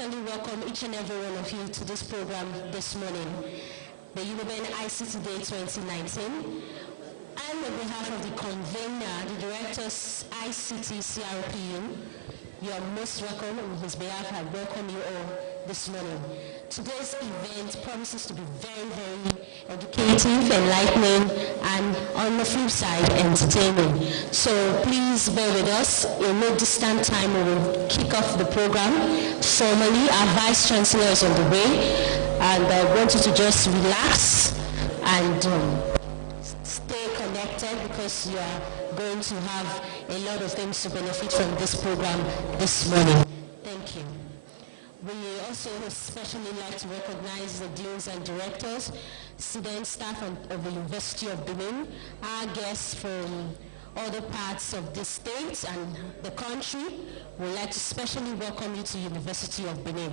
especially welcome each and every one of you to this program this morning, the Benin ICT Day 2019. And on behalf of the convener, the Director ICT CRPU, you are most welcome. On his behalf, I welcome you all this morning. Today's event promises to be very, very educative, enlightening, and on the flip side, entertaining. So please bear with us. In no distant time, we will kick off the program formally. Our Vice Chancellor is on the way, and I want you to just relax and stay connected, because you are going to have a lot of things to benefit from this program this morning. Thank you. We also especially like to recognize the deans and directors, student staff of the University of Benin, our guests from other parts of the state and the country. We'd like to especially welcome you to University of Benin.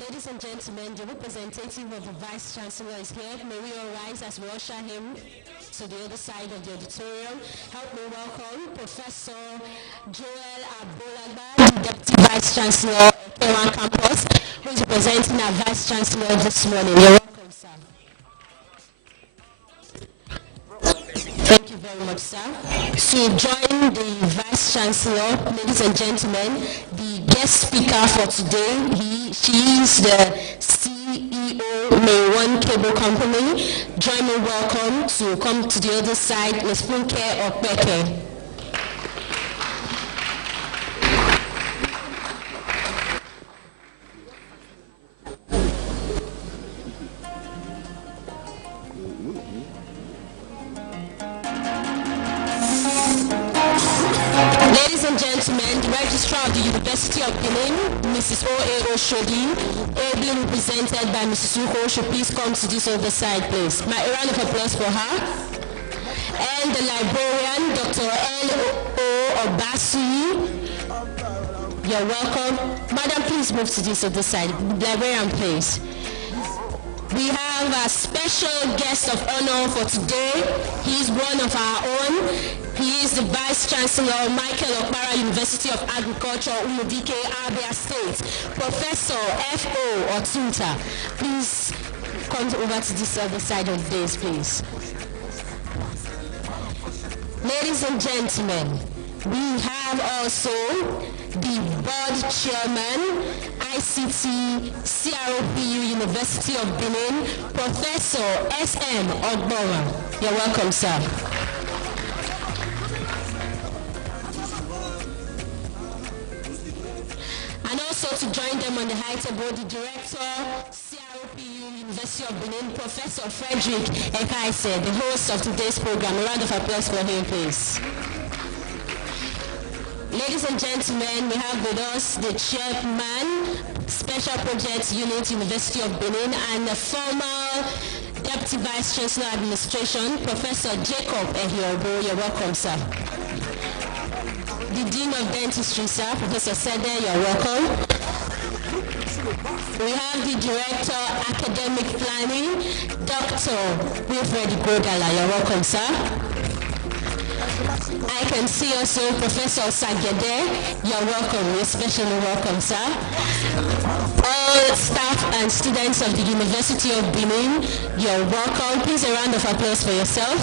Ladies and gentlemen, the representative of the Vice Chancellor is here. May we all rise as we usher him to the other side of the auditorium. Help me welcome Professor Joel Abolagba, the Deputy Vice Chancellor of K1 Campus, who is representing our Vice Chancellor this morning. You're welcome, sir. Thank you very much, sir. To join the Vice Chancellor, ladies and gentlemen, the guest speaker for today, she is the CEO May One Cable Company. Join me, welcome to come to the other side, Ms. Funke Okpeke. Ladies and gentlemen, the Registrar of the University of Benin, Mrs. O.A. Oshodi, ably represented by Mrs. Uko, should please come to this other side, please. A round of applause for her. And the librarian, Dr. L.O. Obasui. You're welcome. Madam, please move to this other side. Librarian, please. We have a special guest of honor for today. He's one of our own. He is the Vice Chancellor, Michael Okpara, University of Agriculture, Umudike, Abia State. Professor F.O. Otunta, please come over to this other side of this, please. Ladies and gentlemen, we have also the Board Chairman, ICT CRPU, University of Benin, Professor S.M. Ogbora. You're welcome, sir. And also to join them on the high table, the Director CRPU, University of Benin, Professor Frederick Ekaise, the host of today's program. A round of applause for him, please. Ladies and gentlemen, we have with us the Chairman, Special Projects Unit, University of Benin, and the former Deputy Vice Chancellor Administration, Professor Jacob Ehiobo. You're welcome, sir. The Dean of Dentistry, sir, Professor Sede. You're welcome. We have the Director Academic Planning, Dr. Wilfred Godala. You're welcome, sir. I can see also Professor Sagede. You're welcome. You're especially welcome, sir. All staff and students of the University of Benin, you're welcome. Please a round of applause for yourself.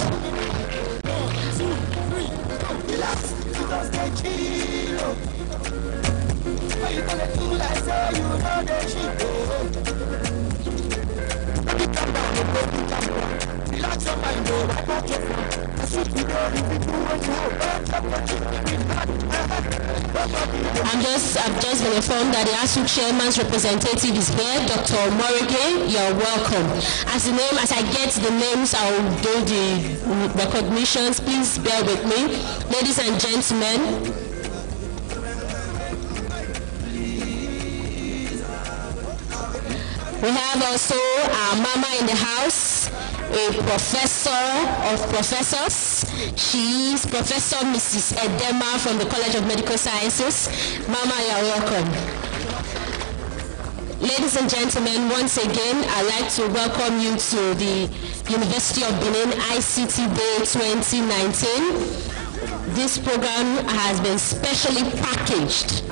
I've just been informed that the ASU Chairman's representative is here, Dr. Morige. You're welcome. As I get the names, I'll do the recognitions. Please bear with me. Ladies and gentlemen, we have also our mama in the house, a professor of professors. She is Professor Mrs. Edema from the College of Medical Sciences. Mama, you're welcome. Ladies and gentlemen, once again, I'd like to welcome you to the University of Benin ICT Day 2019. This program has been specially packaged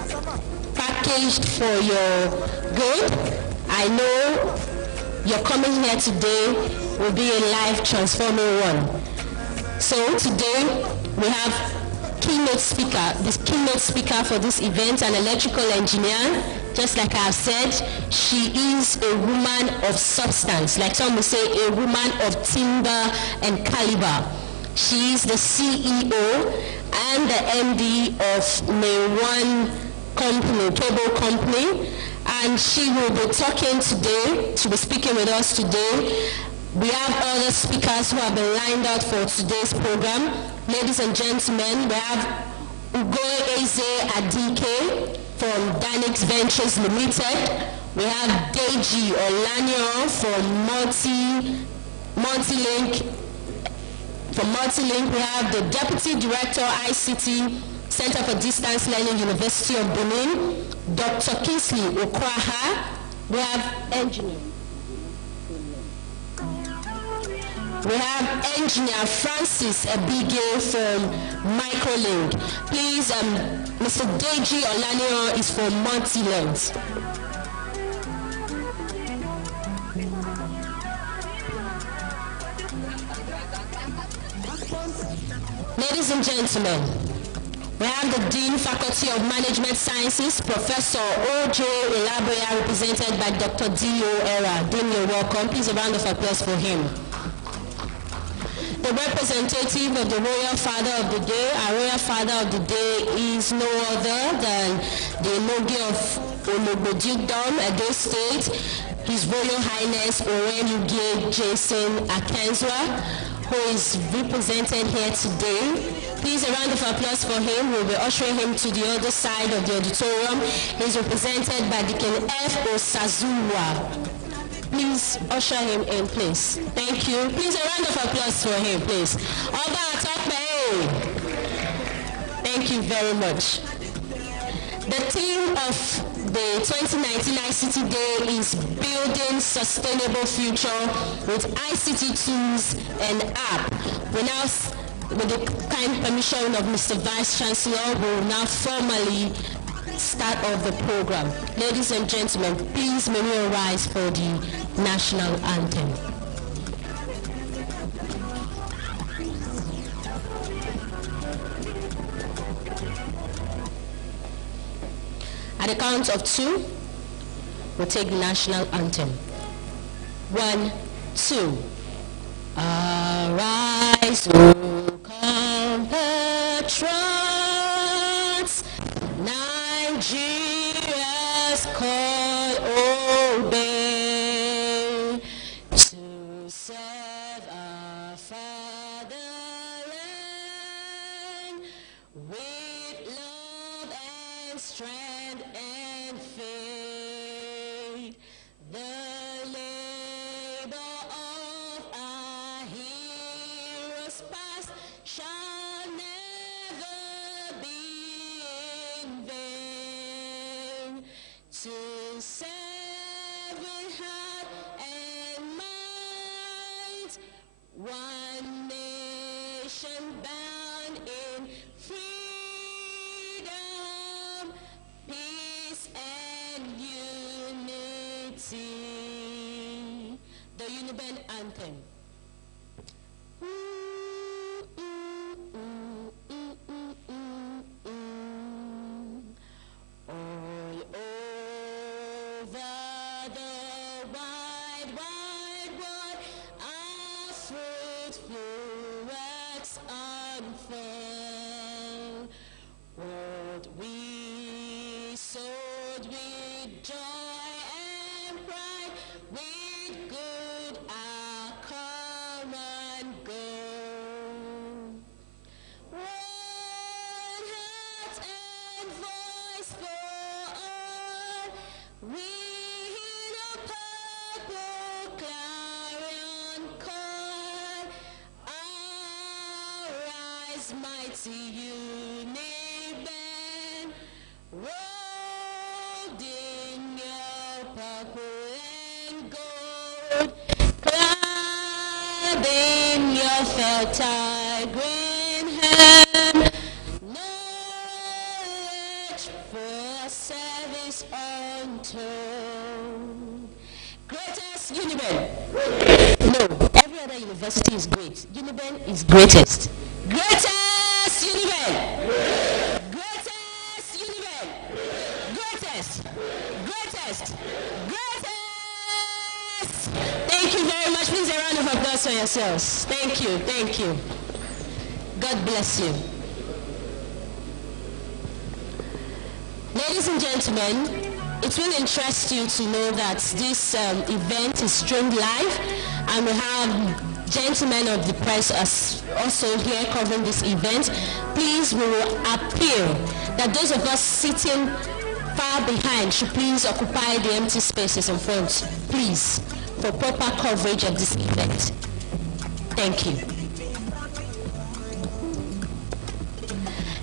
for your good. I know your coming here today will be a life transforming one. So today we have keynote speaker. This keynote speaker for this event, an electrical engineer. Just like I've said, she is a woman of substance. Like some will say, a woman of timber and caliber. She is the CEO and the MD of May1 Company, cable company, and she will be talking today. She'll be speaking with us today. We have other speakers who have been lined up for today's program. Ladies and gentlemen, we have Ugo Eze Adike from Danix Ventures Limited. We have Deji Olanyo from Multilink. From Multilink, we have the Deputy Director ICT Center for Distance Learning, University of Benin, Dr. Kingsley Okwaha. We have engineer. We have engineer Francis Abige from Microlink. Please, Mr. Deji Olanio is from Multilink. Ladies and gentlemen, we have the Dean Faculty of Management Sciences, Professor O.J. Elabria, represented by Dr. D.O. Era. Dean, you're welcome. Please a round of applause for him. The representative of the Royal Father of the Day, our Royal Father of the Day is no other than the Enogi of Ologbodugdom, Edo State, His Royal Highness Orenugie Jason Akenzwa, who is represented here today. Please a round of applause for him. We'll be ushering him to the other side of the auditorium. He's represented by Deacon F. Osazua. Please usher him in, please. Thank you. Please a round of applause for him, please. Oba Atokbe. Thank you very much. The theme of the 2019 ICT Day is Building Sustainable Future with ICT Tools and App. We now, with the kind permission of Mr. Vice Chancellor, we will now formally start off the program. Ladies and gentlemen, please may we rise for the national anthem. At the count of 2, we'll take the national anthem. 1, 2. Arise, O compatriots, Nigeria's call obey, to serve our fatherland with love and strength and faith. The labor of our heroes past shall never be in vain. To serve with heart and mind, one nation bound in freedom, peace and unity. The Uniben anthem. All over the wide, wide world, our fruitful works unfurl. What we sowed with joy and pride, with good our common goal. One heart and voice for all, we hear the purple clarion call. Arise, mighty Uniben, robed in your purple and gold, clad in your felt green hem, for service untold. Greatest Uniben. No, every other university is great. Uniben is greatest. Greatest Uniben. Greatest Uniben. Greatest. Greatest. Greatest. Thank you very much. Please a round of applause for yourselves. Thank you. Thank you. God bless you. Ladies and gentlemen, it will interest you to know that this event is streamed live, and we have gentlemen of the press also here covering this event. Please, we will appeal that those of us sitting far behind should please occupy the empty spaces in front, please, for proper coverage of this event. Thank you.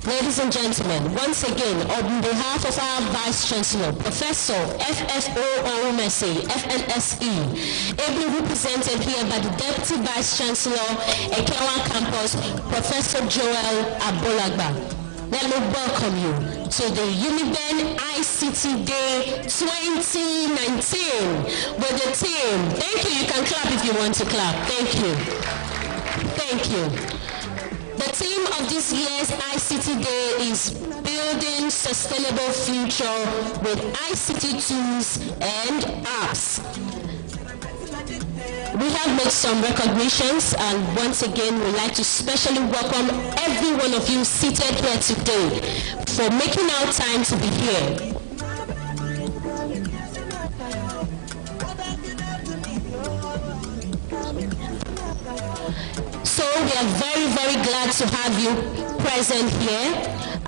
Ladies and gentlemen, once again, on behalf of our Vice Chancellor, Professor FFO Orumese, FNSE, ably represented here by the Deputy Vice Chancellor, Ekewa Campus, Professor Joel Abolagba, let me welcome you to the Uniben ICT Day 2019 with the team. Thank you. You can clap if you want to clap. Thank you. Thank you. The theme of this year's ICT Day is Building Sustainable Future with ICT Tools and Apps. We have made some recognitions, and once again we'd like to specially welcome every one of you seated here today for making our time to be here. So we are very, very glad to have you present here,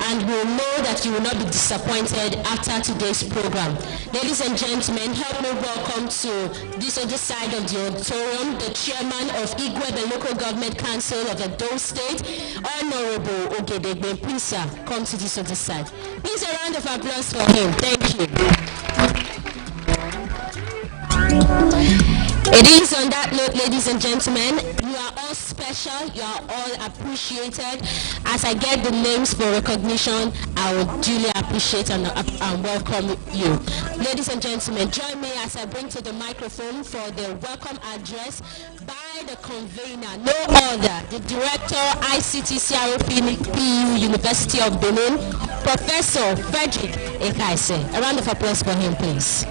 and we'll know that you will not be disappointed after today's program. Ladies and gentlemen, help me welcome to this other side of the auditorium the chairman of Igwe, the Local Government Council of Edo State, Honorable Ogedegbe. Please, sir, come to this other side. Please, a round of applause for him. Thank you. It is on that note, ladies and gentlemen, you are all special, you are all appreciated. As I get the names for recognition, I will duly appreciate and welcome you. Ladies and gentlemen, join me as I bring to the microphone for the welcome address by the convener, no other, the Director ICT CRPU University of Benin, Professor Frederick Ekaise. A round of applause for him, please.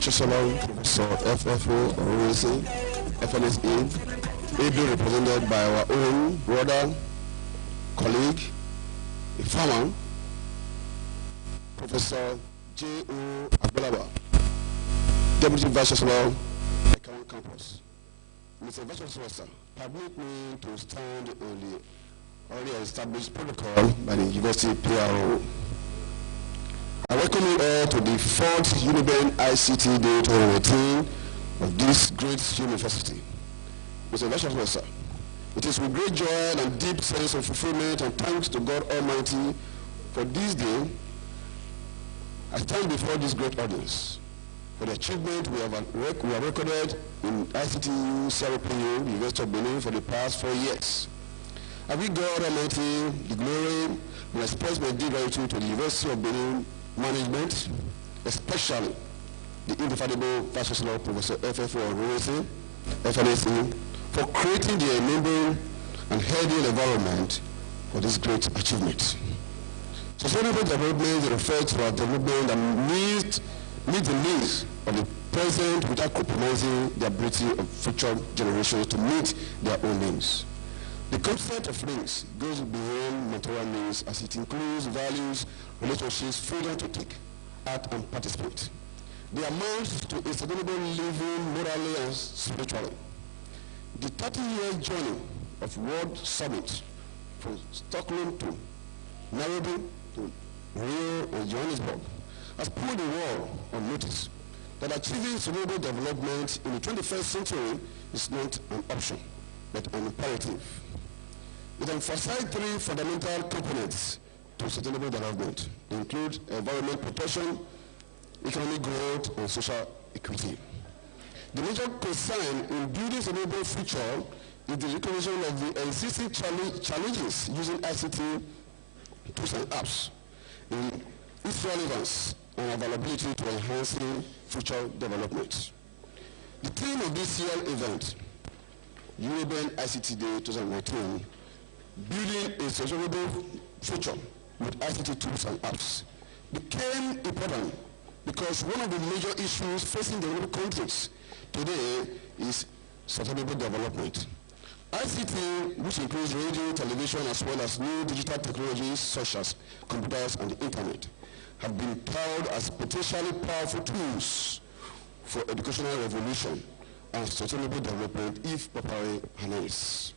Chancellor Professor FFO Orumese, FNSE, ably represented by our own brother, colleague, a farmer, Professor J.O. Abolagba, Deputy Vice Chancellor, Ekewa Campus. Mr. Vice Chancellor, permit me to stand on the already established protocol by the University PRO. I welcome you all to the 4th Uniben ICT Day 2018 of this great university. Mr. Vice Chancellor, it is with great joy and deep sense of fulfillment and thanks to God Almighty for this day, I stand before this great audience for the achievement we have recorded in ICTU, CRPU, University of Benin for the past 4 years. I wish God Almighty the glory and express my deep gratitude to the University of Benin management, especially the indefatigable Vice Chancellor Professor FFO Orumese, FNSE, for creating the enabling and healthy environment for this great achievement. Sustainable development refers to a development that meets the needs of the present without compromising the ability of future generations to meet their own needs. The concept of links goes beyond material means as it includes values, relationships, freedom to think, act, and participate. They amount to a sustainable living morally and spiritually. The 30-year journey of World Summit from Stockholm to Nairobi to Rio and Johannesburg has put the world on notice that achieving sustainable development in the 21st century is not an option, but an imperative. It emphasized 3 fundamental components to sustainable development. They include environment protection, economic growth, and social equity. The major concern in building a sustainable future is the recognition of the existing challenges using ICT tools and apps in its relevance and availability to enhancing future development. The theme of this year's event, Benin ICT Day 2019, Building a Sustainable Future with ICT Tools and Apps, became important because one of the major issues facing developed countries today is sustainable development. ICT, which includes radio, television, as well as new digital technologies such as computers and the internet, have been touted as potentially powerful tools for educational revolution and sustainable development if properly harnessed.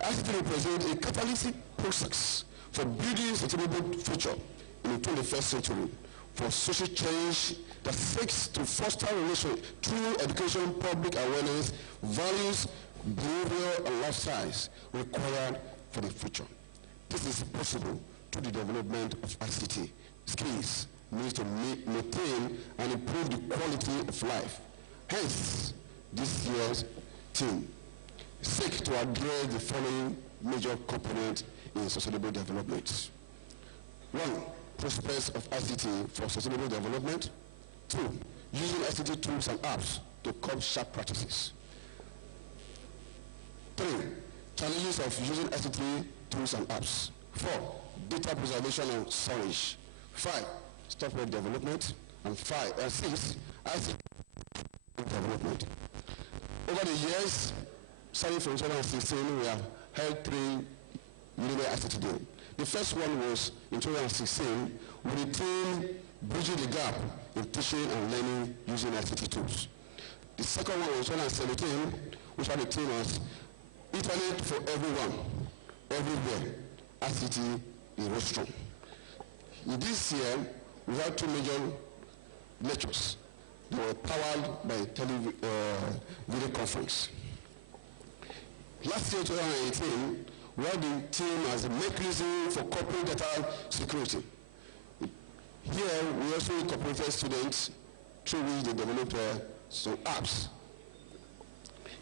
ICT represents a catalytic process for building a sustainable future in the 21st century for social change that seeks to foster relations through education, public awareness, values, behavior, and lifestyles required for the future. This is possible through the development of ICT skills needs to maintain and improve the quality of life. Hence, this year's theme seeks to address the following major components in sustainable development. 1. Prospects of ICT for sustainable development. 2. Using ICT tools and apps to curb sharp practices. 3. Challenges of using ICT tools and apps. 4. Data preservation and storage. 5. Software development. And 6. ICT development. Over the years, starting from 2016, we have held 3 Benin ICT Day. The first one was in 2016 with the theme Bridging the Gap in Teaching and Learning Using ICT Tools. The second one was 2017, which had the theme as Internet for Everyone, Everywhere, ICT in Restaurant. In this year, we had 2 major lectures that were powered by video conference. Last year, 2018, we had the theme as a mechanism for corporate data security. Here, we also incorporated students through which they developed some apps.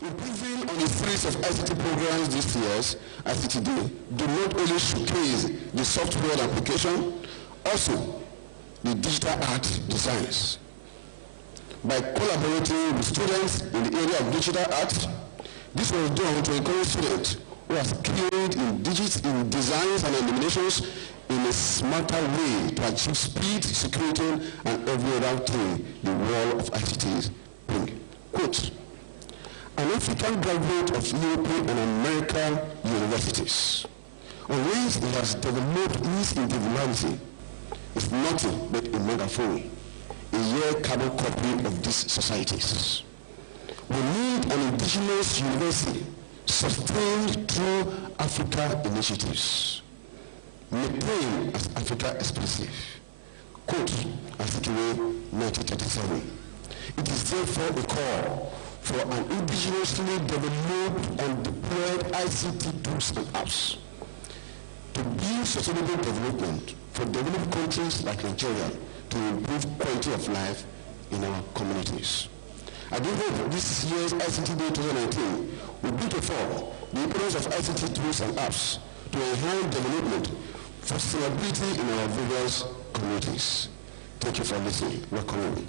Improving on the series of ICT programs this year's ICT Day do not only showcase the software application, also the digital art designs. By collaborating with students in the area of digital art, this was done to encourage students who are skilled in designs and illuminations in a smarter way to achieve speed, security, and every other thing the world of ICTs bring. Quote, an African graduate of European and American universities, on which he has developed his individuality, is nothing but a megaphone, a year carbon copy of these societies. We need an indigenous university sustained through Africa initiatives, maintained as Africa exclusive. Quote, ICTU 1937. It is therefore a call for an indigenously developed and deployed ICT tools and apps to build sustainable development for developed countries like Nigeria to improve quality of life in our communities. I do hope this year's ICT Day 2019 will bring to fore the importance of ICT tools and apps to enhance development for sustainability in our various communities. Thank you for listening. Welcome.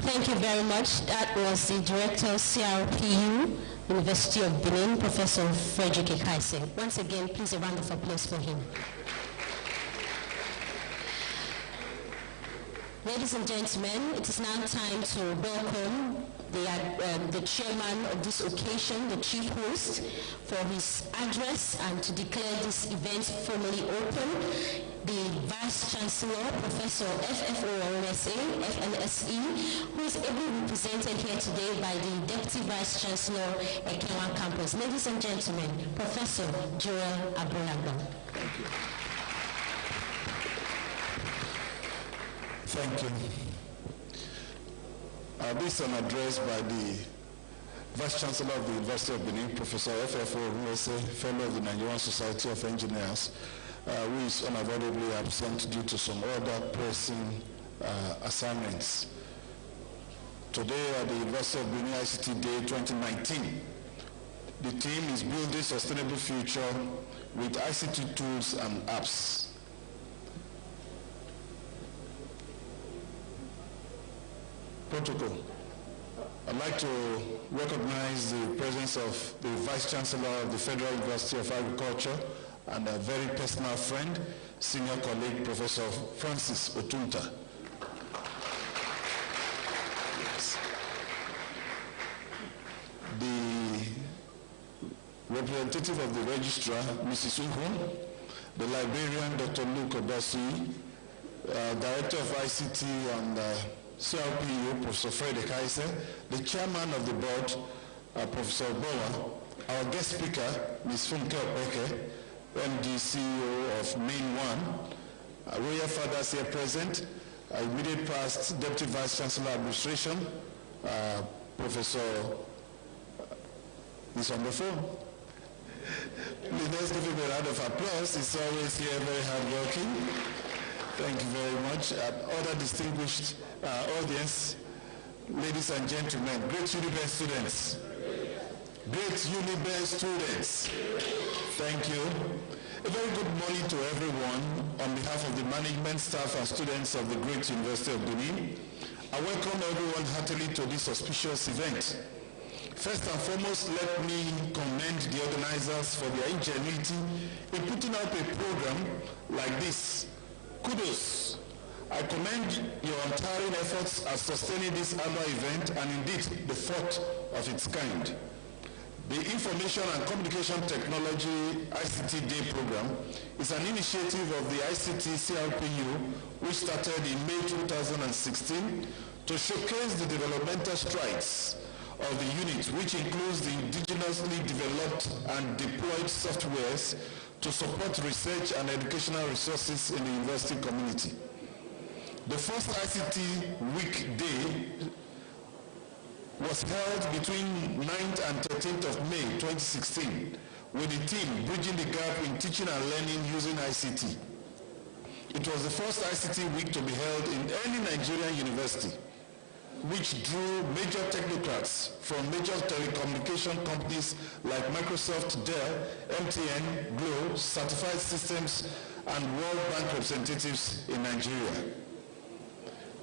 Thank you very much. That was the Director CRPU, University of Benin, Professor Frederick Ekaise. Once again, please a round of applause for him. Ladies and gentlemen, it is now time to welcome the chairman of this occasion, the chief host, for his address and to declare this event formally open. The Vice Chancellor, Professor FFORSA, FNSE, who is ably represented here today by the Deputy Vice Chancellor, Ekenwa Campus. Ladies and gentlemen, Professor Joel Abulaga. Thank you. Thank you. This is an address by the Vice Chancellor of the University of Benin, Professor F.F.O. Ruese, Fellow of the Nigerian Society of Engineers, who is unavoidably absent due to some other pressing assignments. Today at the University of Benin ICT Day 2019, the theme is Building Sustainable Future with ICT Tools and Apps. Protocol. I'd like to recognize the presence of the Vice Chancellor of the Federal University of Agriculture and a very personal friend, senior colleague, Professor Francis Otunta. Yes. The representative of the registrar, Mrs. Uhun, the librarian, Dr. Luke Obasi, Director of ICT and CRPU, Professor Fred Ekaise, the chairman of the board, Professor Bowa, our guest speaker, Ms. Funke Opeke, MD CEO of Main One, royal fathers here present, immediate past Deputy Vice Chancellor Administration, Professor is on the phone. Let's give him a round of applause. He's always here, very hardworking. Thank you very much. Other distinguished audience, ladies and gentlemen, great Uniben students. Great Uniben students. Thank you. A very good morning to everyone on behalf of the management, staff, and students of the great University of Benin. I welcome everyone heartily to this auspicious event. First and foremost, let me commend the organizers for their ingenuity in putting up a program like this. Kudos. I commend your untiring efforts at sustaining this annual event and indeed the fourth of its kind. The Information and Communication Technology ICT Day Programme is an initiative of the ICT CRPU which started in May 2016 to showcase the developmental strides of the unit, which includes the indigenously developed and deployed softwares to support research and educational resources in the university community. The first ICT Week Day was held between 9th and 13th of May 2016 with the team Bridging the Gap in Teaching and Learning using ICT. It was the first ICT Week to be held in any Nigerian university, which drew major technocrats from major telecommunication companies like Microsoft, Dell, MTN, Glo, Certified Systems, and World Bank representatives in Nigeria.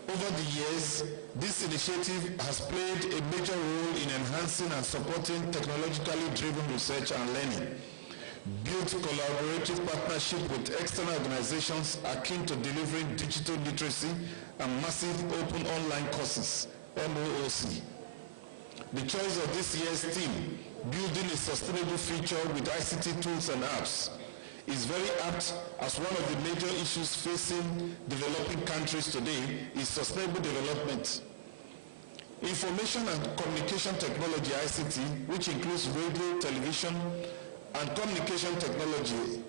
Over the years, this initiative has played a major role in enhancing and supporting technologically driven research and learning, built collaborative partnership with external organizations akin to delivering digital literacy and massive open online courses, MOOC. The choice of this year's theme, Building a Sustainable Future with ICT Tools and Apps, is very apt as one of the major issues facing developing countries today is sustainable development. Information and Communication Technology ICT, which includes radio, television, and communication technology,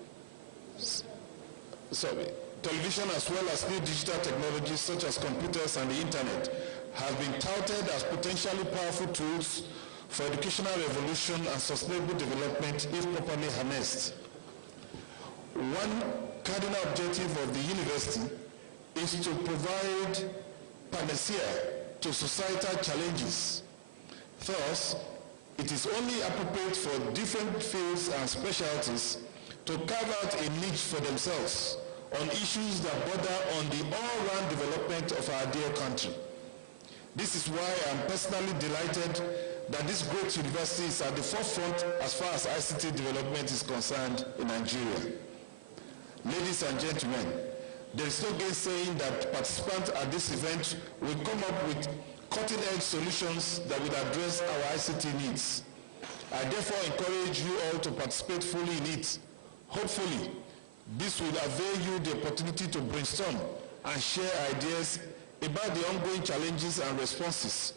television as well as new digital technologies such as computers and the internet, have been touted as potentially powerful tools for educational revolution and sustainable development if properly harnessed. One cardinal objective of the university is to provide panacea to societal challenges. Thus, it is only appropriate for different fields and specialties to carve out a niche for themselves on issues that border on the all-round development of our dear country. This is why I'm personally delighted that this great university is at the forefront as far as ICT development is concerned in Nigeria. Ladies and gentlemen, there is no gainsaying that participants at this event will come up with cutting-edge solutions that will address our ICT needs. I therefore encourage you all to participate fully in it. Hopefully, this will avail you the opportunity to brainstorm and share ideas about the ongoing challenges and responses,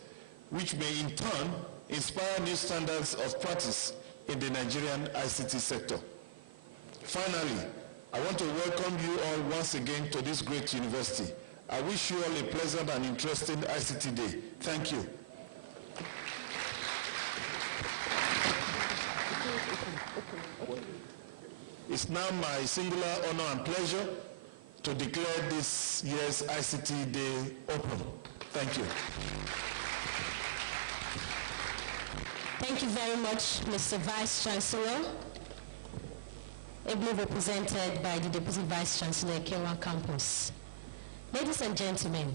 which may in turn inspire new standards of practice in the Nigerian ICT sector. Finally, I want to welcome you all once again to this great university. I wish you all a pleasant and interesting ICT day. Thank you. It's now my singular honor and pleasure to declare this year's ICT Day open. Thank you. Thank you very much, Mr. Vice Chancellor, ably represented by the Deputy Vice Chancellor, Kenwa Campus. Ladies and gentlemen,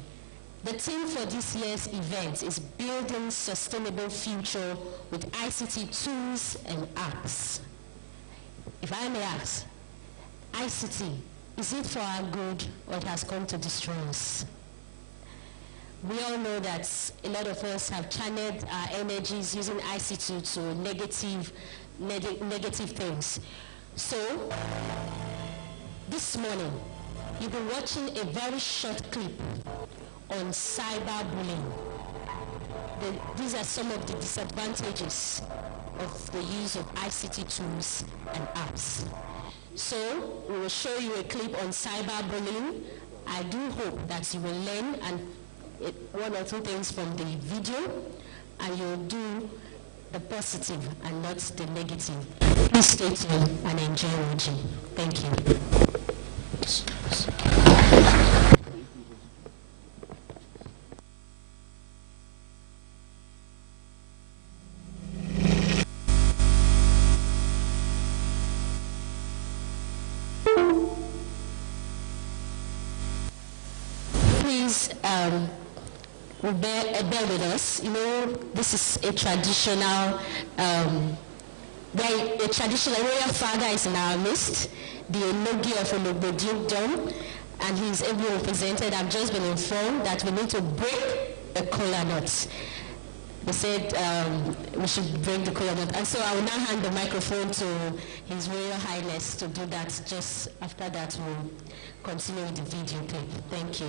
the theme for this year's event is Building Sustainable Future with ICT Tools and Apps. If I may ask, ICT, is it for our good or it has come to destroy us? We all know that a lot of us have channeled our energies using ICT to negative things. So, this morning, you've been watching a very short clip on cyberbullying. These are some of the disadvantages of the use of ICT tools and apps. So, we will show you a clip on cyberbullying. I do hope that you will learn one or two things from the video, and you'll do the positive and not the negative. Please stay tuned and enjoy watching. Thank you. Please bear with us. You know, this is a traditional, a traditional royal father is in our midst, the Enogi of Ologbo, and he is ably represented. I've just been informed that we need to break the kola nut. They said we should break the kola nut. And so I will now hand the microphone to His Royal Highness to do that. Just after that, we'll continue with the video clip. Thank you.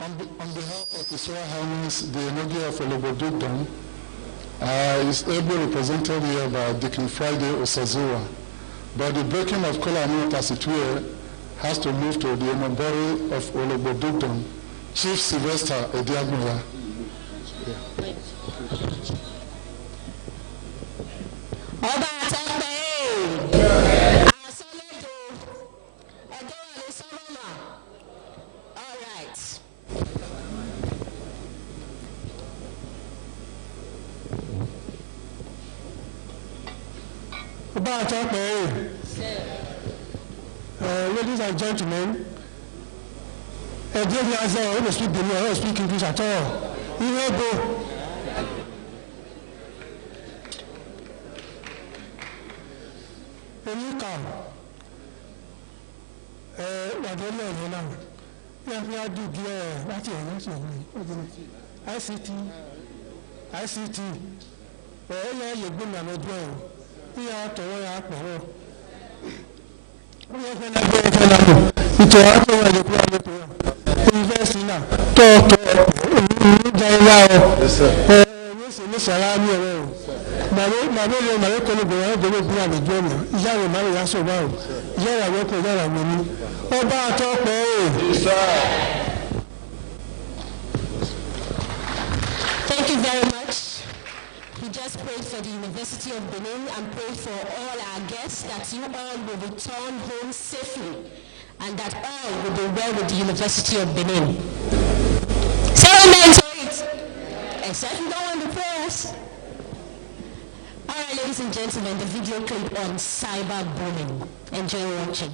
On behalf of His Royal Highness, the Enogi of Ologbo, is ably represented here by Deacon Friday Osazua. But the breaking of kola nut, as it were, has to move to the Enobori of Ologbo, Chief Sylvester Ediagbula. Ladies and gentlemen, I don't speak Benin, I don't speak English at all. You know, ICT, Thank you very much. We just prayed for the University of Benin and prayed for all our guests that you all will return home safely and that all will be well with the University of Benin. Say amen to it. Except you don't want the prayers. All right, ladies and gentlemen, the video clip on cyberbullying. Enjoy watching.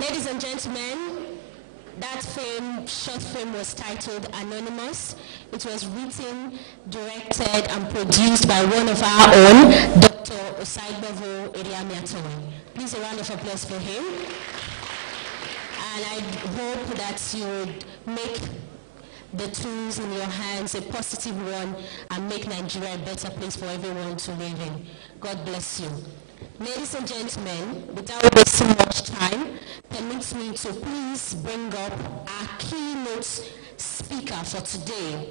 Ladies and gentlemen, that short film was titled Anonymous. It was written, directed, and produced by one of our own, Dr. Osaibovo Ediamiatowe. Please a round of applause for him. And I hope that you would make the tools in your hands a positive one and make Nigeria a better place for everyone to live in. God bless you. Ladies and gentlemen, without wasting much time, permit me to please bring up our keynote speaker for today.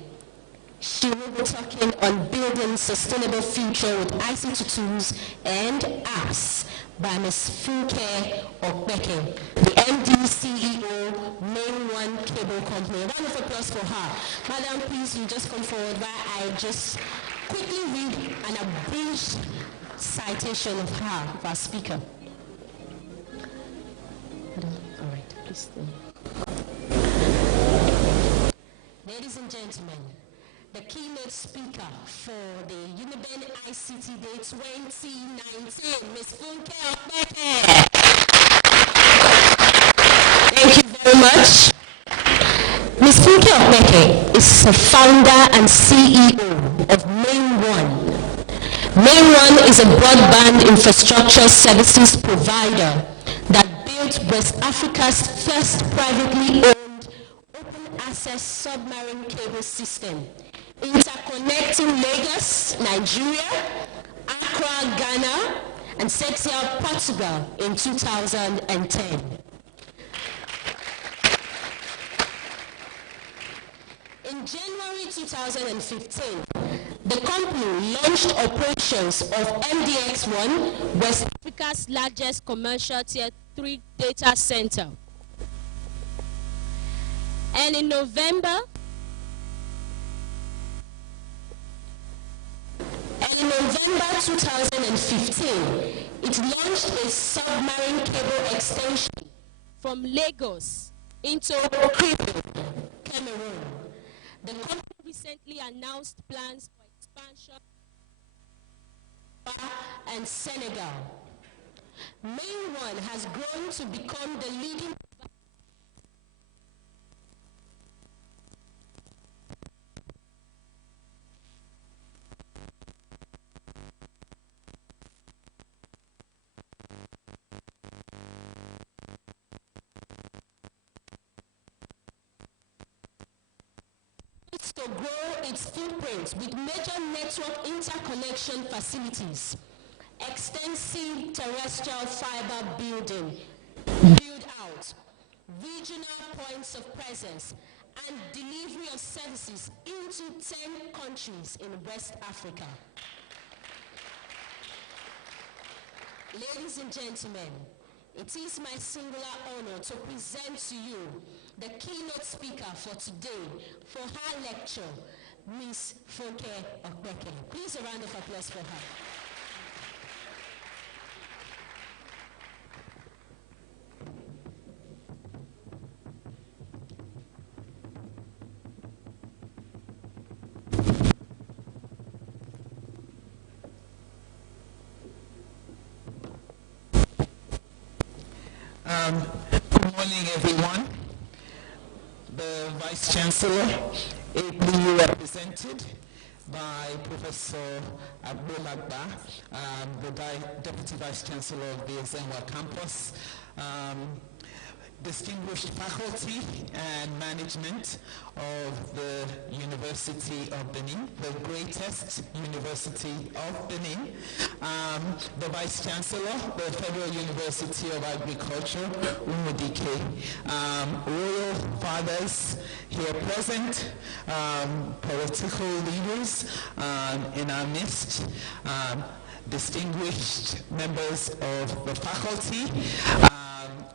She will be talking on building sustainable future with ICT tools and apps by Ms. Funke Okbeke, the MD CEO, Main One Cable Company. A round of applause for her. Madam, please, you just come forward while I just quickly read an abridged citation of her, of our speaker. All right, please stay. Ladies and gentlemen, the keynote speaker for the Uniben ICT Day 2019, Ms. Funke Okbeke. Thank you very much. Ms. Funke Okbeke is the founder and CEO of Main One. Main One is a broadband infrastructure services provider that built West Africa's first privately owned open access submarine cable system, interconnecting Lagos, Nigeria, Accra, Ghana, and Setia, Portugal in 2010. In January 2015, the company launched operations of MDX1, West Africa's largest commercial Tier 3 data center. And in November 2015, it launched a submarine cable extension from Lagos into Kribi, Cameroon. The company recently announced plans for expansion and Senegal. Main One has grown to become the leading to grow its footprint with major network interconnection facilities, extensive terrestrial fiber build out, regional points of presence, and delivery of services into 10 countries in West Africa. Ladies and gentlemen, it is my singular honor to present to you the keynote speaker for today for her lecture, Ms. Funke Okbeke. Please a round of applause for her. Good morning, everyone. The Vice Chancellor, ably represented by Professor Abdulagba, the Deputy Vice Chancellor of the Ezenwa campus, distinguished faculty and management of the University of Benin, the greatest university of Benin, the Vice Chancellor, the Federal University of Agriculture, Umudike, royal fathers here present, political leaders in our midst, distinguished members of the faculty,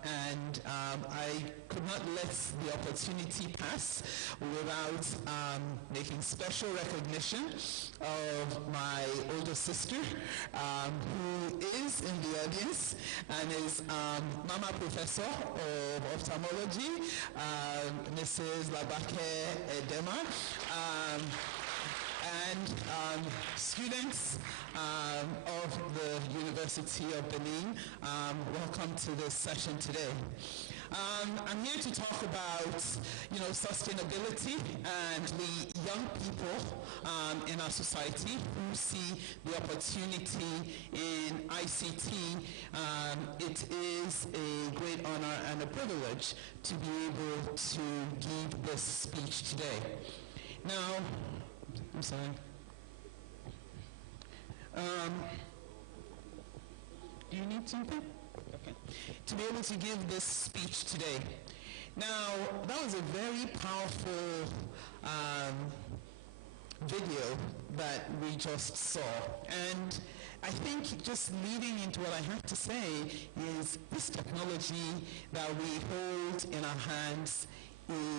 and I could not let the opportunity pass without making special recognition of my older sister, who is in the audience and is Mama Professor of Ophthalmology, Mrs. Labake Edema, and students of the University of Benin, welcome to this session today. I'm here to talk about, sustainability and the young people in our society who see the opportunity in ICT. It is a great honor and a privilege to be able to give this speech today. Now, I'm sorry. Do you need something? Okay. To be able to give this speech today. Now, that was a very powerful video that we just saw. And I think just leading into what I have to say is this technology that we hold in our hands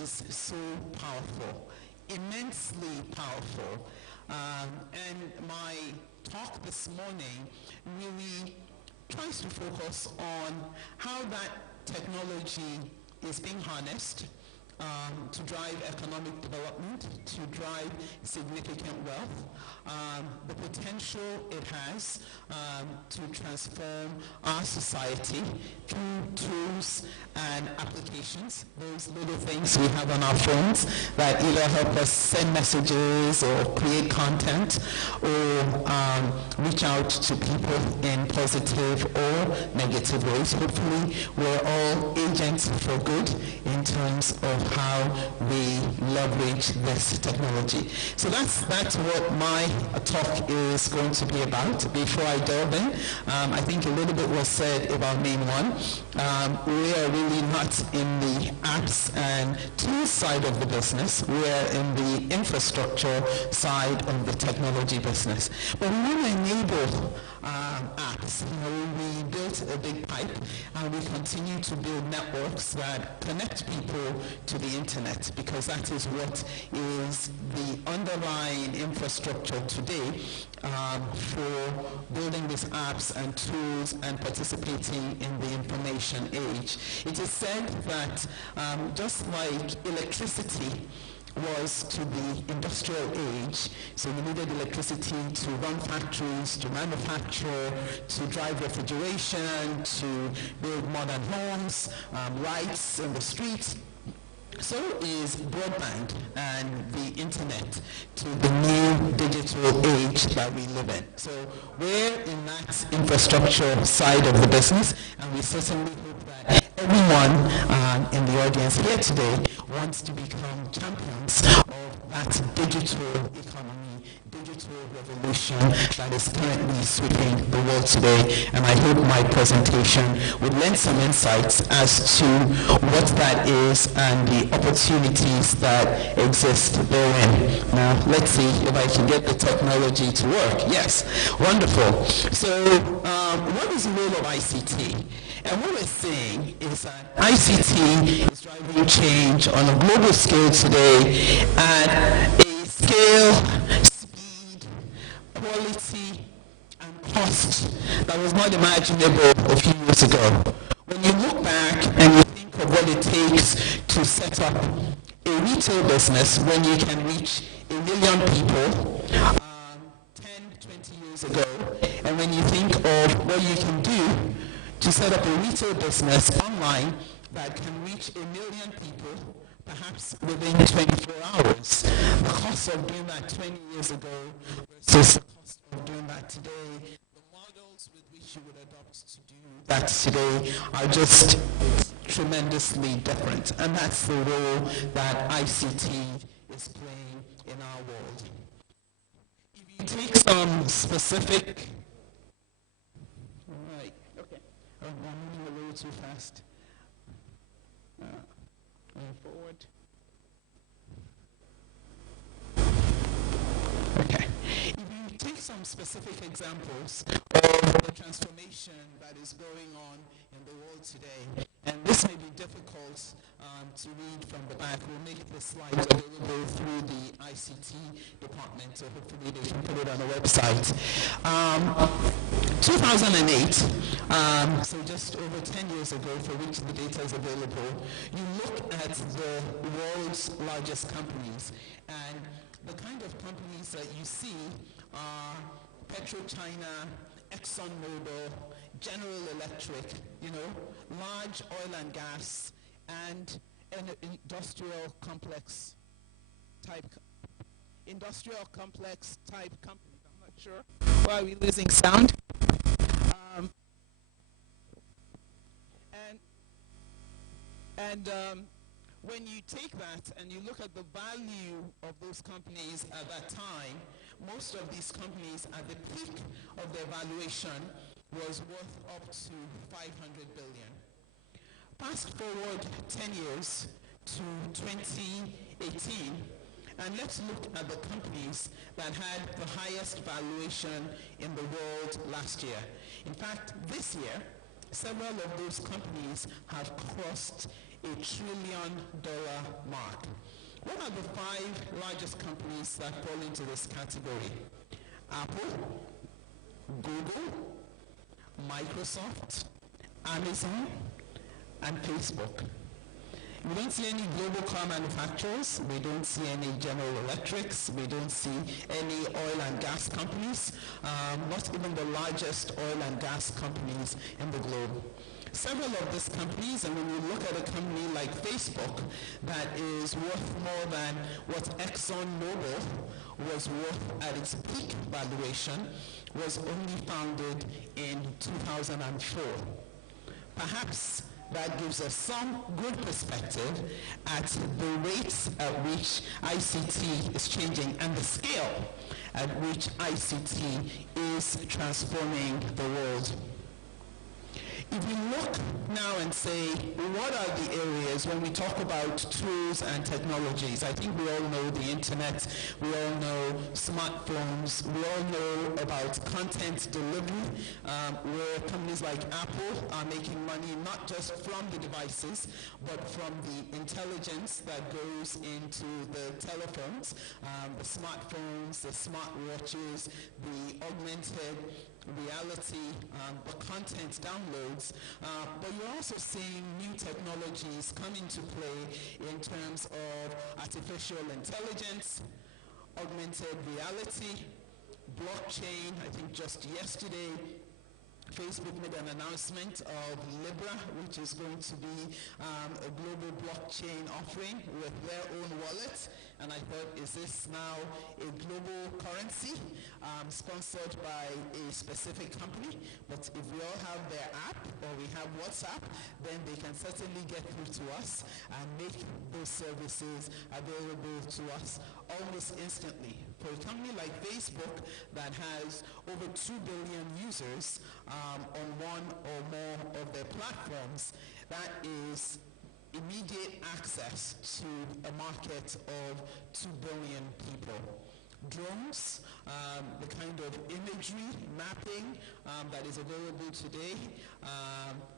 is so powerful, immensely powerful. And my talk this morning really tries to focus on how that technology is being harnessed to drive economic development, to drive significant wealth, the potential it has to transform our society through tools and applications, those little things we have on our phones that either help us send messages or create content or reach out to people in positive or negative ways. Hopefully, we're all agents for good in terms of how we leverage this technology. So that's what my talk is going to be about. Before I delve in, I think a little bit was said about main one. We are really not in the apps and tools side of the business. We are in the infrastructure side of the technology business. But we want to enable apps. We built a big pipe and we continue to build networks that connect people to the internet, because that is what is the underlying infrastructure today for building these apps and tools and participating in the information age. It is said that just like electricity was to the industrial age, so we needed electricity to run factories, to manufacture, to drive refrigeration, to build modern homes, lights in the streets. So is broadband and the internet to the new digital age that we live in. So we're in that infrastructure side of the business, and we certainly hope that everyone in the audience here today wants to become champions of that digital economy, digital revolution that is currently sweeping the world today. And I hope my presentation would lend some insights as to what that is and the opportunities that exist therein. Now, let's see if I can get the technology to work. Yes, wonderful. So, what is the role of ICT? And what we're saying is that ICT is driving change on a global scale today at a scale, speed, quality, and cost that was not imaginable a few years ago. When you look back and you think of what it takes to set up a retail business when you can reach 1 million people 10, 20 years ago, and when you think of what you can do to set up a retail business online that can reach 1 million people, perhaps within 24 hours. The cost of doing that 20 years ago versus the cost of doing that today, the models with which you would adopt to do that today are just tremendously different. And that's the role that ICT is playing in our world. If you take some specific... All right, okay. I'm moving a little too fast. Going forward. Okay. If you take some specific examples of the transformation that is going on in the world today, and this may be difficult to read from the back, we'll make the slides available through the ICT department, so hopefully they can put it on the website. 2008, so just over 10 years ago, for which the data is available, you look at the world's largest companies, and the kind of companies that you see are PetroChina, ExxonMobil, General Electric, large oil and gas, and an industrial complex type companies. I'm not sure. Why are we losing sound? When you take that and you look at the value of those companies at that time, most of these companies at the peak of their valuation was worth up to 500 billion. Fast forward 10 years to 2018, and let's look at the companies that had the highest valuation in the world last year. In fact, this year, several of those companies have crossed $1 trillion mark. What are the 5 largest companies that fall into this category? Apple, Google, Microsoft, Amazon, and Facebook. We don't see any global car manufacturers. We don't see any General Electrics. We don't see any oil and gas companies, not even the largest oil and gas companies in the globe. Several of these companies, and when you look at a company like Facebook that is worth more than what ExxonMobil was worth at its peak valuation, was only founded in 2004. Perhaps that gives us some good perspective at the rates at which ICT is changing and the scale at which ICT is transforming the world. If we look now and say, what are the areas when we talk about tools and technologies? I think we all know the internet, we all know smartphones, we all know about content delivery, where companies like Apple are making money not just from the devices, but from the intelligence that goes into the telephones, the smartphones, the smartwatches, the augmented reality, the content downloads, but you're also seeing new technologies come into play in terms of artificial intelligence, augmented reality, blockchain. I think just yesterday, Facebook made an announcement of Libra, which is going to be a global blockchain offering with their own wallet. And I thought, is this now a global currency sponsored by a specific company? But if we all have their app or we have WhatsApp, then they can certainly get through to us and make those services available to us almost instantly. For a company like Facebook that has over 2 billion users on one or more of their platforms, that is immediate access to a market of 2 billion people. Drones, the kind of imagery mapping that is available today,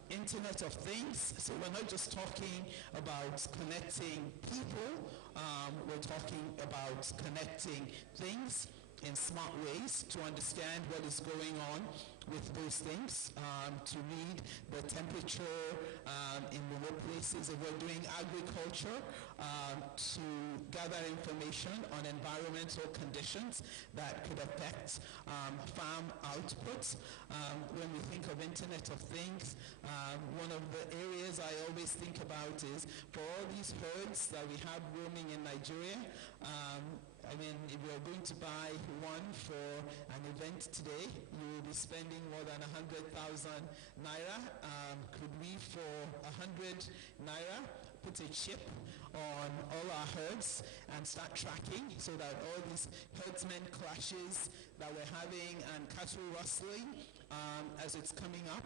Internet of Things. So we're not just talking about connecting people, we're talking about connecting things. in smart ways to understand what is going on with those things, to read the temperature in remote places if we're doing agriculture, to gather information on environmental conditions that could affect farm output. When we think of Internet of Things, one of the areas I always think about is for all these herds that we have roaming in Nigeria. I mean, if you're going to buy one for an event today, you will be spending more than 100,000 naira. Could we, for 100 naira, put a chip on all our herds and start tracking so that all these herdsmen clashes that we're having and cattle rustling as it's coming up,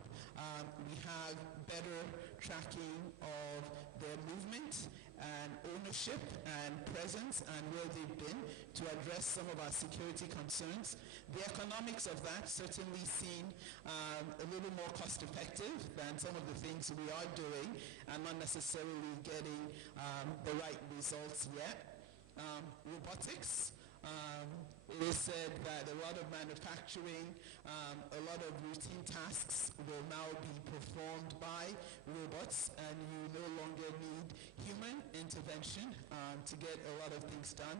we have better tracking of their movement and ownership and presence and where they've been to address some of our security concerns. The economics of that certainly seem a little more cost effective than some of the things we are doing and not necessarily getting the right results yet. Robotics. It is said that a lot of manufacturing, a lot of routine tasks will now be performed by robots, and you no longer need human intervention to get a lot of things done.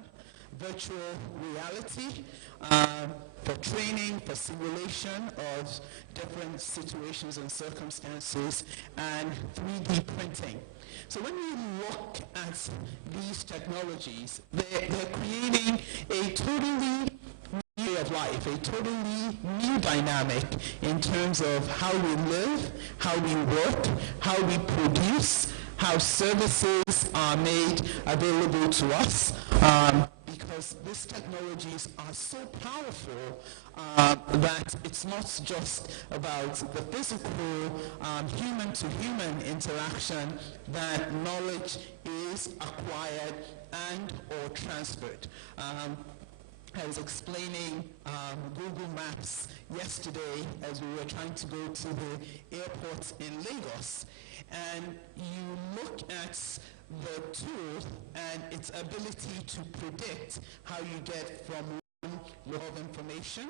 Virtual reality for training, for simulation of different situations and circumstances, and 3D printing. So when we look at these technologies, they're creating a totally new way of life, a totally new dynamic in terms of how we live, how we work, how we produce, how services are made available to us. Because these technologies are so powerful that it's not just about the physical human-to-human interaction, that knowledge is acquired and or transferred. I was explaining Google Maps yesterday as we were trying to go to the airport in Lagos, and you look at the tool and its ability to predict how you get from one level of information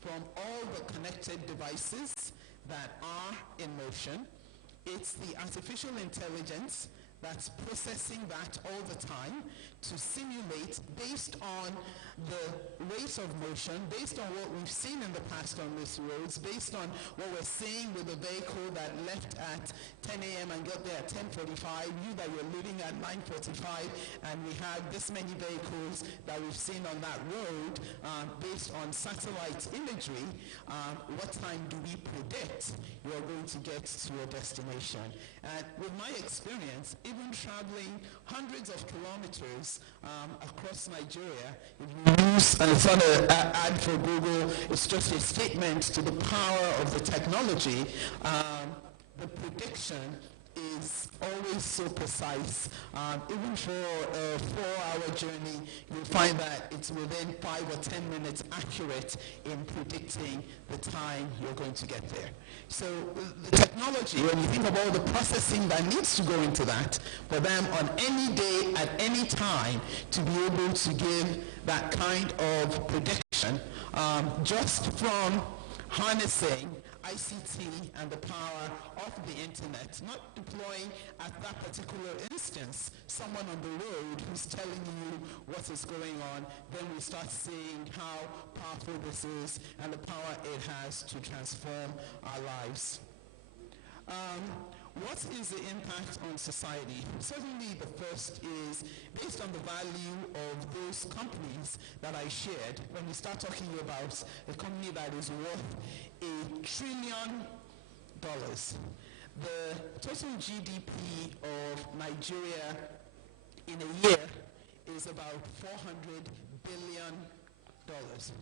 from all the connected devices that are in motion. It's the artificial intelligence that's processing that all the time to simulate based on the rate of motion, based on what we've seen in the past on these roads, based on what we're seeing with a vehicle that left at 10 a.m. and got there at 10:45, you that you're leaving at 9:45, and we have this many vehicles that we've seen on that road based on satellite imagery. What time do we predict you're going to get to your destination? And with my experience, even traveling hundreds of kilometers across Nigeria, if you use, and it's not an ad for Google, it's just a statement to the power of the technology, the prediction is always so precise. Even for a 4-hour journey, you'll find that it's within 5 or 10 minutes accurate in predicting the time you're going to get there. So the technology, when you think of all the processing that needs to go into that, for them on any day, at any time, to be able to give that kind of prediction, just from harnessing ICT and the power of the internet, not deploying at that particular instance someone on the road who's telling you what is going on, then we start seeing how powerful this is and the power it has to transform our lives. What is the impact on society? Certainly the first is based on the value of those companies that I shared. When we start talking about a company that is worth $1 trillion, the total GDP of Nigeria in a year is about $400 billion.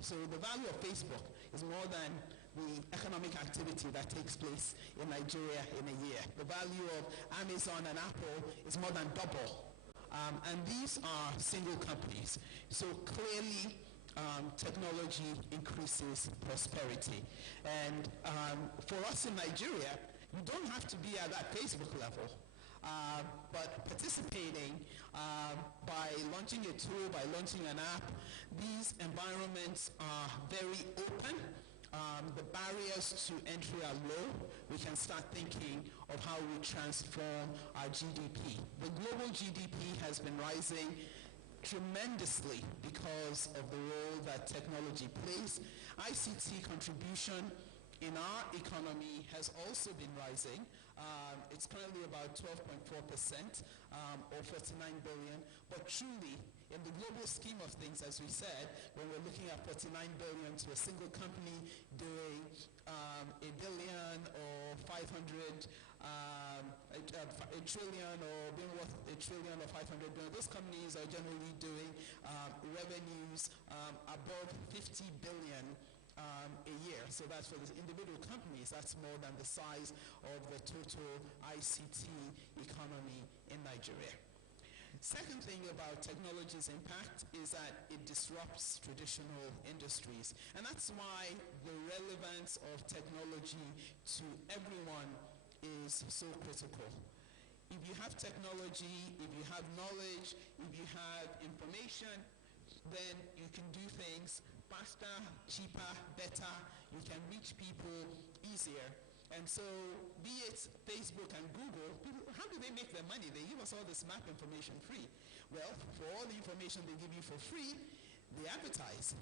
So the value of Facebook is more than the economic activity that takes place in Nigeria in a year. The value of Amazon and Apple is more than double. And these are single companies. So clearly, technology increases prosperity. And for us in Nigeria, you don't have to be at that Facebook level. but participating by launching a tool, by launching an app, these environments are very open. The barriers to entry are low. We can start thinking of how we transform our GDP. The global GDP has been rising tremendously because of the role that technology plays. ICT contribution in our economy has also been rising. It's currently about 12.4%, or 49 billion, but truly, in the global scheme of things, as we said, when we're looking at 49 billion to a single company doing a billion or 500, a trillion, or being worth a trillion or 500 billion, those companies are generally doing revenues above 50 billion a year. So that's for the individual companies. That's more than the size of the total ICT economy in Nigeria. Second thing about technology's impact is that it disrupts traditional industries. And that's why the relevance of technology to everyone is so critical. If you have technology, if you have knowledge, if you have information, then you can do things faster, cheaper, better. You can reach people easier. And so, be it Facebook and Google, how do they make their money? They give us all this map information free. Well, for all the information they give you for free, they advertise.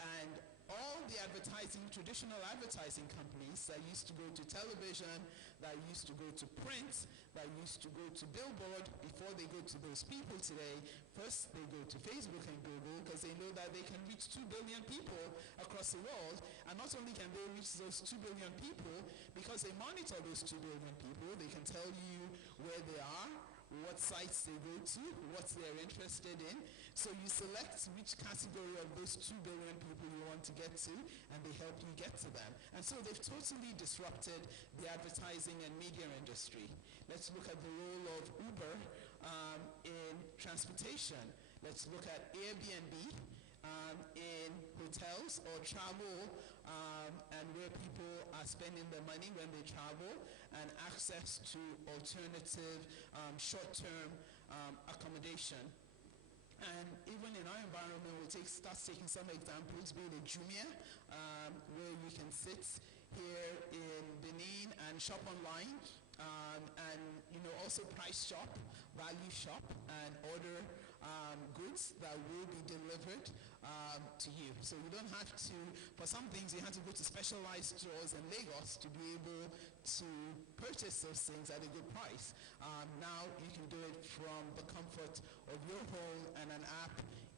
And all the advertising, traditional advertising companies that used to go to television, that used to go to print, that used to go to billboard, before they go to those people today, first they go to Facebook and Google because they know that they can reach 2 billion people across the world. And not only can they reach those 2 billion people, because they monitor those 2 billion people, they can tell you where they are, what sites they go to, what they're interested in. So you select which category of those 2 billion people you want to get to, and they help you get to them. And so they've totally disrupted the advertising and media industry. Let's look at the role of Uber in transportation. Let's look at Airbnb in hotels or travel, and where people are spending their money when they travel, and access to alternative short-term accommodation. And even in our environment, we'll start taking some examples, be it a Jumia, where you can sit here in Benin and shop online, and also price shop, value shop, and order goods that will be delivered to you. So you don't have to, for some things, you have to go to specialized stores in Lagos to be able to purchase those things at a good price. Now you can do it from the comfort of your home and an app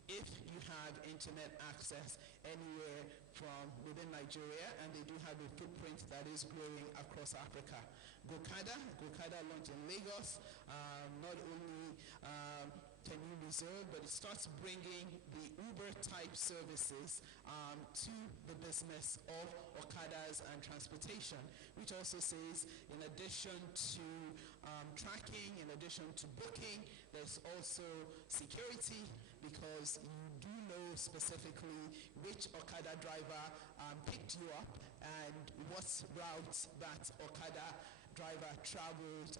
if you have internet access anywhere from within Nigeria, and they do have a footprint that is growing across Africa. Gokada launched in Lagos. Not only can you reserve, but it starts bringing the Uber-type services to the business of Okadas and transportation, which also says in addition to tracking, in addition to booking, there's also security, because you do know specifically which Okada driver picked you up and what route that Okada driver traveled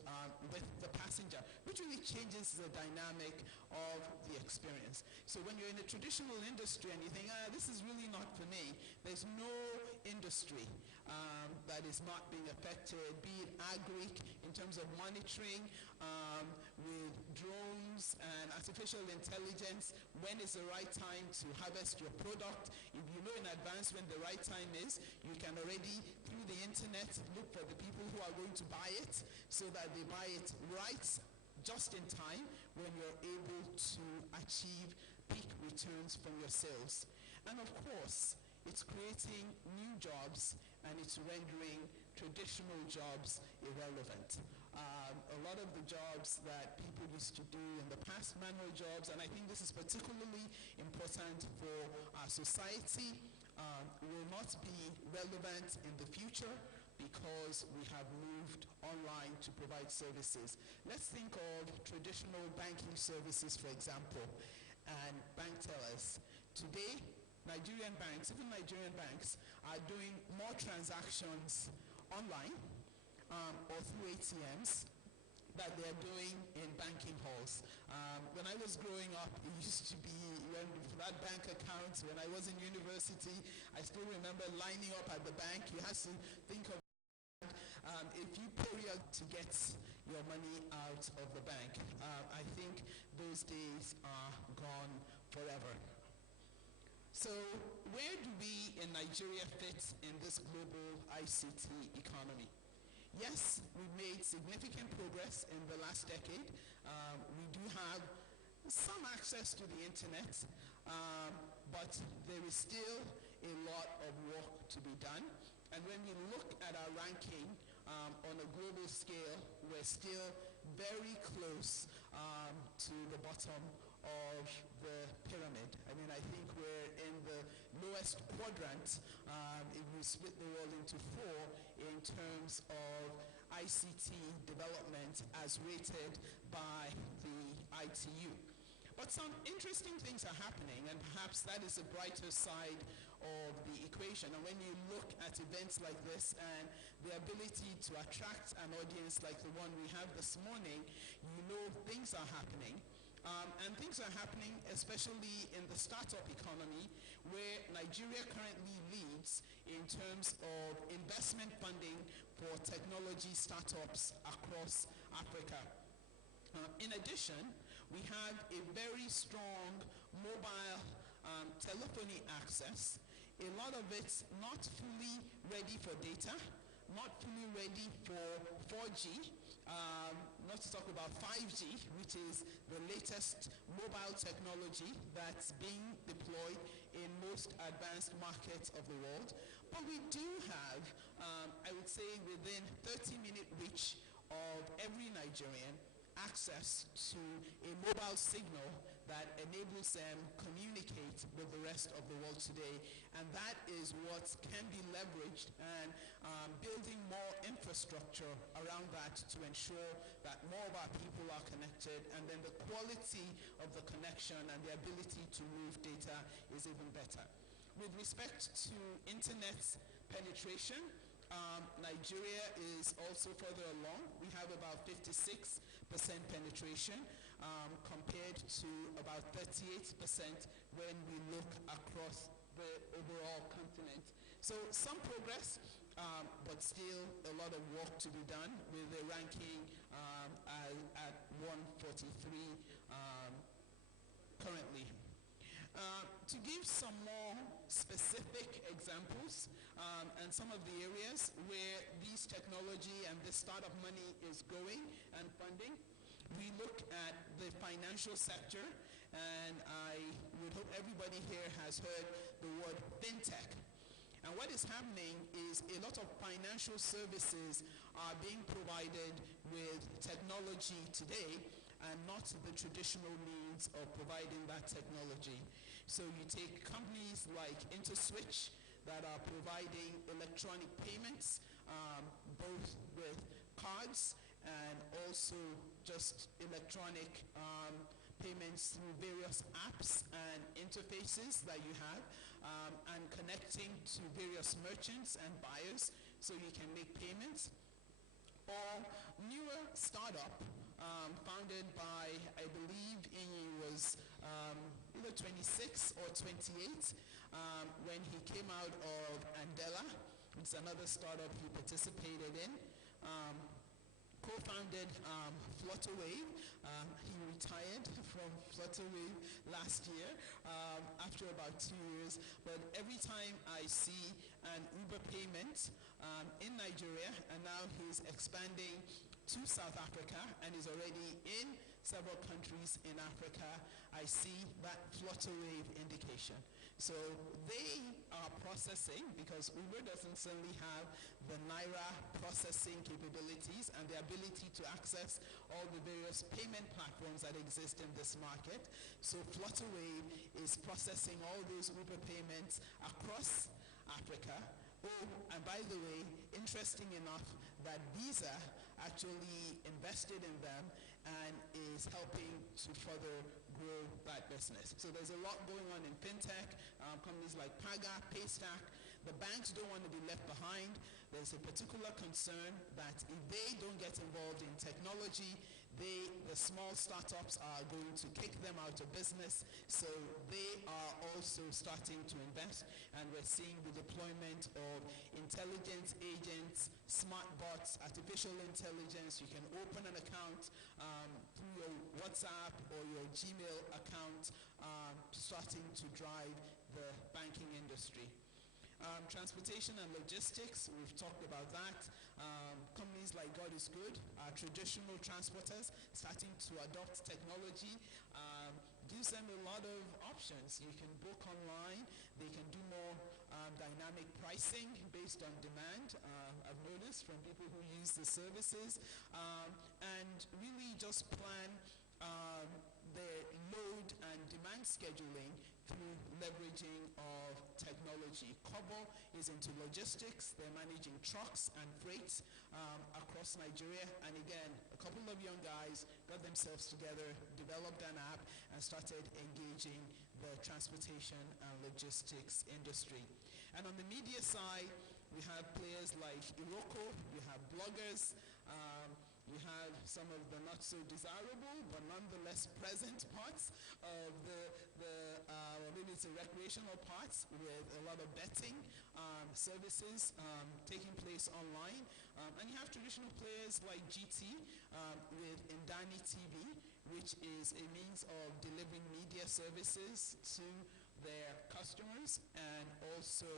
with the passenger, which really changes the dynamic of the experience. So when you're in a traditional industry and you think, this is really not for me, there's no industry that is not being affected, be it agri in terms of monitoring with drones and artificial intelligence, when is the right time to harvest your product. If you know in advance when the right time is, you can already, through the internet, look for the people who are going to buy it, so that they buy it right, just in time, when you're able to achieve peak returns from your sales. And of course, it's creating new jobs, and it's rendering traditional jobs irrelevant. A lot of the jobs that people used to do in the past, manual jobs, and I think this is particularly important for our society, will not be relevant in the future, because we have moved online to provide services. Let's think of traditional banking services, for example, and bank tellers. Today, Nigerian banks, even Nigerian banks, are doing more transactions online or through ATMs that they're doing in banking halls. When I was growing up, it used to be, for that bank account, when I was in university, I still remember lining up at the bank. You had to think of a few periods to get your money out of the bank. I think those days are gone forever. So where do we in Nigeria fit in this global ICT economy? Yes, we've made significant progress in the last decade. We do have some access to the internet, but there is still a lot of work to be done. And when we look at our ranking on a global scale, we're still very close to the bottom of the pyramid. I mean, I think we're in the lowest quadrant if we split the world into four in terms of ICT development as rated by the ITU. But some interesting things are happening, and perhaps that is the brighter side of the equation. And when you look at events like this and the ability to attract an audience like the one we have this morning, you know things are happening. And things are happening especially in the startup economy, where Nigeria currently leads in terms of investment funding for technology startups across Africa. In addition, we have a very strong mobile telephony access, a lot of it not fully ready for data, not fully ready for 4G, not to talk about 5G, which is the latest mobile technology that's being deployed in most advanced markets of the world. But we do have, I would say, within 30-minute reach of every Nigerian, access to a mobile signal that enables them communicate with the rest of the world today. And that is what can be leveraged, and building more infrastructure around that to ensure that more of our people are connected, and then the quality of the connection and the ability to move data is even better. With respect to internet penetration, Nigeria is also further along. We have about 56% penetration compared to about 38% when we look across the overall continent. So some progress, but still a lot of work to be done, with a ranking at 143 currently. To give some more specific examples and some of the areas where these technology and this startup money is going and funding, we look at the financial sector, and I would hope everybody here has heard the word fintech. And what is happening is a lot of financial services are being provided with technology today, and not the traditional means of providing that technology. So you take companies like InterSwitch that are providing electronic payments, both with cards and also just electronic payments through various apps and interfaces that you have, and connecting to various merchants and buyers so you can make payments. Or newer startup founded by, I believe he was either 26 or 28 when he came out of Andela. It's another startup he participated in. Co-founded Flutterwave. He retired from Flutterwave last year after about 2 years. But every time I see an Uber payment in Nigeria, and now he's expanding to South Africa and is already in several countries in Africa, I see that Flutterwave indication. So they are processing, because Uber doesn't certainly have the Naira processing capabilities and the ability to access all the various payment platforms that exist in this market. So Flutterwave is processing all those Uber payments across Africa. Oh, and by the way, interesting enough that Visa actually invested in them and is helping to further grow that business. So there's a lot going on in fintech, companies like Paga, Paystack. The banks don't want to be left behind. there's a particular concern that if they don't get involved in technology, the small startups are going to kick them out of business. So they are also starting to invest, and we're seeing the deployment of intelligence agents, smart bots, artificial intelligence. You can open an account through your WhatsApp or your Gmail account, starting to drive the banking industry. Transportation and logistics, we've talked about that. Companies like God is Good, traditional transporters, starting to adopt technology, gives them a lot of options. You can book online, they can do more dynamic pricing based on demand, I've noticed from people who use the services, and really just plan the load and demand scheduling through leveraging of technology. Kobo is into logistics. They're managing trucks and freight across Nigeria. And again, a couple of young guys got themselves together, developed an app, and started engaging the transportation and logistics industry. And on the media side, we have players like Iroko, we have bloggers, we have some of the not so desirable but nonetheless present parts of or maybe it's a recreational parts with a lot of betting services taking place online. And you have traditional players like GT with Indani TV, which is a means of delivering media services to their customers and also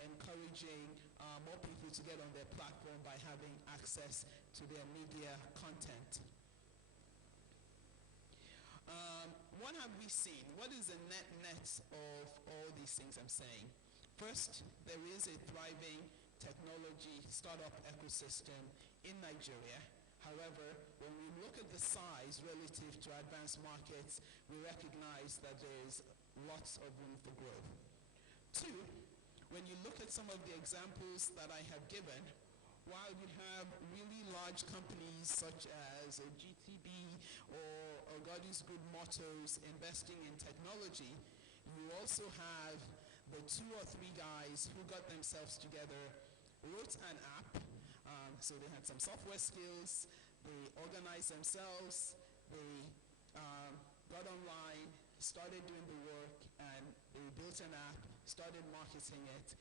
encouraging more people to get on their platform by having access to their media content. What have we seen? What is the net of all these things I'm saying? First, there is a thriving technology startup ecosystem in Nigeria. However, when we look at the size relative to advanced markets, we recognize that there is lots of room for growth. Two, when you look at some of the examples that I have given, while you have really large companies such as GTB or God is Good Motors investing in technology, you also have the 2 or 3 guys who got themselves together, wrote an app, so they had some software skills, they organized themselves, they got online, started doing the work, and they built an app, started marketing it,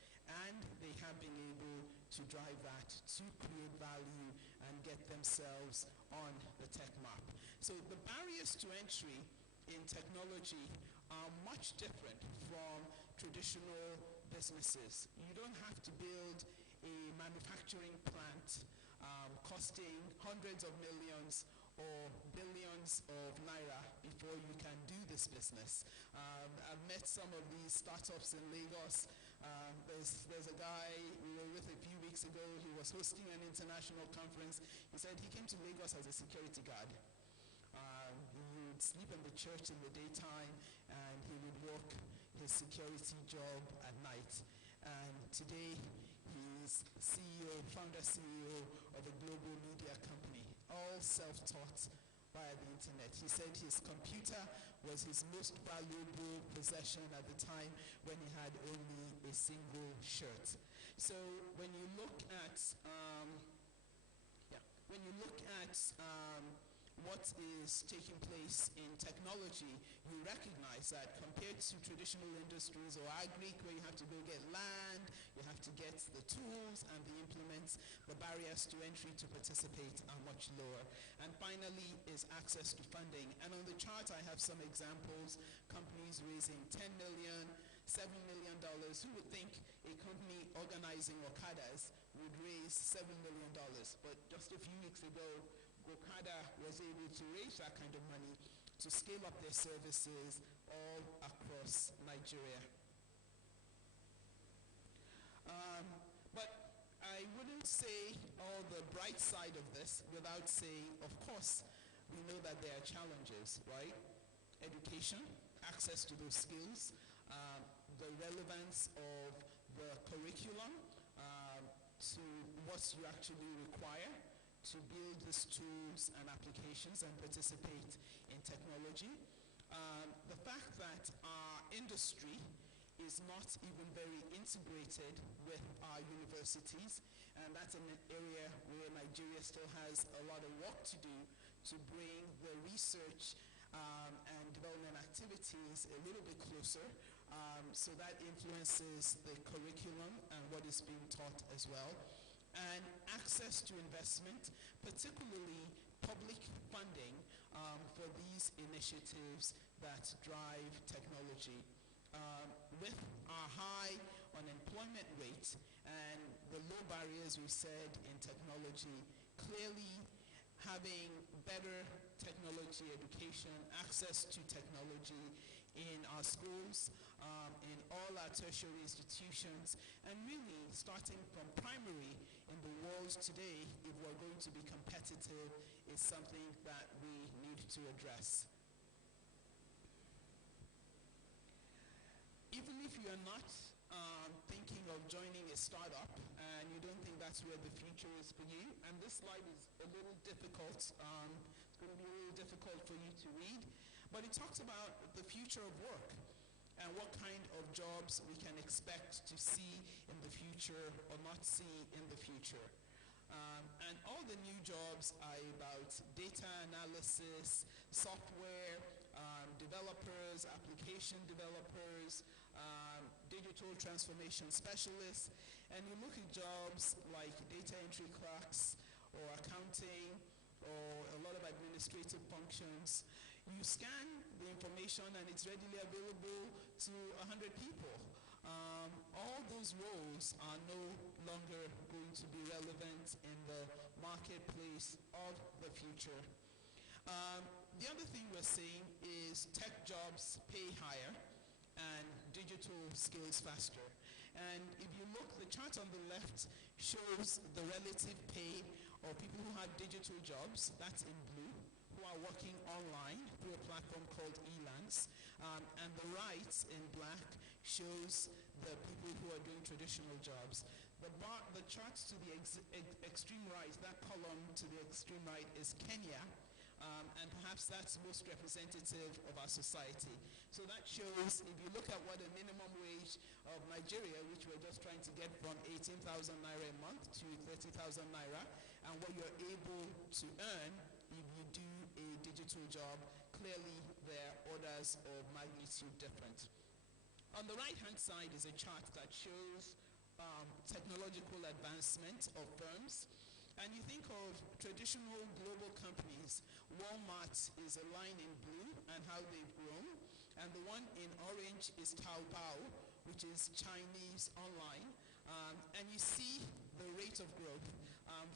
and they have been able to drive that to create value and get themselves on the tech map. So the barriers to entry in technology are much different from traditional businesses. You don't have to build a manufacturing plant costing hundreds of millions or billions of naira before you can do this business. I've met some of these startups in Lagos. There's a guy we were with a few weeks ago. He was hosting an international conference. He said he came to Lagos as a security guard. He would sleep in the church in the daytime, and he would work his security job at night. And today, he's founder CEO of a global media company, all self-taught via the internet. He said his computer was his most valuable possession at the time when he had only a single shirt. So when you look at what is taking place in technology, you recognize that compared to traditional industries or agri, where you have to go get land, you have to get the tools and the implements, the barriers to entry to participate are much lower. And finally is access to funding. And on the chart I have some examples, companies raising 10 million, $7 million. Who would think a company organizing Okadas would raise $7 million? But just a few weeks ago, Okada was able to raise that kind of money to scale up their services all across Nigeria. But I wouldn't say all the bright side of this without saying, of course, we know that there are challenges, right? Education, access to those skills, the relevance of the curriculum to what you actually require to build these tools and applications and participate in technology. The fact that our industry is not even very integrated with our universities And that's an area where Nigeria still has a lot of work to do to bring the research and development activities a little bit closer. So that influences the curriculum and what is being taught as well. And access to investment, particularly public funding for these initiatives that drive technology. With our high unemployment rate and the low barriers we said in technology, clearly having better technology education, access to technology in our schools, in all our tertiary institutions, and really starting from primary in the world today, if we're going to be competitive, is something that we need to address. Even if you're not thinking of joining a startup and you don't think that's where the future is for you, and this slide is a little difficult, it's going to be a little difficult for you to read, but it talks about the future of work and what kind of jobs we can expect to see in the future or not see in the future. And all the new jobs are about data analysis, software developers, application developers, digital transformation specialists, and you look at jobs like data entry clerks or accounting or a lot of administrative functions. You scan the information and it's readily available to 100 people. All those roles are no longer going to be relevant in the marketplace of the future. The other thing we're seeing is tech jobs pay higher and digital skills faster. And if you look, the chart on the left shows the relative pay of people who have digital jobs, that's in blue, who are working online through a platform called Elance. And the right in black shows the people who are doing traditional jobs. The charts to the extreme right, that column to the extreme right is Kenya. And perhaps that's most representative of our society. So that shows, if you look at what a minimum wage of Nigeria, which we're just trying to get from 18,000 naira a month to 30,000 naira, and what you're able to earn if you do a digital job, clearly there are orders of magnitude different. On the right-hand side is a chart that shows technological advancement of firms. And you think of traditional global companies. Walmart is a line in blue and how they've grown. And the one in orange is Taobao, which is Chinese online. And you see the rate of growth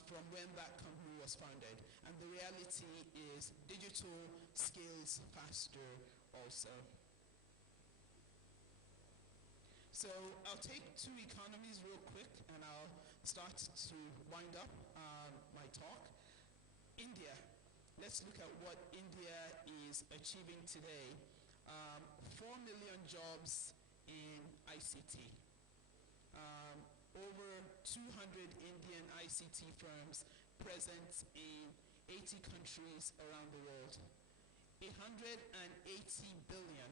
from when that company was founded. And the reality is digital scales faster also. So I'll take two economies real quick and I'll start to wind up my talk. India. Let's look at what India is achieving today. 4 million jobs in ICT. Over 200 Indian ICT firms present in 80 countries around the world. 880 billion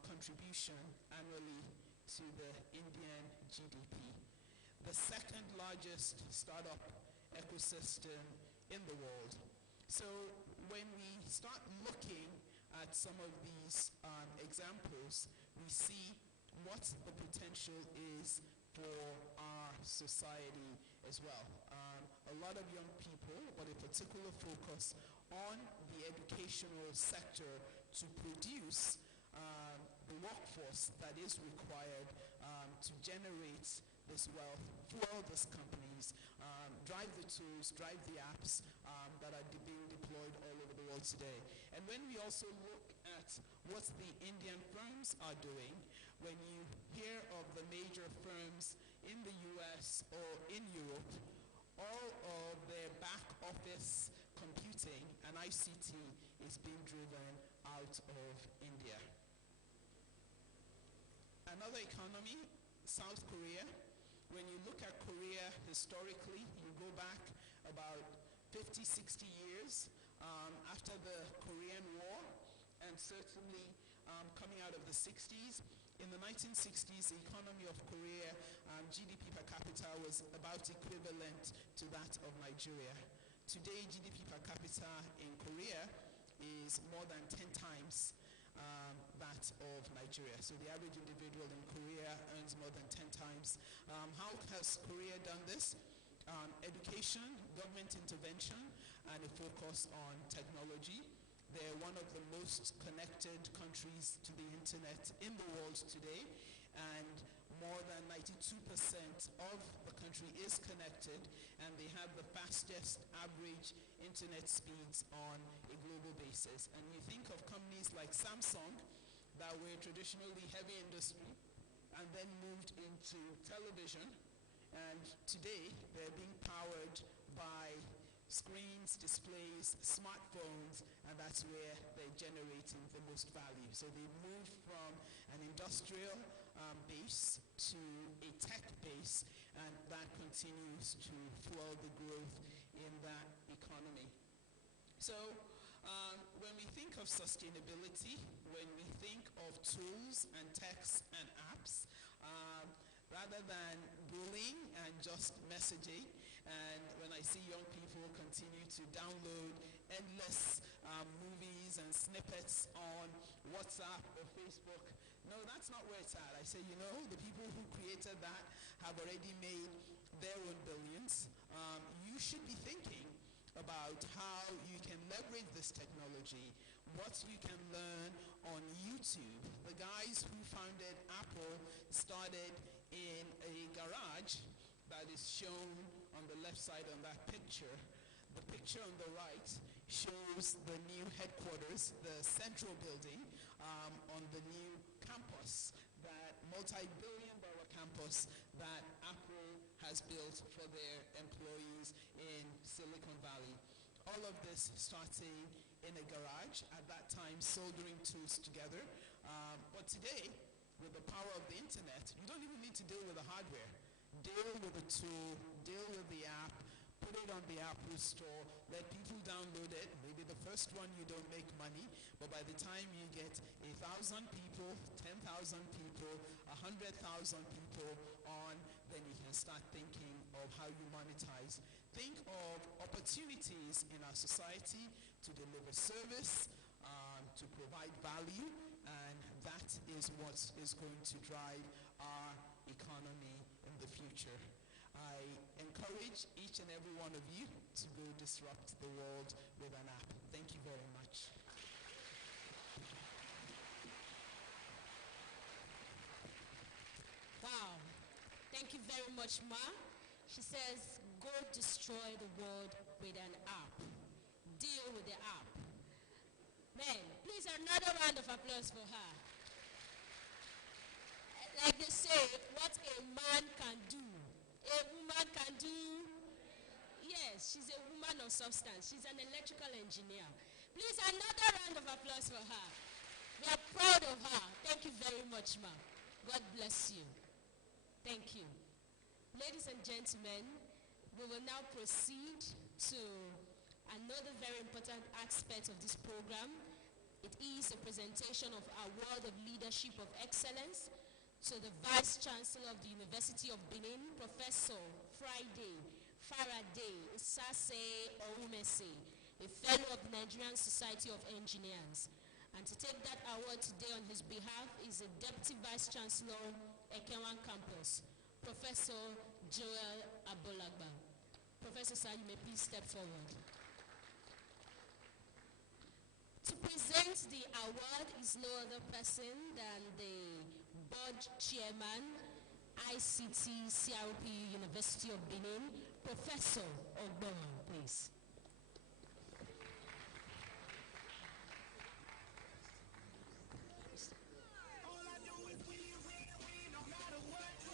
contribution annually to the Indian GDP. The second largest startup ecosystem in the world. So when we start looking at some of these examples, we see what the potential is for our society as well. A lot of young people, but a particular focus on the educational sector to produce the workforce that is required to generate this wealth for these companies, drive the tools, drive the apps that are being deployed all over the world today. And when we also look at what the Indian firms are doing, when you hear of the major firms in the US or in Europe, all of their back office computing and ICT is being driven out of India. Another economy, South Korea. When you look at Korea historically, you go back about 50, 60 years after the Korean War, and certainly coming out of the 60s, in the 1960s, the economy of Korea, GDP per capita was about equivalent to that of Nigeria. Today, GDP per capita in Korea is more than 10 times that of Nigeria. So the average individual in Korea earns more than 10 times. How has Korea done this? Education, government intervention, and a focus on technology. They're one of the most connected countries to the internet in the world today, and more than 92% of the country is connected, and they have the fastest average internet speeds on a global basis. And you think of companies like Samsung that were traditionally heavy industry and then moved into television, and today they're being powered by screens, displays, smartphones, and that's where they're generating the most value. So they moved from an industrial base to a tech base, and that continues to fuel the growth in that economy. So when we think of sustainability, when we think of tools and texts and apps, rather than bullying and just messaging, and when I see young people continue to download endless movies and snippets on WhatsApp or Facebook, no, that's not where it's at. I say, you know, the people who created that have already made their own billions. You should be thinking about how you can leverage this technology, what you can learn on YouTube. The guys who founded Apple started in a garage that is shown on the left side on that picture. The picture on the right shows the new headquarters, the central building on the new campus, that multi-billion-dollar campus that Apple has built for their employees in Silicon Valley. All of this starting in a garage, at that time soldering tools together. But today, with the power of the internet, you don't even need to deal with the hardware. Deal with the tool, deal with the app, put it on the Apple Store, let people download it. Maybe the first one you don't make money, but by the time you get 1,000 people, 10,000 people, 100,000 people on, then you can start thinking of how you monetize. Think of opportunities in our society to deliver service, to provide value, and that is what is going to drive our economy in the future. I encourage each and every one of you to go disrupt the world with an app. Thank you very much. Wow. Thank you very much, Ma. She says, go destroy the world with an app. Deal with the app. Men, please another round of applause for her. Like they say, what a man can do, a woman can do. Yes, she's a woman of substance. She's an electrical engineer. Please another round of applause for her. We are proud of her. Thank you very much, Ma. God bless you. Thank you. Ladies and gentlemen, we will now proceed to another very important aspect of this program. It is a presentation of Award of Leadership of Excellence to the Vice Chancellor of the University of Benin, Professor Friday Faraday Isase Oumese, a fellow of the Nigerian Society of Engineers. And to take that award today on his behalf is the Deputy Vice Chancellor, Ekenwan Campus, Professor Joel Abolagba. Professor Sir, you may please step forward. To present the award is no other person than the board chairman, ICT CRPU University of Benin, Professor Ogbon, please.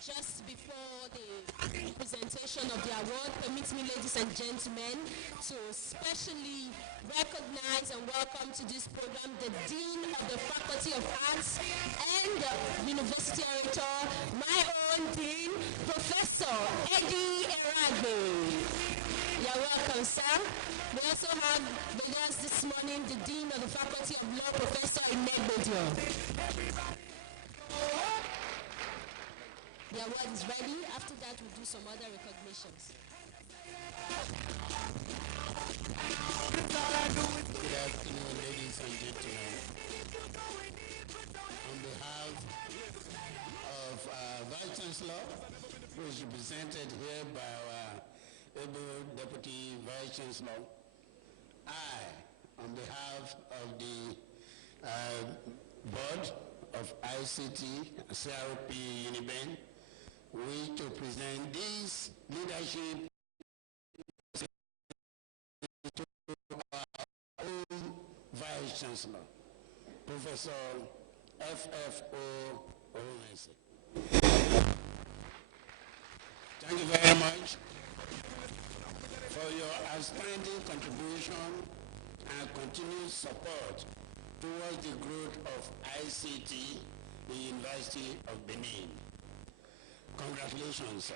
Just before the presentation of the award, permit me, ladies and gentlemen, to specially recognize and welcome to this program the Dean of the Faculty of Arts and University Editor, my own Dean, Professor Eddie Eragbe. You're welcome, sir. We also have with us this morning the Dean of the Faculty of Law, Professor Inegbedio. The award is ready. After that, we'll do some other recognitions. Good afternoon, ladies and gentlemen. On behalf of Vice Chancellor, who is represented here by our able Deputy Vice Chancellor, I, on behalf of the Board of ICT, CRPU Uniben, wish to present this leadership to our own Vice Chancellor, Professor FFO Owens. Thank you very much for your outstanding contribution and continued support towards the growth of ICT, the University of Benin. Congratulations, sir.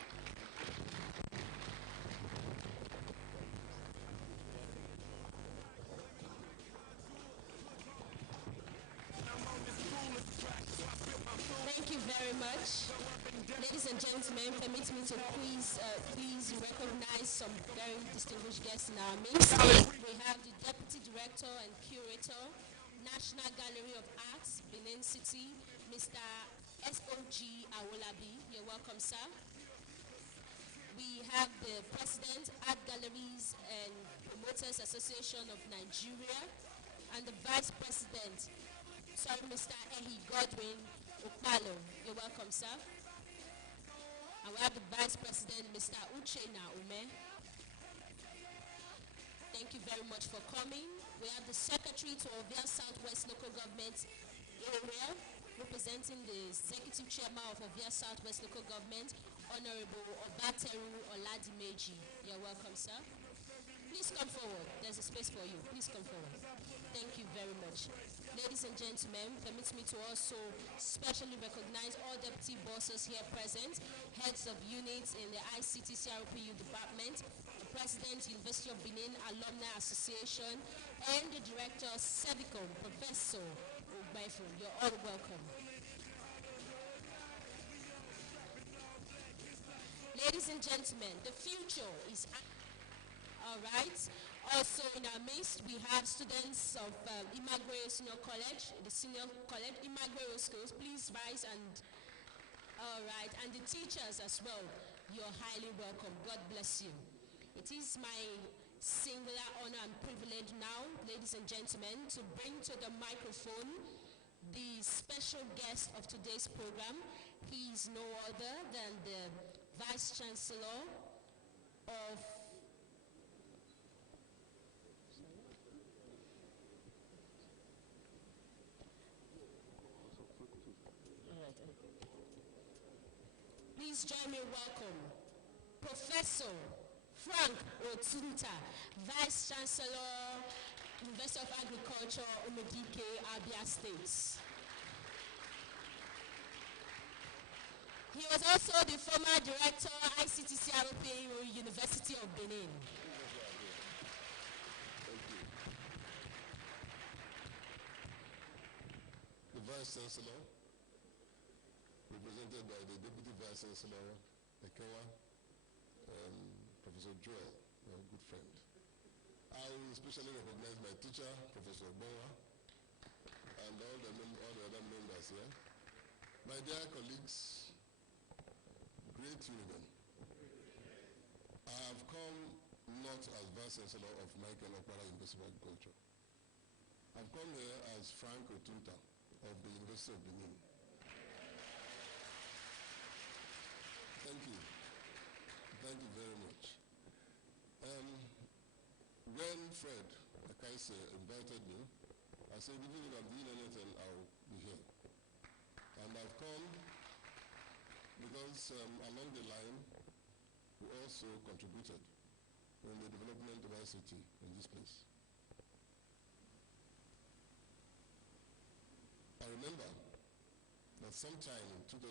Thank you very much. Ladies and gentlemen, permit me to please recognize some very distinguished guests in our midst. We have the Deputy Director and Curator, National Gallery of Arts, Benin City, Mr. S.O.G. Awolabi. You're welcome, sir. We have the President, Art Galleries and Promoters Association of Nigeria, and the Vice President, Mr. Ehi Godwin Okpalo. You're welcome, sir. And we have the Vice President, Mr. Uche Naume. Thank you very much for coming. We have the Secretary to Ovia Southwest Local Government Area, representing the Executive Chairman of Ovia Southwest Local Government, Honorable Obateru Oladimeji. You're welcome, sir. Please come forward. There's a space for you. Please come forward. Thank you very much. Ladies and gentlemen, permit me to also specially recognize all deputy bosses here present, heads of units in the ICT CRPU department, the President, University of Benin Alumni Association, and the Director, Cevicom, Professor Ogbaifo. You're all welcome. Ladies and gentlemen, the future is all right. Also in our midst, we have students of Imagwe Senior College, the Senior College, Imagwe Schools. Please rise and, all right, and the teachers as well. You're highly welcome. God bless you. It is my singular honor and privilege now, ladies and gentlemen, to bring to the microphone the special guest of today's program. He is no other than the Vice Chancellor of Please join me in welcome Professor Frank Otunta, Vice Chancellor, University of Agriculture, Umedike, Abia State. He was also the former Director ICT CRPU, University of Benin. The Vice Chancellor, represented by the Deputy Vice Chancellor, Ekewa, Professor Joel, my good friend. I will especially recognize my teacher, Professor Bowa, and all the other members here. My dear colleagues, great Uniben. I have come not as Vice Chancellor of Michael Okpara University of Agriculture. I've come here as Frank Otunta of the University of Benin. Thank you. Thank you very much. When Fred Akaise invited me, I said, even if I'm doing anything, I'll be here. And I've come because along the line, we also contributed in the development of ICT in this place. I remember that sometime in 2004,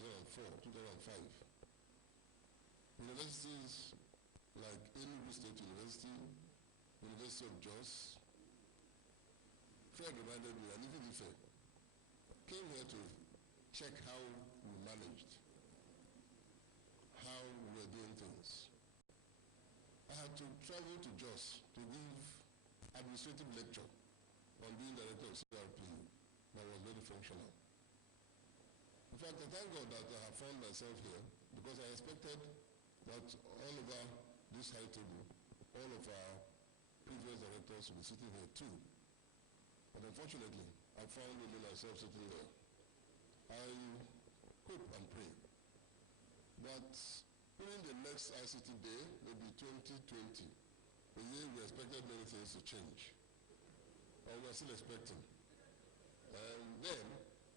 2005, universities like Enugu State University, University of Jos, Fred reminded me, and even Ife, came here to check how we managed. were doing things. I had to travel to Jos to give administrative lecture on being director of CRPU that was very functional. In fact, I thank God that I have found myself here because I expected that all over this high table, all of our previous directors will be sitting here too. But unfortunately, I found only myself sitting there. I hope and pray that during the next ICT Day, maybe 2020, the year we expected many things to change. Or we're still expecting. And then,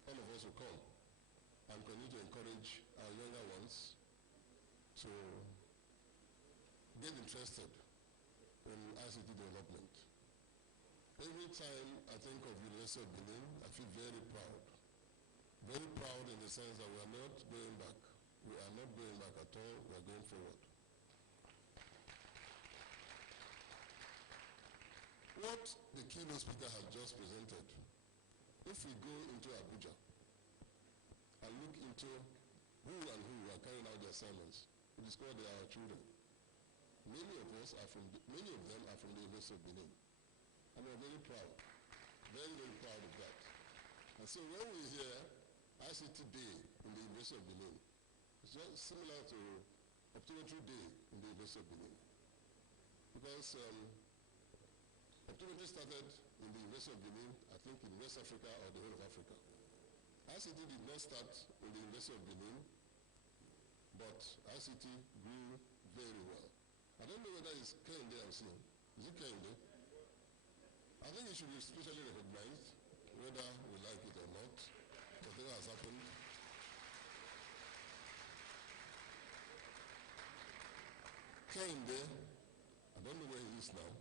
all of us will come and continue to encourage our younger ones to get interested in ICT development. Every time I think of University of Benin, I feel very proud. Very proud in the sense that we are not going back. We are not going back at all, we are going forward. What the keynote speaker has just presented, if we go into Abuja and look into who and who are carrying out the assignments, we discover they are our children. Many of them are from the University of Benin. And we are very proud, very, very proud of that. And so when we hear ICT Day in the University of Benin, it's just similar to Optometry Day in the University of Benin. Because optometry started in the University of Benin, I think in West Africa or the whole of Africa. ICT did not start in the University of Benin, but ICT grew very well. I don't know whether it's Kende I'm seeing. Is it Kende? I think it should be especially recognized, whether we like it or not, whatever has happened. Kende, I don't know where he is now.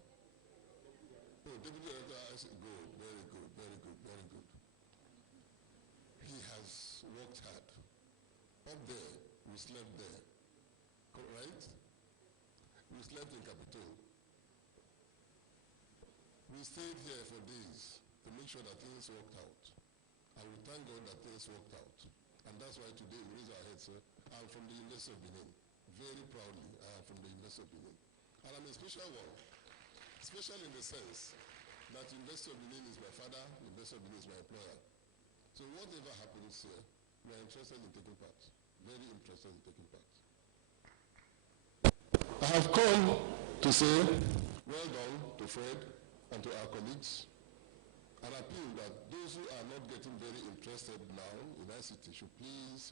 Oh, Deputy Director, I said, good, very good, very good, very good. He has worked hard. Up there, we slept there, right? We slept in Capitol. We stayed here for days to make sure that things worked out. And we thank God that things worked out. And that's why today we raise our heads, sir. I'm from the University of Benin. Very proudly, I am from the University of Benin. And I'm a special one. Special in the sense that University of Benin is my father, University of Benin is my employer. So whatever happens here, we are interested in taking part. Very interested in taking part. I have come to say well done to Fred and to our colleagues, and appeal that those who are not getting very interested now in ICT should please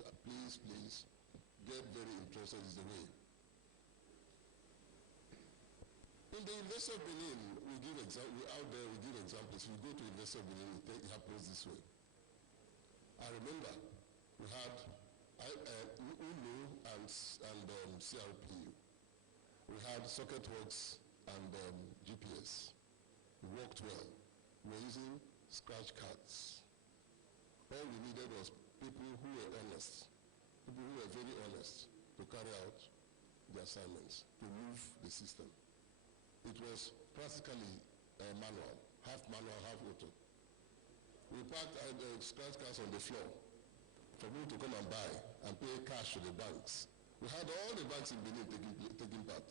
get very interested is the way. In the University of Benin, we give examples. We go to University of Benin, it happens this way. I remember we had UNO and CRPU. We had Socket Works and GPS. We worked well. We were using scratch cards. All we needed was people who were honest, people who were very honest to carry out the assignments, to move the system. It was practically manual, half auto. We parked scratch cards on the floor for people to come and buy and pay cash to the banks. We had all the banks in Benin taking part.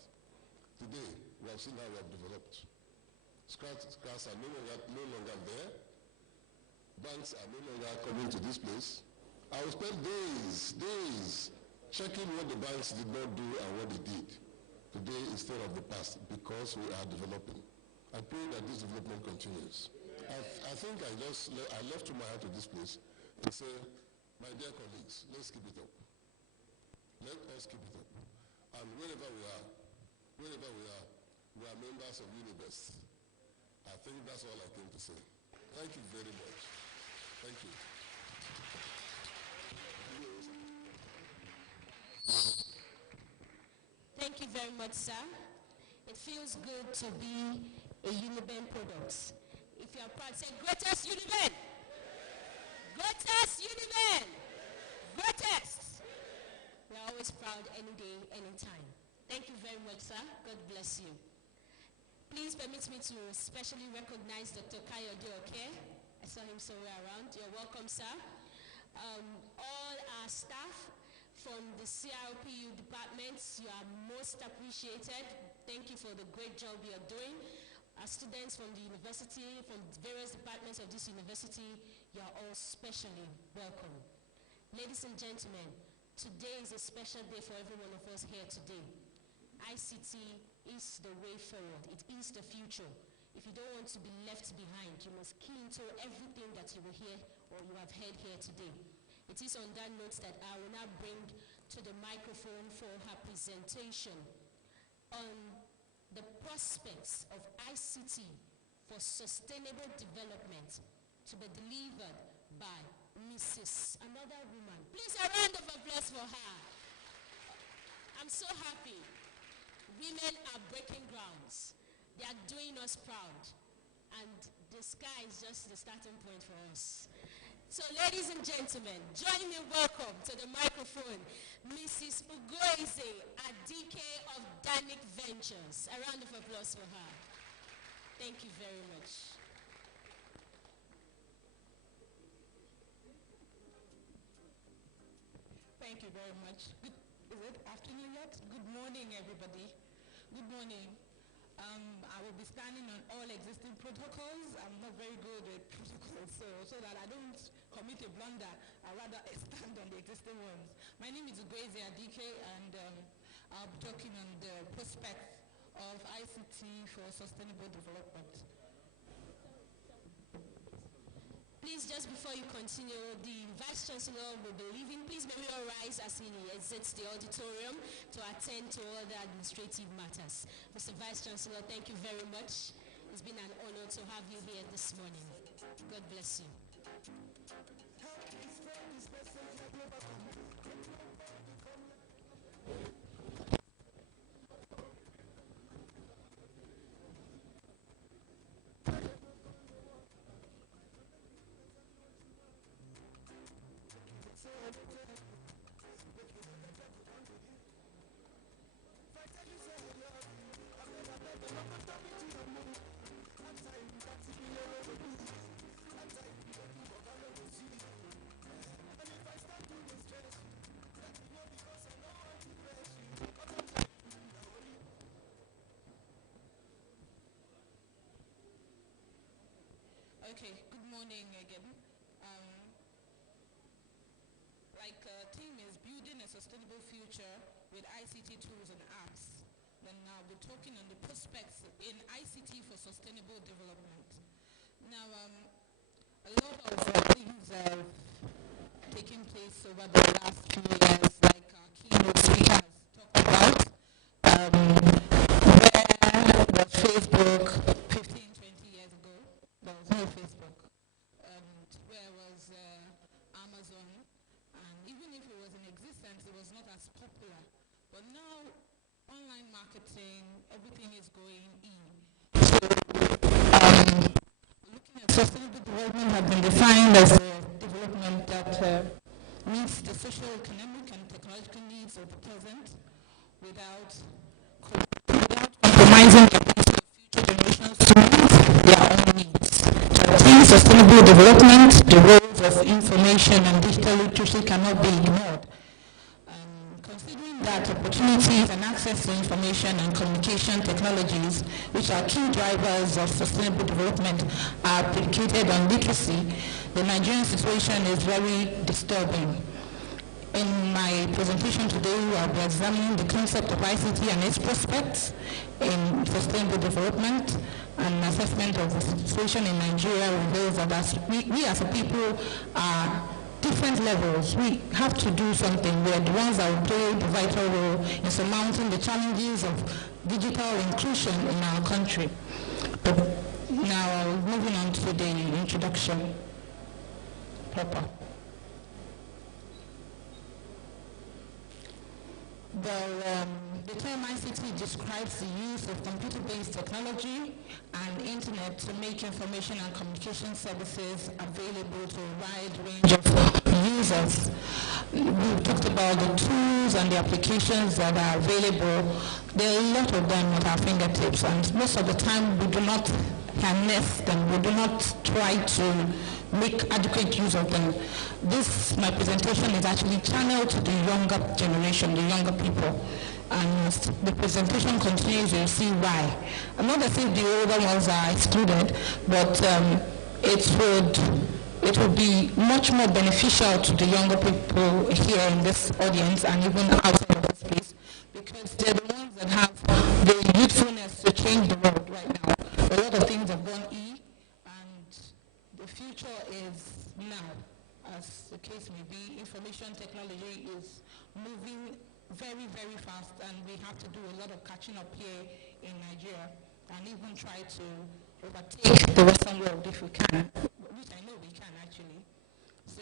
Today, we have seen how we have developed. Scratch cards are no longer there. Banks are no longer coming to this place. I will spend days checking what the banks did not do and what they did. Today instead of the past, because we are developing. I pray that this development continues. I think I left to my heart to this place to say, my dear colleagues, let's keep it up. Let us keep it up. And wherever we are, we are members of Unibest. I think that's all I came to say. Thank you very much. Thank you. Thank you very much, sir. It feels good to be a Uniben product. If you are proud, say greatest Uniben! Greatest Uniben! Greatest! We are always proud any day, anytime. Thank you very much, sir. God bless you. Please permit me to specially recognize Dr. Kayode Oke. I saw him somewhere around. You're welcome, sir. All our staff from the CRPU department, you are most appreciated. Thank you for the great job you are doing. Our students from the university, from various departments of this university, you are all specially welcome. Ladies and gentlemen, today is a special day for every one of us here today. ICT is the way forward. It is the future. If you don't want to be left behind, you must key into everything that you will hear or you have heard here today. It is on that note that I will now bring to the microphone for her presentation on the prospects of ICT for sustainable development to be delivered by Mrs. Another woman. Please, a round of applause for her. I'm so happy. Women are breaking grounds. They are doing us proud. And the sky is just the starting point for us. So, ladies and gentlemen, join me in welcome to the microphone, Mrs. Ugoeze Adike of Danic Ventures. A round of applause for her. Thank you very much. Thank you very much. Is it afternoon yet? Good morning, everybody. Good morning. I will be standing on all existing protocols. I'm not very good at protocols, so that I don't commit a blunder, I rather stand on the existing ones. My name is Ugoeze Adike, and I'll be talking on the prospects of ICT for sustainable development. Please, just before you continue, the Vice Chancellor will be leaving. Please may we all rise as he exits the auditorium to attend to all the administrative matters. Mr. Vice Chancellor, thank you very much. It's been an honor to have you here this morning. God bless you. Okay, good morning again. Team is building a sustainable future with ICT tools and apps. Then I'll be talking on the prospects in ICT for sustainable development. Now, a lot of things have taken place over the last few years, like our keynote speaker has talked about, where was Facebook 15, 20 years ago? There was no Facebook. Where was Amazon? And even if it was in existence, it was not as popular. But now, online marketing, everything is going in. So, looking at sustainable development has been defined as a development that meets the social, economic, and technological needs of the present without compromising the ability of future generations to meet their own needs. To attain sustainable development, the roles of information and digital literacy cannot be ignored. Considering that opportunities and access to information and communication technologies, which are key drivers of sustainable development, are predicated on literacy, the Nigerian situation is very disturbing. In my presentation today, I'll be examining the concept of ICT and its prospects in sustainable development. An assessment of the situation in Nigeria reveals that we as a people are different levels. We have to do something. We are the ones that will play the vital role in surmounting the challenges of digital inclusion in our country. But now, moving on to the introduction proper. The term ICT describes the use of computer-based technology and internet to make information and communication services available to a wide range of users. We talked about the tools and the applications that are available. There are a lot of them at our fingertips, and most of the time we do not harness them. We do not try to make adequate use of them. My presentation is actually channeled to the younger generation, the younger people. And the presentation continues, you'll see why. I'm not as if the older ones are excluded, but it would be much more beneficial to the younger people here in this audience and even outside of this place, because they're the ones that have the youthfulness to change the world right now. A lot of things have gone and the future is now, as the case may be. Information technology is moving very, very fast, and we have to do a lot of catching up here in Nigeria and even try to overtake the Western world if we can, which I know we can actually. So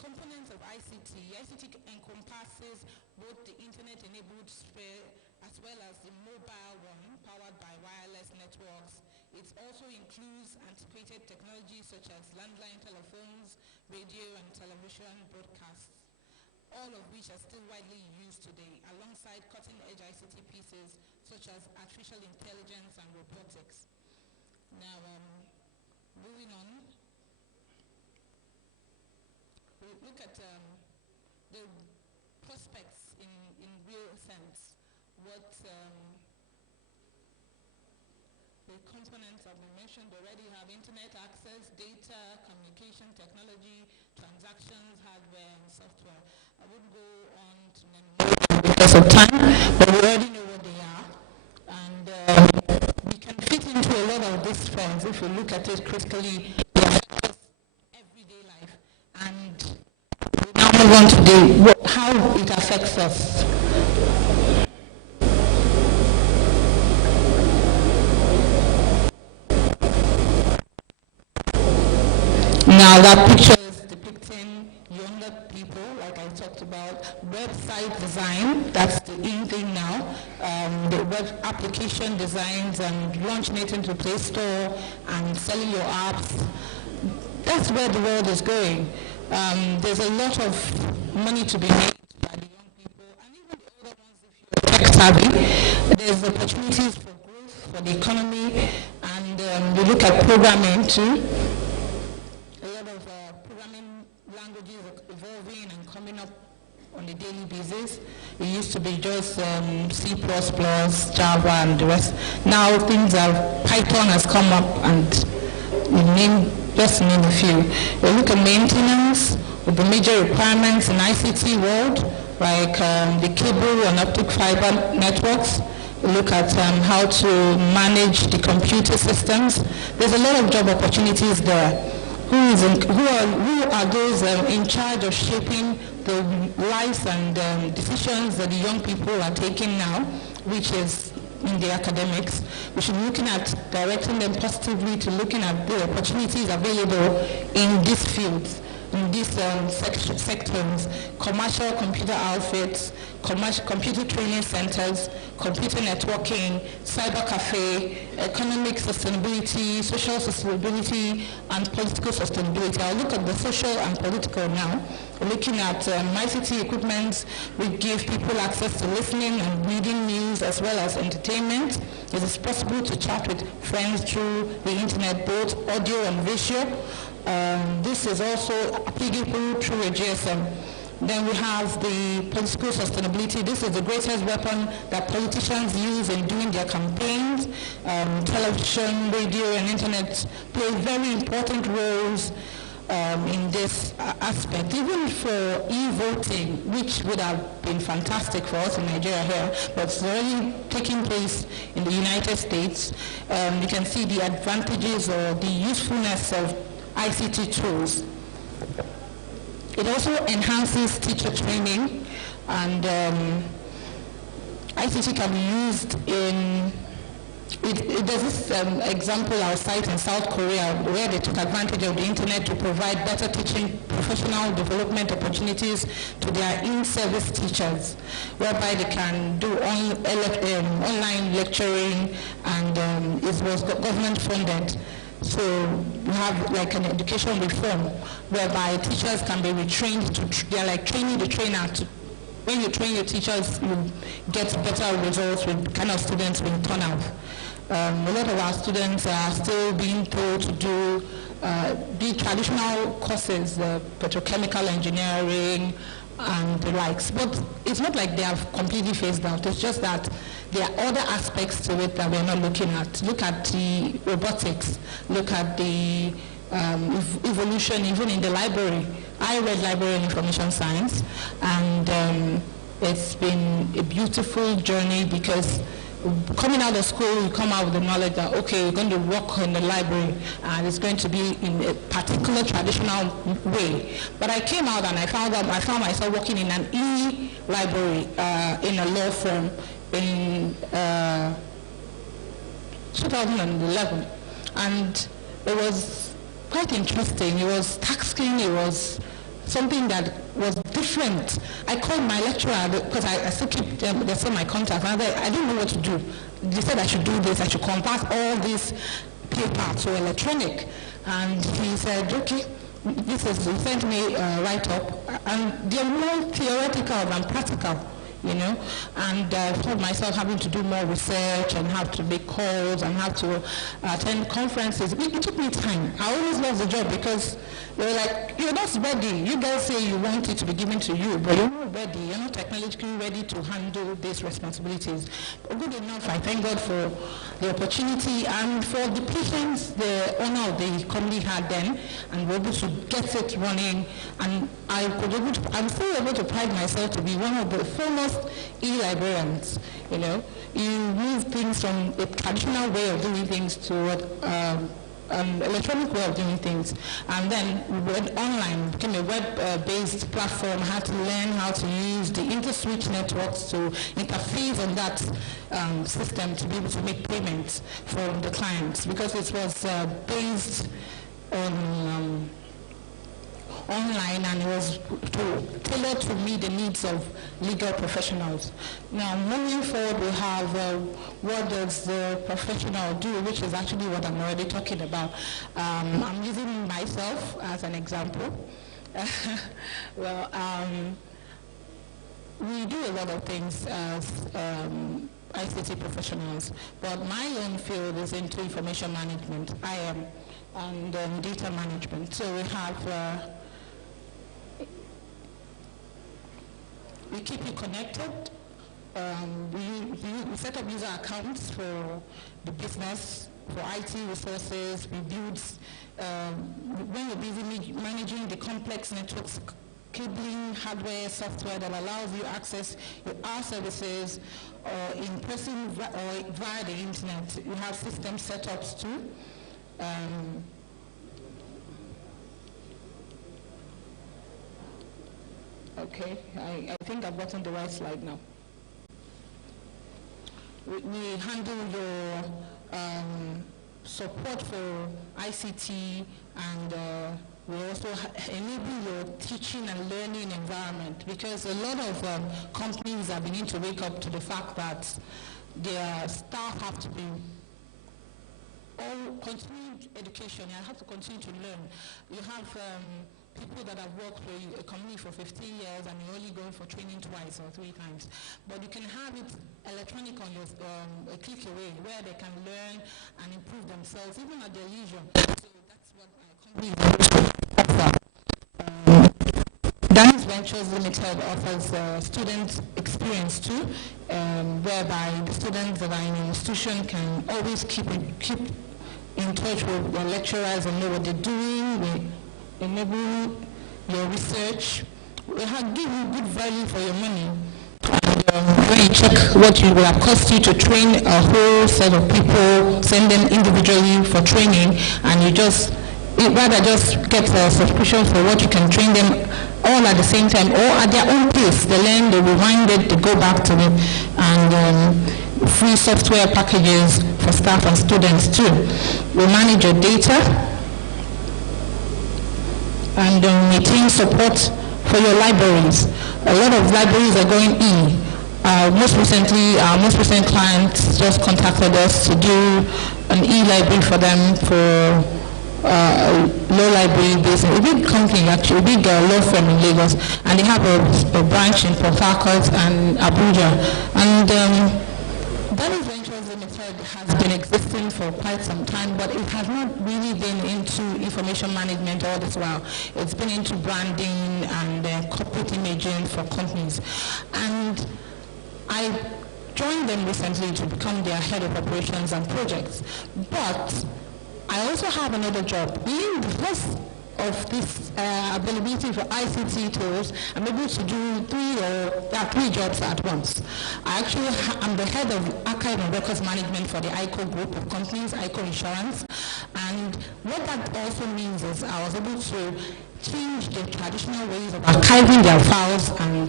components of ICT. ICT encompasses both the internet-enabled sphere as well as the mobile one powered by wireless networks. It also includes antiquated technologies such as landline telephones, radio and television broadcasts, all of which are still widely used today, alongside cutting-edge ICT pieces such as artificial intelligence and robotics. Now, moving on, we look at the prospects in real sense. What the components have been mentioned already have internet access, data, communication technology, transactions, hardware, and software. I wouldn't go on to name more because of time, but we already know what they are. And we can fit into a lot of these spheres if we look at it critically. They affect us everyday life. And we now move on to how it affects us. Now that picture is depicting younger people, like I talked about, website design, that's the in thing now, the web application designs and launching it into Play Store and selling your apps. That's where the world is going. There's a lot of money to be made by the young people, and even the older ones if you're tech savvy. There's opportunities for growth for the economy, and we look at programming too. Evolving and coming up on a daily basis. It used to be just C++, Java, and the rest. Now things are, Python has come up, and just to name a few. We look at maintenance with the major requirements in ICT world, like the cable and optic fiber networks. We look at how to manage the computer systems. There's a lot of job opportunities there. Who are those in charge of shaping the lives and decisions that the young people are taking now, which is in the academics? We should be looking at directing them positively to looking at the opportunities available in these fields, in these sectors: commercial computer outfits, computer training centers, computer networking, cyber cafe, economic sustainability, social sustainability, and political sustainability. I'll look at the social and political now. We're looking at ICT equipment. We give people access to listening and reading news as well as entertainment. It is possible to chat with friends through the internet, both audio and visual. This is also applicable through a GSM. Then we have the political sustainability. This is the greatest weapon that politicians use in doing their campaigns. Television, radio, and internet play very important roles in this aspect. Even for e-voting, which would have been fantastic for us in Nigeria here, but it's already taking place in the United States. You can see the advantages or the usefulness of ICT tools. It also enhances teacher training, and ICT can be used in, there's this example I'll cite in South Korea where they took advantage of the internet to provide better teaching professional development opportunities to their in-service teachers, whereby they can do online lecturing, and it was government funded. So we have like an education reform whereby teachers can be retrained they're like training the trainer to, when you train your teachers, you get better results with the kind of students we turn out. A lot of our students are still being told to do the traditional courses, petrochemical engineering and the likes, but it's not like they have completely phased out. It's just that there are other aspects to it that we're not looking at. Look at the robotics, look at the evolution even in the library. I read library and information science, and it's been a beautiful journey because coming out of school, you come out with the knowledge that, okay, you're going to work in the library and it's going to be in a particular traditional way. But I came out and I found myself working in an e-library in a law firm in 2011. And it was quite interesting. It was taxing, it was something that was different. I called my lecturer because I still keep they still my contact. And I didn't know what to do. They said I should do this. I should convert all this paper to electronic. And he said, okay, he sent me a write-up. And they're more theoretical than practical, you know. And I found myself having to do more research and have to make calls and have to attend conferences. It took me time. I always loved the job because they were like, you're not ready. You guys say you want it to be given to you, but you're not ready. You're not technologically ready to handle these responsibilities. But good enough, I thank God for the opportunity and for the patience the owner of the company had then, and we're able to get it running. And I'm still able to pride myself to be one of the foremost e-librarians. You know, you move things from a traditional way of doing things to electronic way of doing things, and then we went online, became a web-based platform. Had to learn how to use the inter-switch networks to interface on that system to be able to make payments from the clients, because it was based on online, and it was tailored to meet the needs of legal professionals. Now, moving forward, we have what does the professional do, which is actually what I'm already talking about. I'm using myself as an example. Well, we do a lot of things as ICT professionals, but my own field is into information management, IM, and data management. So we have we keep you connected. We set up user accounts for the business, for IT resources. We build, when you're busy managing the complex networks, cabling, hardware, software that allows you access our services in person or via the internet. You have system setups too. Okay, I think I've gotten the right slide now. We handle your support for ICT, and we also enable your teaching and learning environment, because a lot of companies are beginning to wake up to the fact that their staff have to be all continued education. You have to continue to learn. You have people that have worked for a company for 15 years and you're only going for training twice or 3 times. But you can have it electronic on your a click away, where they can learn and improve themselves even at their leisure. So that's what my company offer. Dani's Ventures Limited offers student experience too, whereby the students that are in an institution can always keep in touch with their lecturers and know what they're doing. We enable your research. We give you good value for your money. And when you check what it will have cost you to train a whole set of people, send them individually for training, and you rather just get a subscription for what you can train them all at the same time or at their own pace. They learn, they rewind it, they go back to it, and free software packages for staff and students too. We manage your data and maintain support for your libraries. A lot of libraries are going most recent clients just contacted us to do an e-library for them for law library based in a big company, actually, a big law firm in Lagos, and they have a branch in Port Harcourt and Abuja. And Benin Ventures Limited has been existing for quite some time, but it has not really been into information management all this while. It's been into branding and corporate imaging for companies. And I joined them recently to become their head of operations and projects. But I also have another job. Being because of this availability for ICT tools, I'm able to do three jobs at once. I actually am the head of archive and records management for the ICO group of companies, ICO Insurance. And what that also means is I was able to change the traditional ways of archiving their files and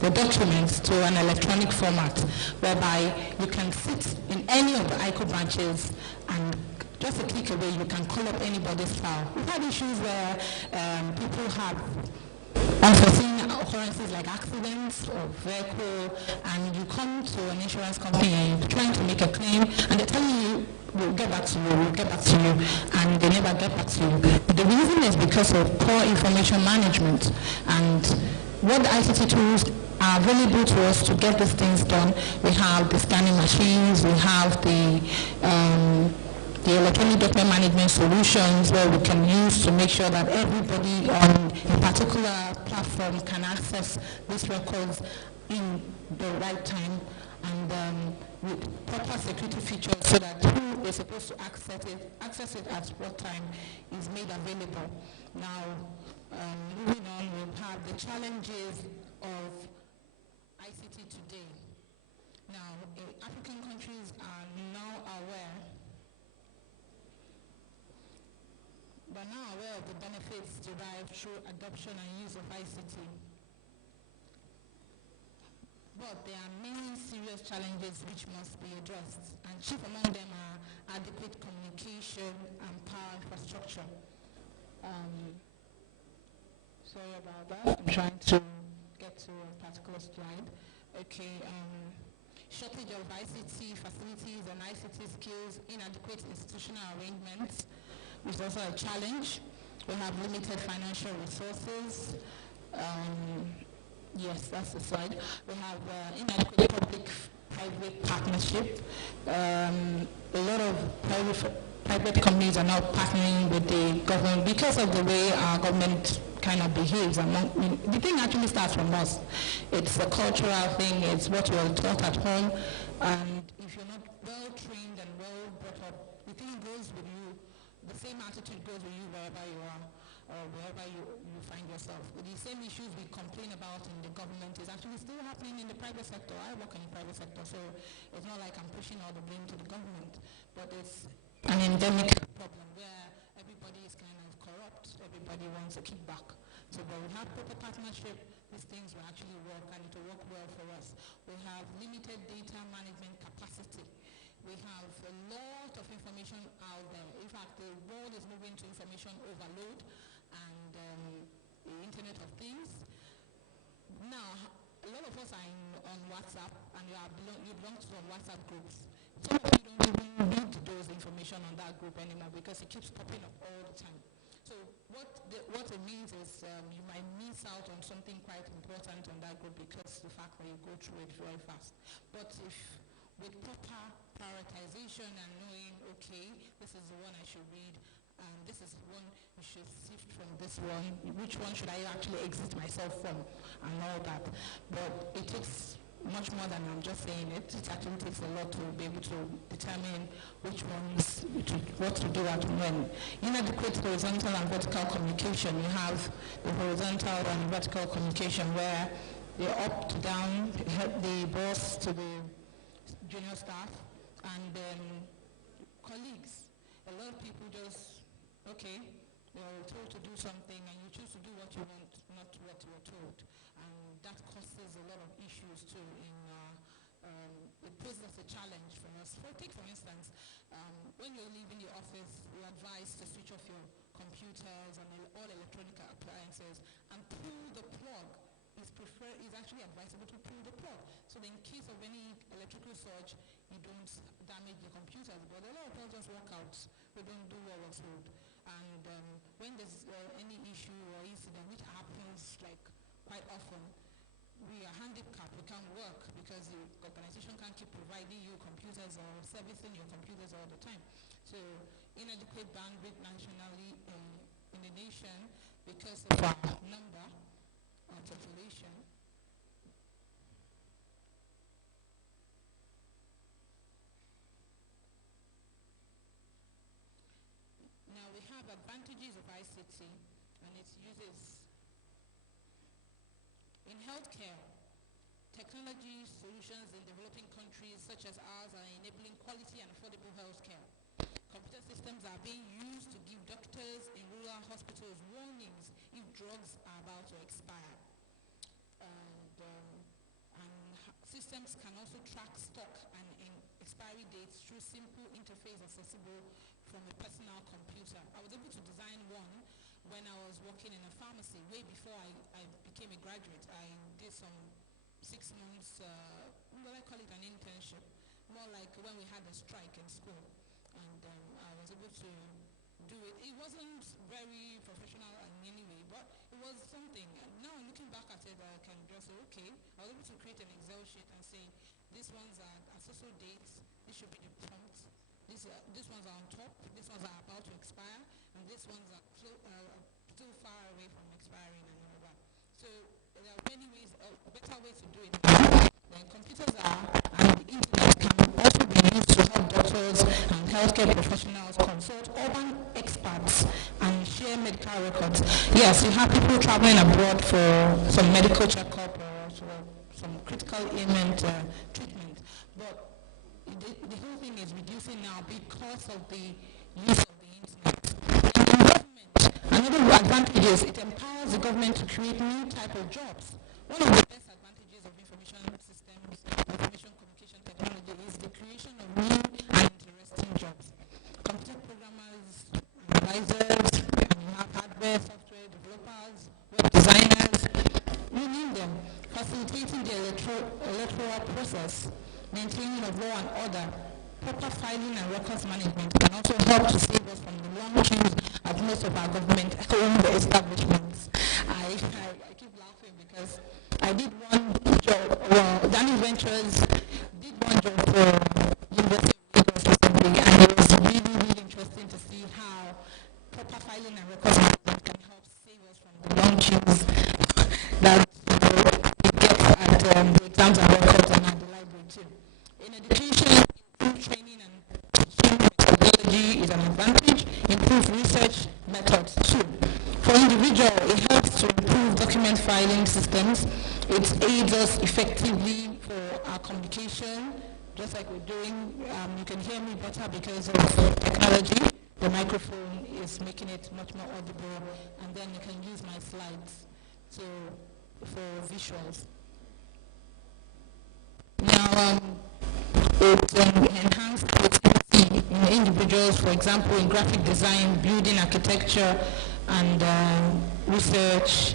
the documents to an electronic format, whereby you can sit in any of the ICO branches and just a click away, you can call up anybody's file. We've had issues where people have unforeseen occurrences like accidents or vehicle, and you come to an insurance company and you're trying to make a claim, and they're telling you, we'll get back to you, we'll get back to you, and they never get back to you. The reason is because of poor information management, and what the ICT tools are available to us to get these things done. We have the scanning machines, we have the electronic document management solutions where we can use to make sure that everybody on a particular platform can access these records in the right time, and with proper security features so that who is supposed to access it at what time is made available. Now, moving on, we have the challenges of ICT today. Now, African countries are now aware of the benefits derived through adoption and use of ICT. But there are many serious challenges which must be addressed, and chief among them are adequate communication and power infrastructure. Sorry about that. I'm trying to get to a particular slide. Okay. Shortage of ICT facilities and ICT skills, inadequate institutional arrangements, which is also a challenge. We have limited financial resources. Yes, that's the slide. We have inadequate public-private partnership. A lot of private companies are now partnering with the government because of the way our government kind of behaves. The thing actually starts from us. It's a cultural thing. It's what we're taught at home. And if you're not well trained and well brought up, the thing goes with you. The same attitude goes with you wherever you are or wherever you find yourself. The same issues we complain about in the government is actually still happening in the private sector. I work in the private sector, so it's not like I'm pushing all the blame to the government, but it's an endemic problem where everybody is kind of corrupt, everybody wants a kickback. So when we have proper partnership, these things will actually work, and it will work well for us. We have limited data management capacity. We have a lot of information out there. In fact, the world is moving to information overload and the Internet of Things. Now, a lot of us are on WhatsApp, and you belong to some WhatsApp groups. Some of you don't even read those information on that group anymore because it keeps popping up all the time. So what it means is you might miss out on something quite important on that group because the fact that you go through it very fast. But if with proper prioritization and knowing, okay, this is the one I should read, and this is the one you should sift from this one, which one should I actually exit myself from, and all that. But it takes much more than I'm just saying it. It actually takes a lot to be able to determine which ones, what to do at when. Inadequate horizontal and vertical communication. You have the horizontal and vertical communication where the up to down, the boss to the junior staff, and then colleagues. A lot of people just, okay, you're told to do something and you choose to do what you want, not what you were told. And that causes a lot of issues too. It poses a challenge for us. Take for instance, when you're leaving the office, you're advised to switch off your computers and all electronic appliances and pull the plug. It's actually advisable to pull the plug. So that in case of any electrical surge, you don't damage the computers. But a lot of us just just walk out. We don't do what we're told. And when there's any issue or incident, which happens like quite often, we are handicapped. We can't work because the organization can't keep providing you computers or servicing your computers all the time. So inadequate bandwidth nationally in the nation because of our number, our population. Now we have advantages of ICT and its uses. In healthcare, technology solutions in developing countries such as ours are enabling quality and affordable healthcare. Computer systems are being used to give doctors in rural hospitals warnings if drugs are about to expire. Systems can also track stock and expiry dates through simple interface accessible from a personal computer. I was able to design one when I was working in a pharmacy way before I became a graduate. I did some 6 months, what I call it, an internship, more like when we had a strike in school. And I was able to do it. It wasn't very professional in any way, but it was something. And now looking back at it, I can just say, okay, I was able to create an Excel sheet and say, these ones are so dates, this should be the prompt. These ones are on top, these ones are about to expire, and these ones are still far away from expiring and all that. So there are many ways, better ways to do it. Then computers and the internet can also be used to help doctors and healthcare professionals consult urban experts and share medical records. Yes, you have people traveling abroad for some medical checkup or some critical ailment treatment, but the whole thing is reducing now because of the use of the internet. Another advantage is it empowers the government to create new type of jobs. One of the best advantages of information systems, information communication technology is the creation of new and interesting jobs. Computer programmers, advisors, you have hardware, software developers, web designers, you name them, facilitating the electoral process, maintaining of law and order. Proper filing and records management can also help to save us from the long queues at most of our government-owned establishments. I keep laughing because I did one job, Danny Ventures did one job for University of Lagos recently, and it was really, really interesting to see how proper filing and records management can help save us from the long queues that we get at the exams and records and at the library too. In education, training and teaching methodology is an advantage. Improve research methods too. For individual, it helps to improve document filing systems. It aids us effectively for our communication, just like we're doing. You can hear me better because of technology. The microphone is making it much more audible, and then you can use my slides for visuals. Now, it enhanced creativity in individuals, for example, in graphic design, building architecture, and research,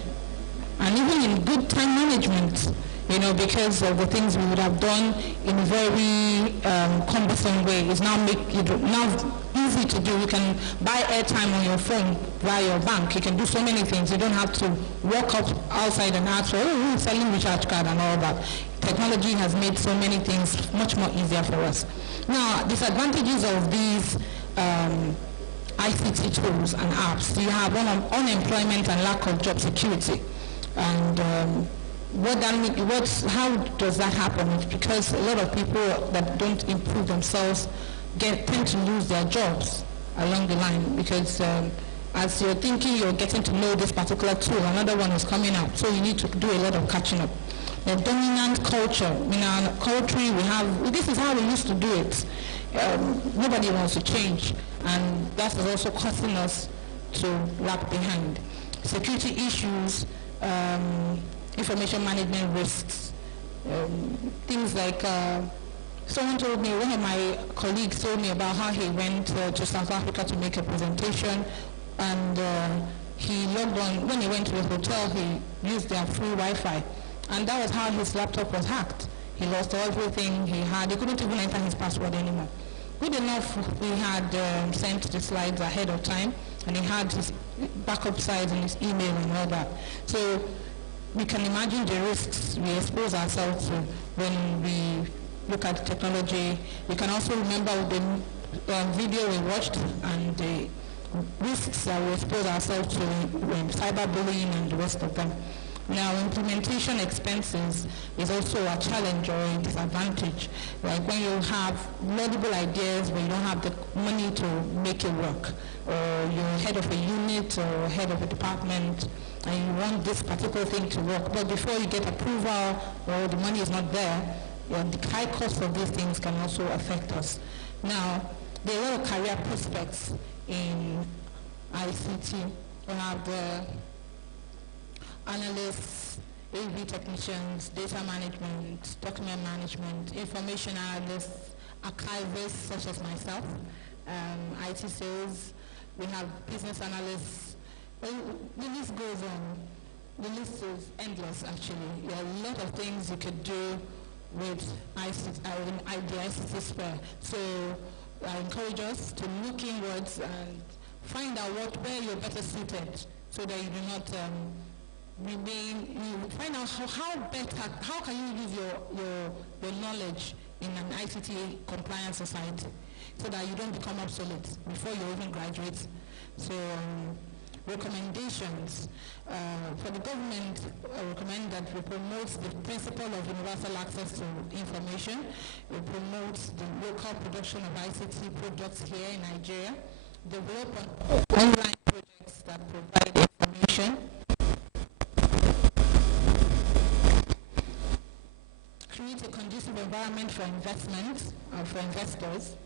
and even in good time management, because of the things we would have done in a very cumbersome way. It's now easy to do. You can buy airtime on your phone via your bank. You can do so many things. You don't have to walk up outside and ask for, who's selling recharge card and all that. Technology has made so many things much more easier for us. Now, disadvantages of these ICT tools and apps. You have unemployment and lack of job security. And how does that happen? It's because a lot of people that don't improve themselves tend to lose their jobs along the line, because as you're thinking you're getting to know this particular tool, another one is coming out, so you need to do a lot of catching up. The dominant culture, in our country this is how we used to do it. Nobody wants to change, and that is also causing us to lag behind. Security issues, information management risks, things like someone told me, one of my colleagues told me about how he went to South Africa to make a presentation, and he logged on. When he went to the hotel, he used their free Wi-Fi, and that was how his laptop was hacked. He lost everything he had. He couldn't even enter his password anymore. good enough we had sent the slides ahead of time, and he had his backup slides in his email and all that. So we can imagine the risks we expose ourselves to when we look at technology. We can also remember the video we watched and the risks that we expose ourselves to in cyberbullying and the rest of them. Now, implementation expenses is also a challenge or a disadvantage. Like when you have laudable ideas, but you don't have the money to make it work, or you're head of a unit or head of a department, and you want this particular thing to work, but before you get approval or the money is not there, the high cost of these things can also affect us. Now, there are a lot of career prospects in ICT. We have the analysts, AV technicians, data management, document management, information analysts, archivists such as myself, IT sales, we have business analysts. Well, the list goes on. The list is endless actually. There are a lot of things you could do with the ICT sphere. So I encourage us to look inwards and find out where you're better suited so that you do not find out how can you use your knowledge in an ICT compliance society so that you don't become obsolete before you even graduate. So recommendations for the government, I recommend that we promote the principle of universal access to information. We promote the local production of ICT products here in Nigeria, develop online projects that provide information, create a conducive environment for investment, for investors,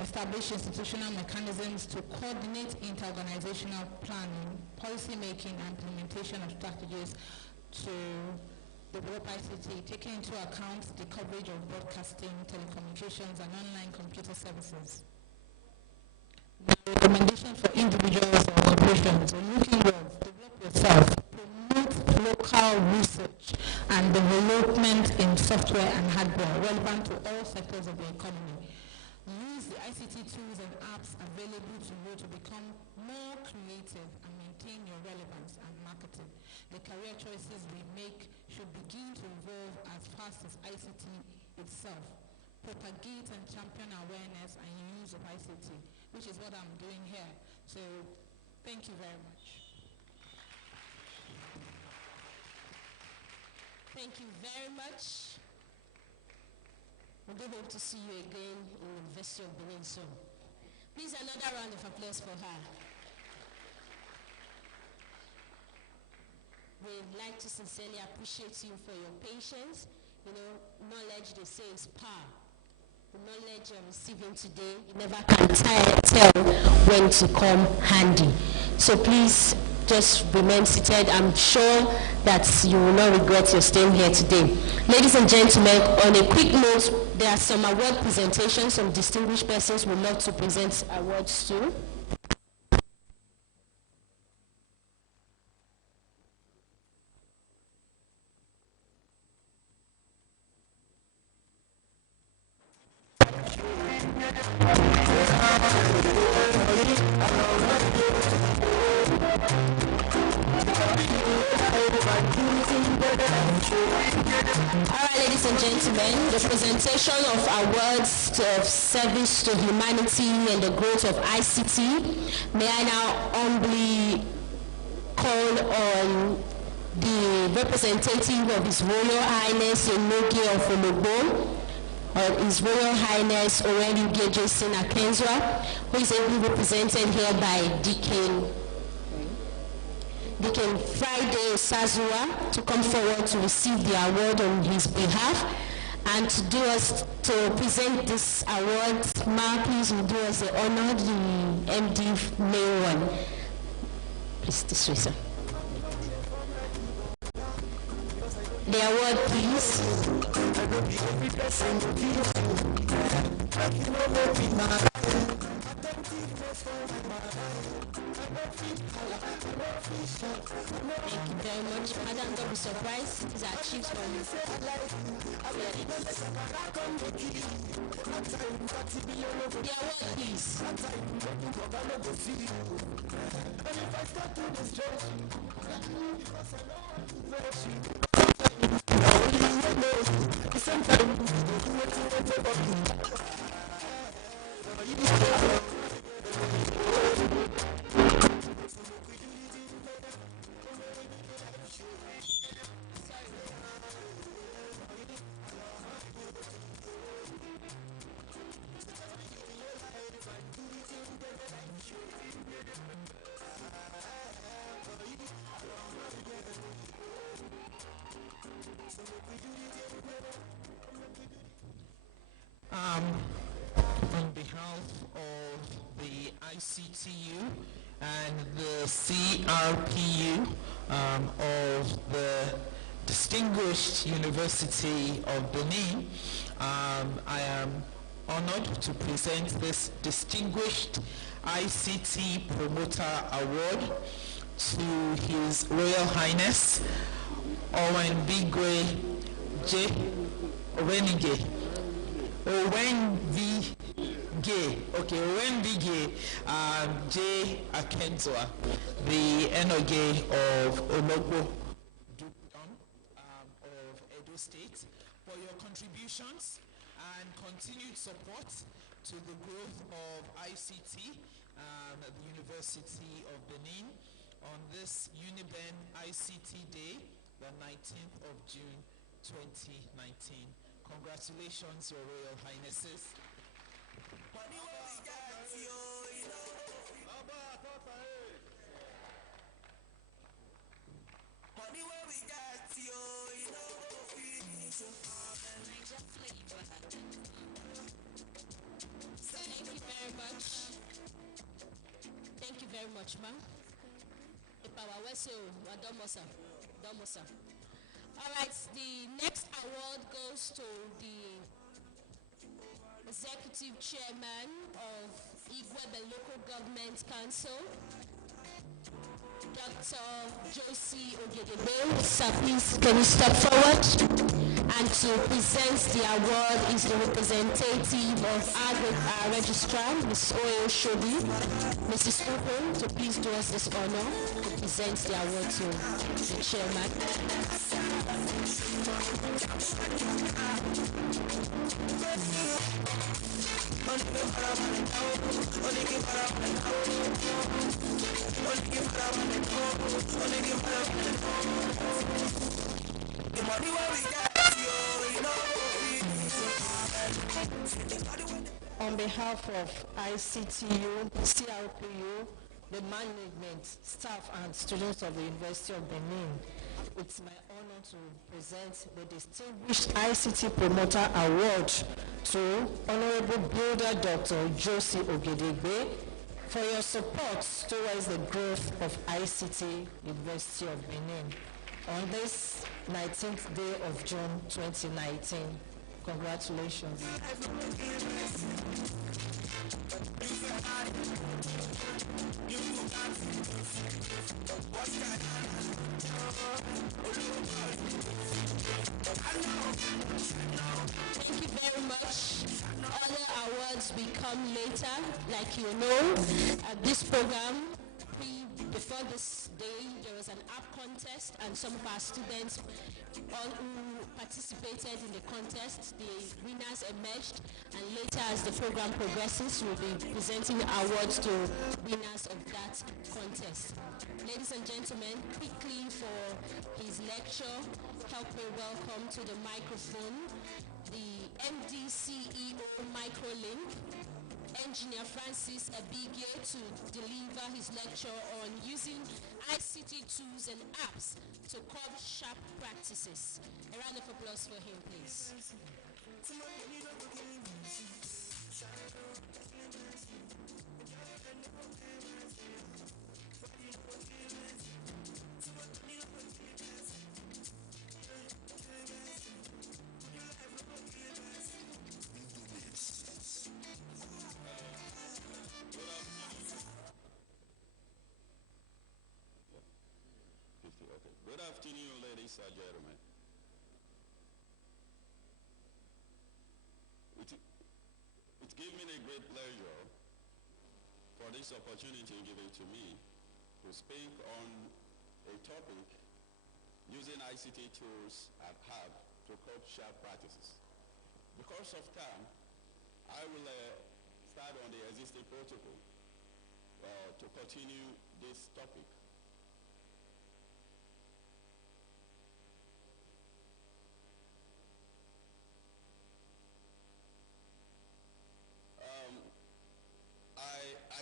establish institutional mechanisms to coordinate interorganizational planning, policy making, and implementation of strategies to develop ICT, taking into account the coverage of broadcasting, telecommunications, and online computer services. The recommendation for individuals or corporations, looking well, develop yourself, promote local research and development in software and hardware relevant to all sectors of the economy. Use the ICT tools and apps available to you to become more creative and maintain your relevance and marketing. The career choices we make should begin to evolve as fast as ICT itself. Propagate and champion awareness and use of ICT, which is what I'm doing here. So, thank you very much. Thank you very much. We do hope to see you again in the University of Benin soon. Please, another round of applause for her. We'd like to sincerely appreciate you for your patience. You know, knowledge, they say, is power. The knowledge you're receiving today, you never can tell when to come handy. So please, just remain seated. I'm sure that you will not regret your staying here today. Ladies and gentlemen, on a quick note, there are some award presentations. Some distinguished persons would love to present awards to. Alright, ladies and gentlemen, the presentation of awards of service to humanity and the growth of ICT. May I now humbly call on the representative of His Royal Highness Enoge of Ologbo, His Royal Highness Oreluge Jason Akenzwa, who is ably represented here by Deacon Friday Sazua, to come forward to receive the award on his behalf, and to present this award. Ma, please will do us the honor, the MD main one. Please, this way, sir. The award, please. Thank you very much. Madam, don't be surprised. These are chiefs from the award, please. On behalf of the ICTU and the CRPU of the distinguished University of Benin, I am honored to present this distinguished ICT Promoter Award to His Royal Highness Owenbigwe J. Owenige. Owenbigwe J. Akentoa, the Enoge of Ologbo of Edo State, for your contributions and continued support to the growth of ICT at the University of Benin on this UniBen ICT Day, the 19th of June 2019. Congratulations, Your Royal Highnesses. Thank you very much, ma'am. All right, the next award goes to the Executive Chairman of Igwebe Local Government Council, Dr. Josie Ogedebe. Sir, please, can you step forward? And to present the award is the representative of our registrar, Ms. Oyo Shobi. Mrs. Upo, so please do us this honor to present the award to the chairman. On behalf of ICTU, CRPU, the management, staff and students of the University of Benin, it's my honor to present the Distinguished ICT Promoter Award to Honorable Builder Dr. Josie Ogedegbe for your support towards the growth of ICT University of Benin on this 19th day of June 2019. Congratulations. Thank you very much. Other awards will come later. Like you know, at this program, before this day, there was an app contest, and some of our students who participated in the contest, the winners emerged, and later as the program progresses, we'll be presenting awards to winners of that contest. Ladies and gentlemen, quickly for his lecture, help me welcome to the microphone the MD CEO Microlink, Engineer Francis Abige, to deliver his lecture on using ICT tools and apps to curb sharp practices. A round of applause for him, please. ladies and gentlemen. It gives me a great pleasure for this opportunity given to me to speak on a topic using ICT tools at hub to cope sharp practices. Because of time, I will start on the existing protocol to continue this topic.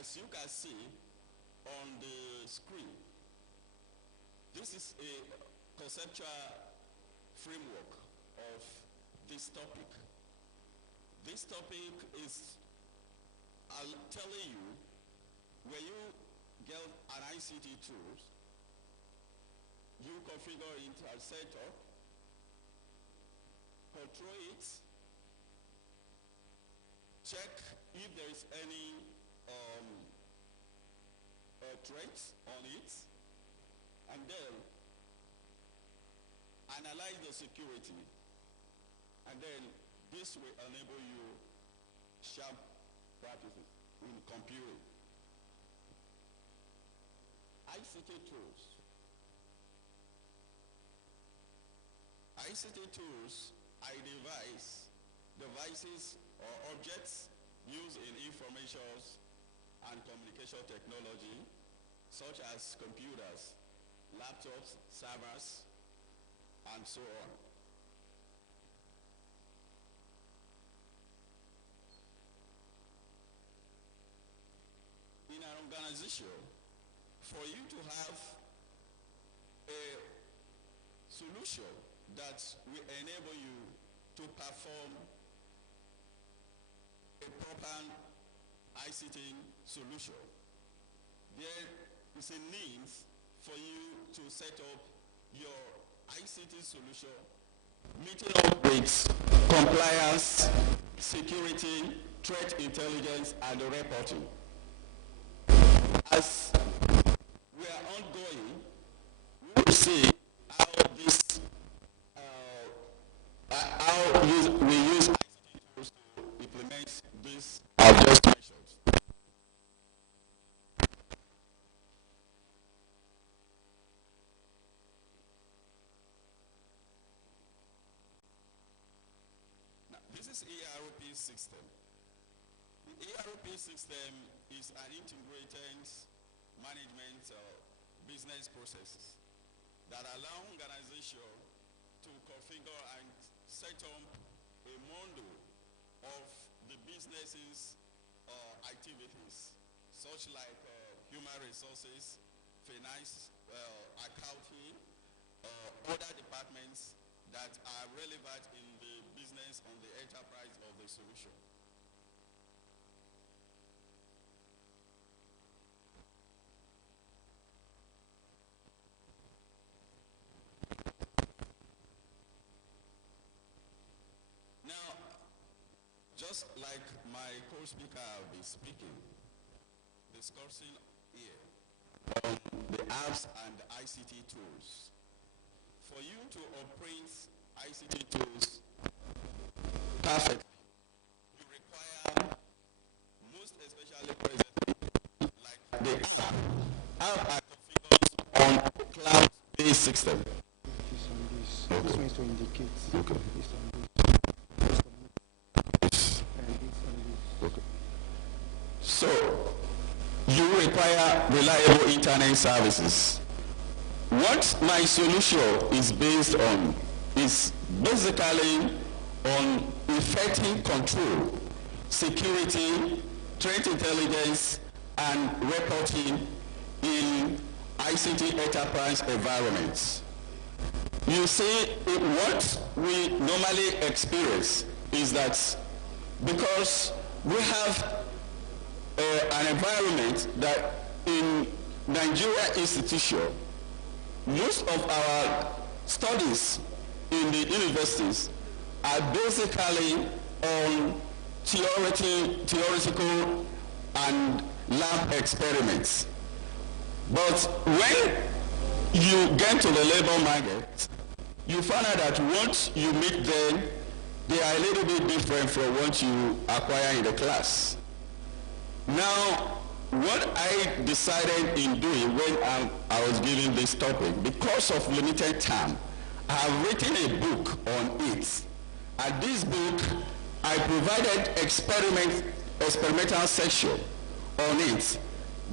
As you can see on the screen, this is a conceptual framework of this topic. This topic is telling you when you get an ICT tool, you configure it and set up, control it, check if there is any threats on it, and then analyze the security, and then this will enable you sharp practices in computing. ICT tools. ICT tools are devices or objects used in information and communication technology, such as computers, laptops, servers, and so on. In an organization, for you to have a solution that will enable you to perform a proper ICT solution, there is a need for you to set up your ICT solution, meeting up with compliance, security, threat intelligence, and reporting. As we are ongoing, we will see how we use ICT tools to implement this I've just mentioned. Now, this is ERP system. The ERP system is an integrated management business processes that allow organization to configure and set up a model of the business's activities, such like human resources, finance, accounting, other departments that are relevant in the business and the enterprise of the solution. Now, just like my co-speaker will be speaking, discussing here on the apps and the ICT tools. For you to operate ICT tools perfectly, you require, most especially presently, like the app are configured on cloud-based system. This one is to indicate. Okay. Okay. So, you require reliable internet services. What my solution is based on is basically on effective control, security, threat intelligence, and reporting in ICT enterprise environments. You see, what we normally experience is that because we have an environment that in Nigeria institution, most of our studies in the universities are basically on theoretical and lab experiments. But when you get to the labor market, you find out that once you meet them, they are a little bit different from what you acquire in the class. Now, what I decided in doing when I was given this topic, because of limited time, I have written a book on it. And this book, I provided experimental section on it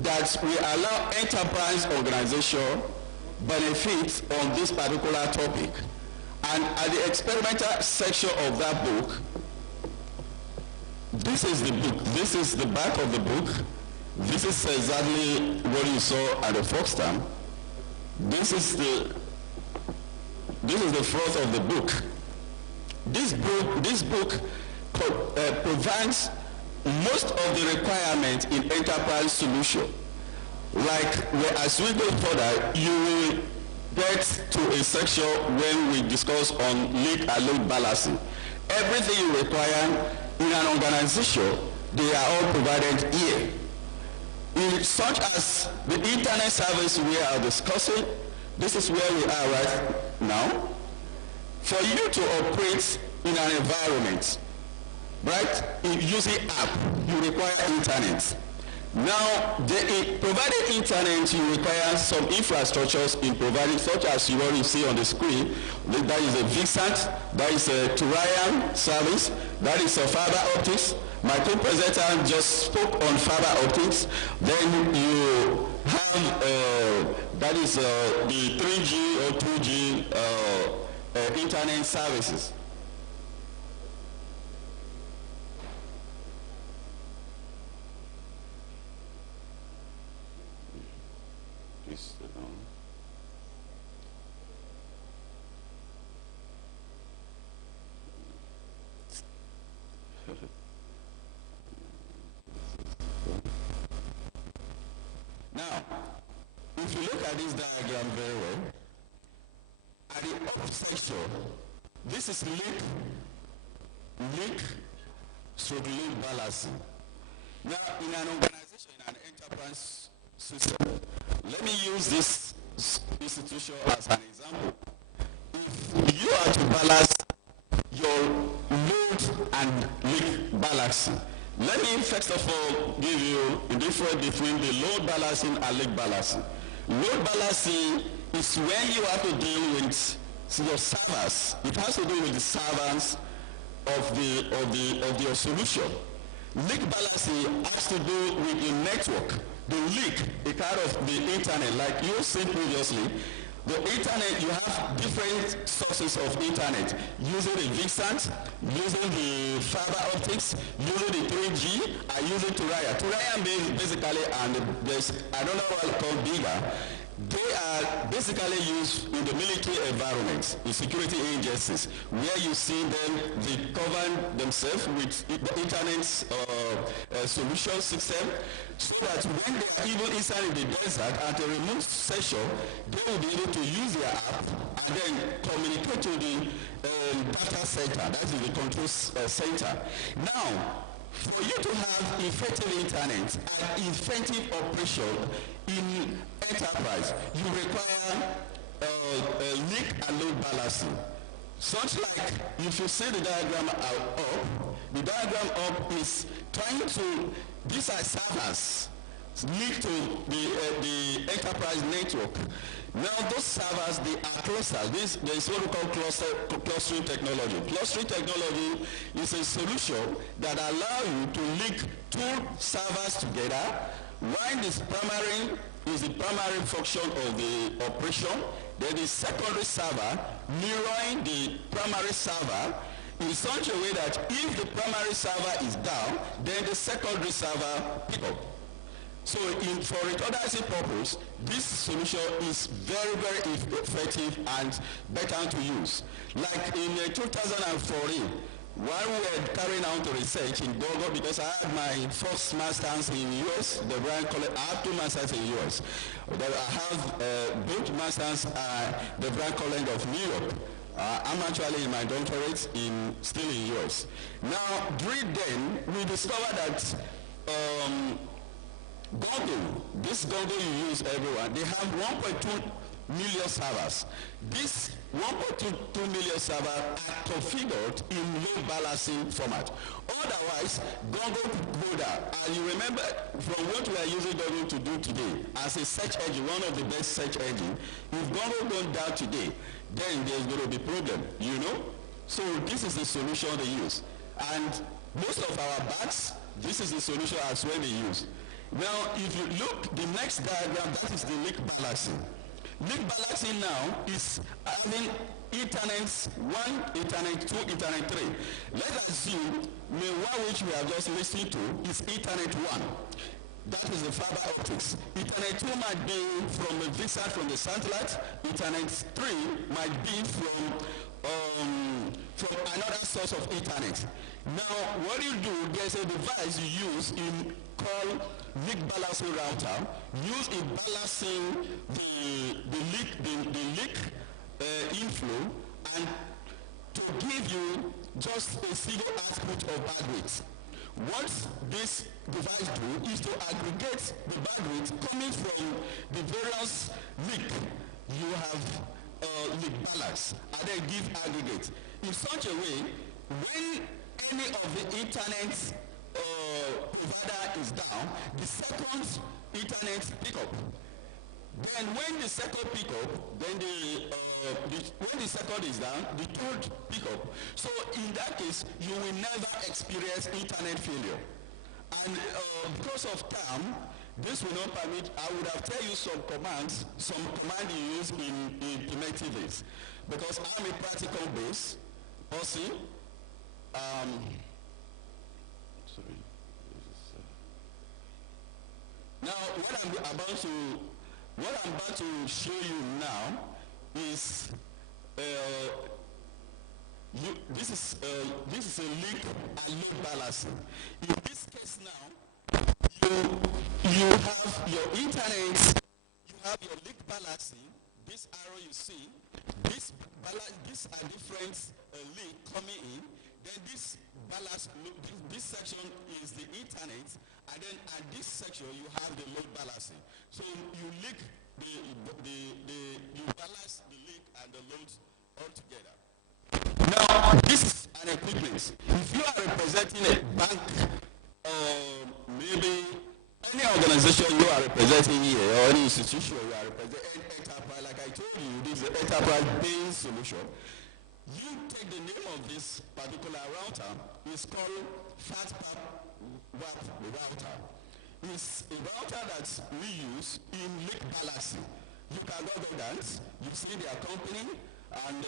that will allow enterprise organization benefits on this particular topic. And at the experimental section of that book, this is the book. This is the back of the book. This is exactly what you saw at the Foxtown. This is the front of the book. This book provides most of the requirements in enterprise solution. Like, as we go further, you will get to a section when we discuss on leak and load balancing. Everything you require in an organization, they are all provided here. Such as the internet service we are discussing, this is where we are right now. For you to operate in an environment, right, using app, you require internet. Now, provided internet, you require some infrastructures in providing, such as you already see on the screen. That is a Vixant, that is a Turian service, that is a fiber optics. My co-presenter just spoke on fiber optics. Then you have, that is the 3G or 2G internet services. Now, if you look at this diagram very well, at the up section, this is leak stroke load balancing. Now, in an organization, in an enterprise system, let me use this institution as an example. If you are to balance your load and leak balancing, let me first of all give you a difference between the load balancing and leak balancing. Load balancing is when you have to deal with your servers. It has to do with the servers of your solution. Leak balancing has to do with the network. The leak, a kind of the internet, like you said previously. The internet, you have different sources of internet, using the Vixant, using the fiber optics, using the 3G, and using Turaya. Turaya basically, and there's another one called Biga. They are basically used in the military environments, in security agencies, where you see them, they govern themselves with the internet solution system, so that when they are even inside the desert at a remote session, they will be able to use their app and then communicate to the data center, that is the control center. Now, for you to have effective internet and effective operation in enterprise, you require leak and load balancing. Such like, if you see the diagram up, the diagram up is trying to, these are servers linked to the enterprise network. Now those servers, they are clusters. There is what we call clustering technology. Clustering technology is a solution that allows you to link two servers together. One is the primary function of the operation. Then the secondary server mirroring the primary server in such a way that if the primary server is down, then the secondary server pick up. So for redundancy purpose, this solution is very, very effective and better to use. Like in 2014, while we were carrying out research in Gogo, because I had my first master's in US, the Brian College, I have two masters in US. I have both masters at the Brian College of New York. I'm actually in my doctorate still in US. Now, during then, we discovered that goggle, this goggle you use everywhere, they have 1.2 million servers. This 1.2 million servers are configured in load balancing format. Otherwise, Google could go down. And you remember from what we are using Google to do today as a search engine, one of the best search engines, if Google goes down today, then there's going to be problem, you know? So this is the solution they use. And most of our banks, this is the solution as well they use. Now, if you look, the next diagram, that is the link balancing. Link balancing now is having Ethernet 1, Ethernet 2, Ethernet 3. Let's assume the one which we are just listening to is Ethernet 1. That is the fiber optics. Ethernet 2 might be from a VSAT from the satellite. Ethernet 3 might be from another source of Ethernet. Now, what you do, there's a device you use in called link balancing router. Use in balancing the leak inflow and to give you just a single output of bandwidth. What this device do is to aggregate the bandwidth coming from the various leak you have leak balance and then give aggregate in such a way when any of the internet provider is down, the second Ethernet pick up. Then when the second pick up, then when the second is down, the third pick up. So in that case, you will never experience Ethernet failure. And because of time, this will not permit. I would have tell you some commands you use in implementing this, because I'm a practical base person. Now, what I'm about to show you now is this is a link and load balancing. In this case now, you have your internet, you have your link balancing. This arrow you see, these are different link coming in. Then this balance, this section is the internet, and then at this section you have the load balancing. So you link you balance the link and the load all together. Now this is an equipment. If you are representing a bank or maybe any organization you are representing here or any institution you are representing, enterprise, like I told you, this is an enterprise-based solution. You take the name of this particular router, it's called FastPath router. It's a router that we use in link balancing. You can go down, you see their company, and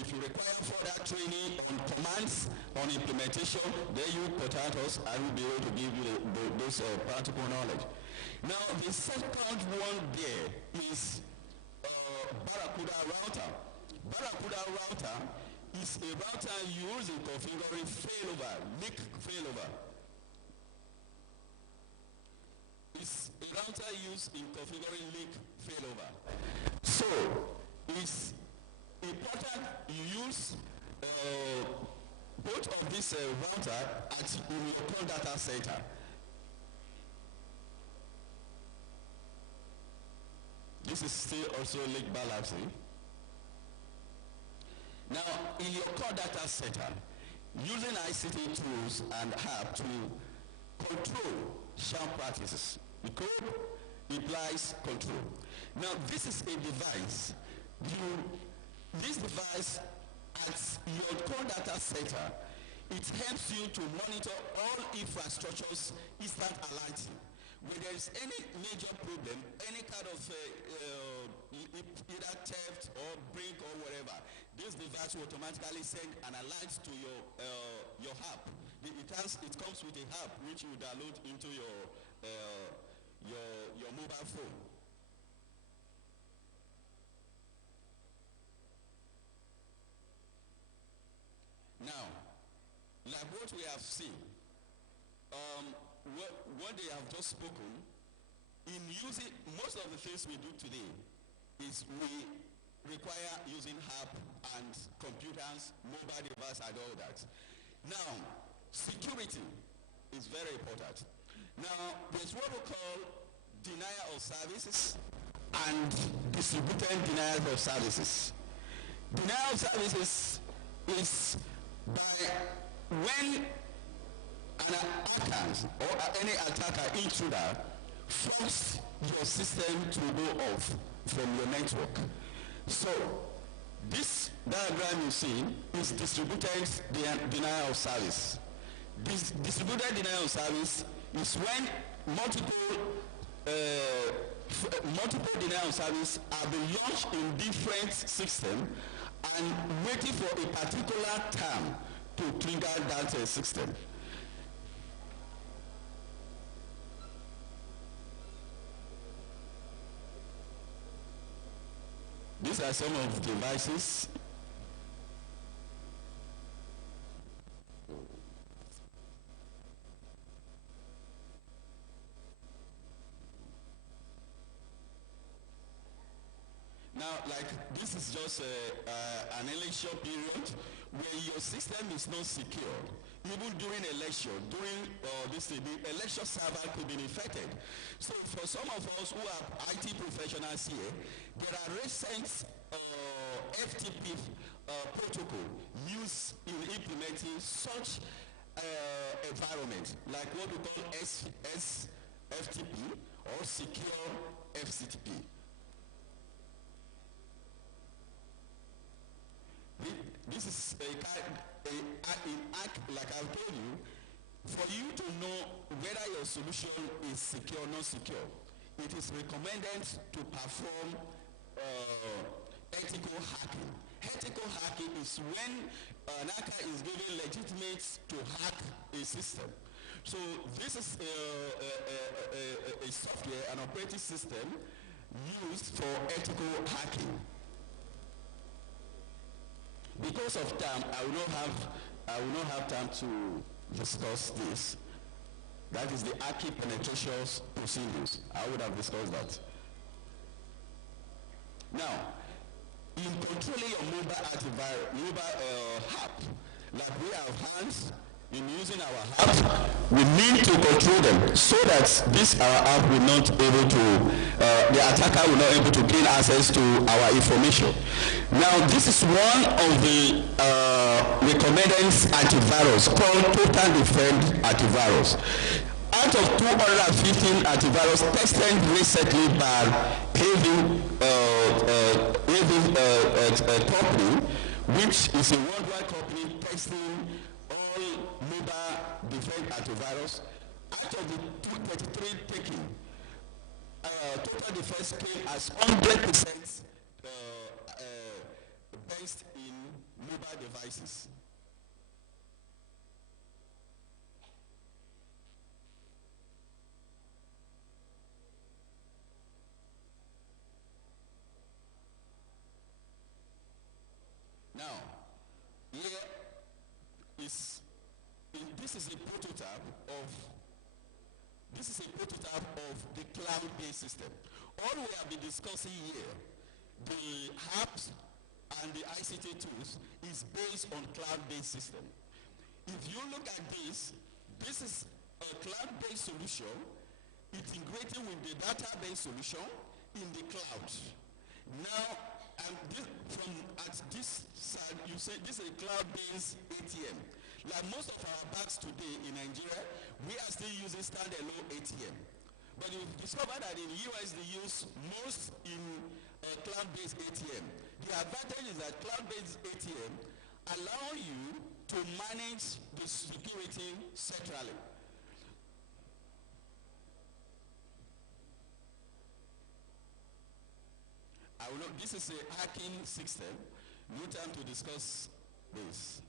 if you require further training on commands, on implementation, then you contact us and we'll be able to give you those practical knowledge. Now, the second one there is Barracuda router. Barracuda router is a router used in configuring failover, leak failover. It's a router used in configuring leak failover. So, it's important you use both of these router at your core data center. This is still also link balancing. Now, in your core data center, using ICT tools and app to control sham practices. The code implies control. Now, this is a device. This device at your core data center, it helps you to monitor all infrastructures instant alerting. When there is any major problem, any kind of either theft or break or whatever, this device will automatically send an alert to your app. It comes with a app which you download into your mobile phone. Now, like what we have seen, what they have just spoken, in using most of the things we do today is we require using app and computers, mobile device and all that. Now, security is very important. Now, there's what we call denial of services, and distributed denial of services. Denial of services is by when an hacker or any attacker intruder force your system to go off from your network. So this diagram you see is distributed denial of service. This distributed denial of service is when multiple denial of service are being launched in different systems and waiting for a particular term to trigger that system. These are some of the devices. Now, like this is just an election period where your system is not secure. Even during election, the election server could be infected. So for some of us who are IT professionals here, there are recent FTP protocol used in implementing such environment, like what we call SFTP or secure FTP. This is like I told you, for you to know whether your solution is secure or not secure, it is recommended to perform ethical hacking. Ethical hacking is when an hacker is given legitimate to hack a system. So this is a software, an operating system used for ethical hacking. Because of time, I will not have time to discuss this. That is the ACI penetration procedures. I would have discussed that. Now, in controlling your mobile app, like we have hands, in using our app, we need to control them so that this our app will not able to, the attacker will not able to gain access to our information. Now, this is one of the recommended antivirus called Total Defend Antivirus. Out of 215 antivirus tested recently by Heavy company, which is a worldwide company testing all mobile defense antivirus, out of the 233 taken, Total Defense came as 100% based in mobile devices. Now, here is this is a prototype of the cloud-based system. All we have been discussing here, the apps and the ICT tools, is based on cloud-based system. If you look at this is a cloud-based solution integrated with the database solution in the cloud. Now, at this side, you say this is a cloud-based ATM. Like most of our banks today in Nigeria, we are still using standalone ATM. But you've discovered that in the US, they use most in cloud-based ATM. The advantage is that cloud-based ATM allow you to manage the security centrally. This is a hacking system. No time to discuss this.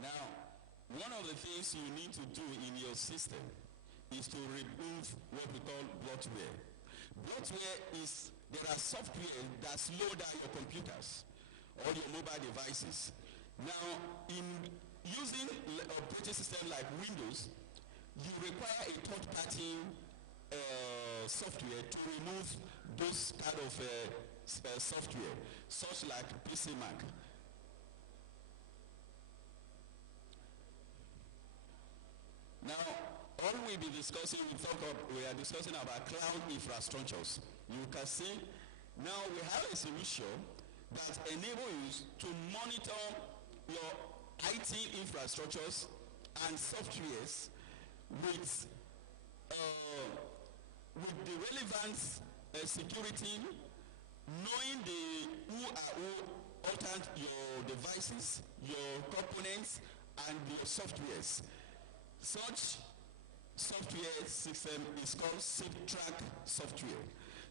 Now, one of the things you need to do in your system is to remove what we call bloatware. Bloatware is, there are software that slow down your computers or your mobile devices. Now, in using operating system like Windows, you require a third-party software to remove those kind of software, such like PC Mac. Now, all we'll be discussing, we are discussing about cloud infrastructures. You can see now we have a solution that enables you to monitor your IT infrastructures and softwares with the relevant security, knowing who altered your devices, your components, and your softwares. Such software system is called SafeTrack software.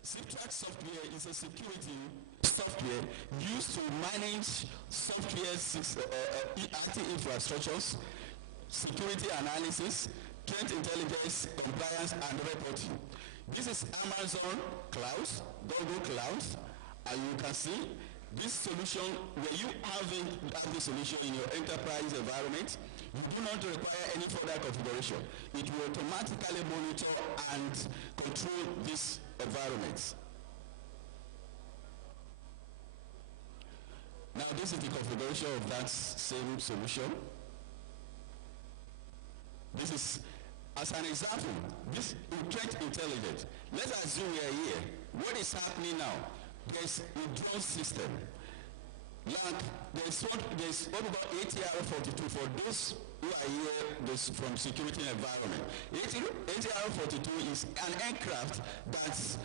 SafeTrack software is a security software used to manage software IT infrastructures, security analysis, threat intelligence, compliance, and reporting. This is Amazon Cloud, Google Cloud, and you can see this solution, where you have the solution in your enterprise environment, you do not require any further configuration. It will automatically monitor and control this environment. Now this is the configuration of that same solution. This is, as an example, this threat intelligence. Let's assume we are here. What is happening now? There's a drone system. Like there's what about ATR-42 for those who are here from security environment. ATR-42 is an aircraft that's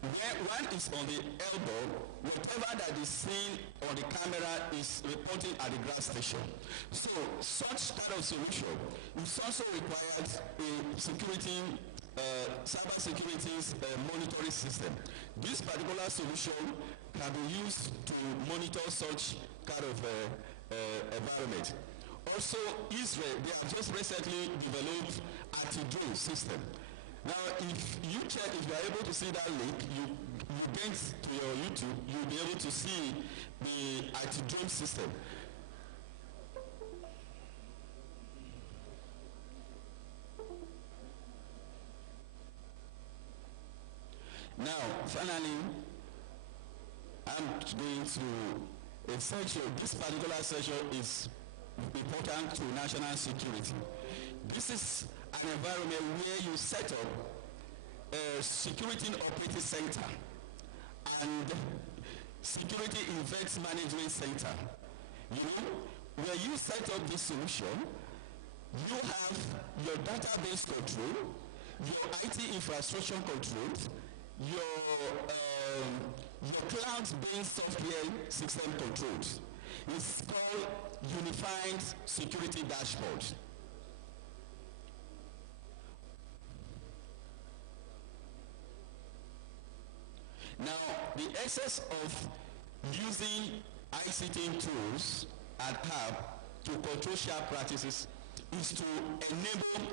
where one is on the elbow, whatever that is seen on the camera is reporting at the ground station. So such kind of solution is also requires a security cyber security monitoring system. This particular solution can be used to monitor such kind of environment. Also, Israel, they have just recently developed anti-drone system. Now, if you are able to see that link, you get to your YouTube, you'll be able to see the anti-drone system. Now, finally, I'm going to a section. This particular section is important to national security. This is an environment where you set up a security operating center and security events management center. You know, where you set up this solution, you have your database control, your IT infrastructure control, your cloud-based software system controls. It's called Unified Security Dashboard. Now, the essence of using ICT tools and app to control sharp practices is to enable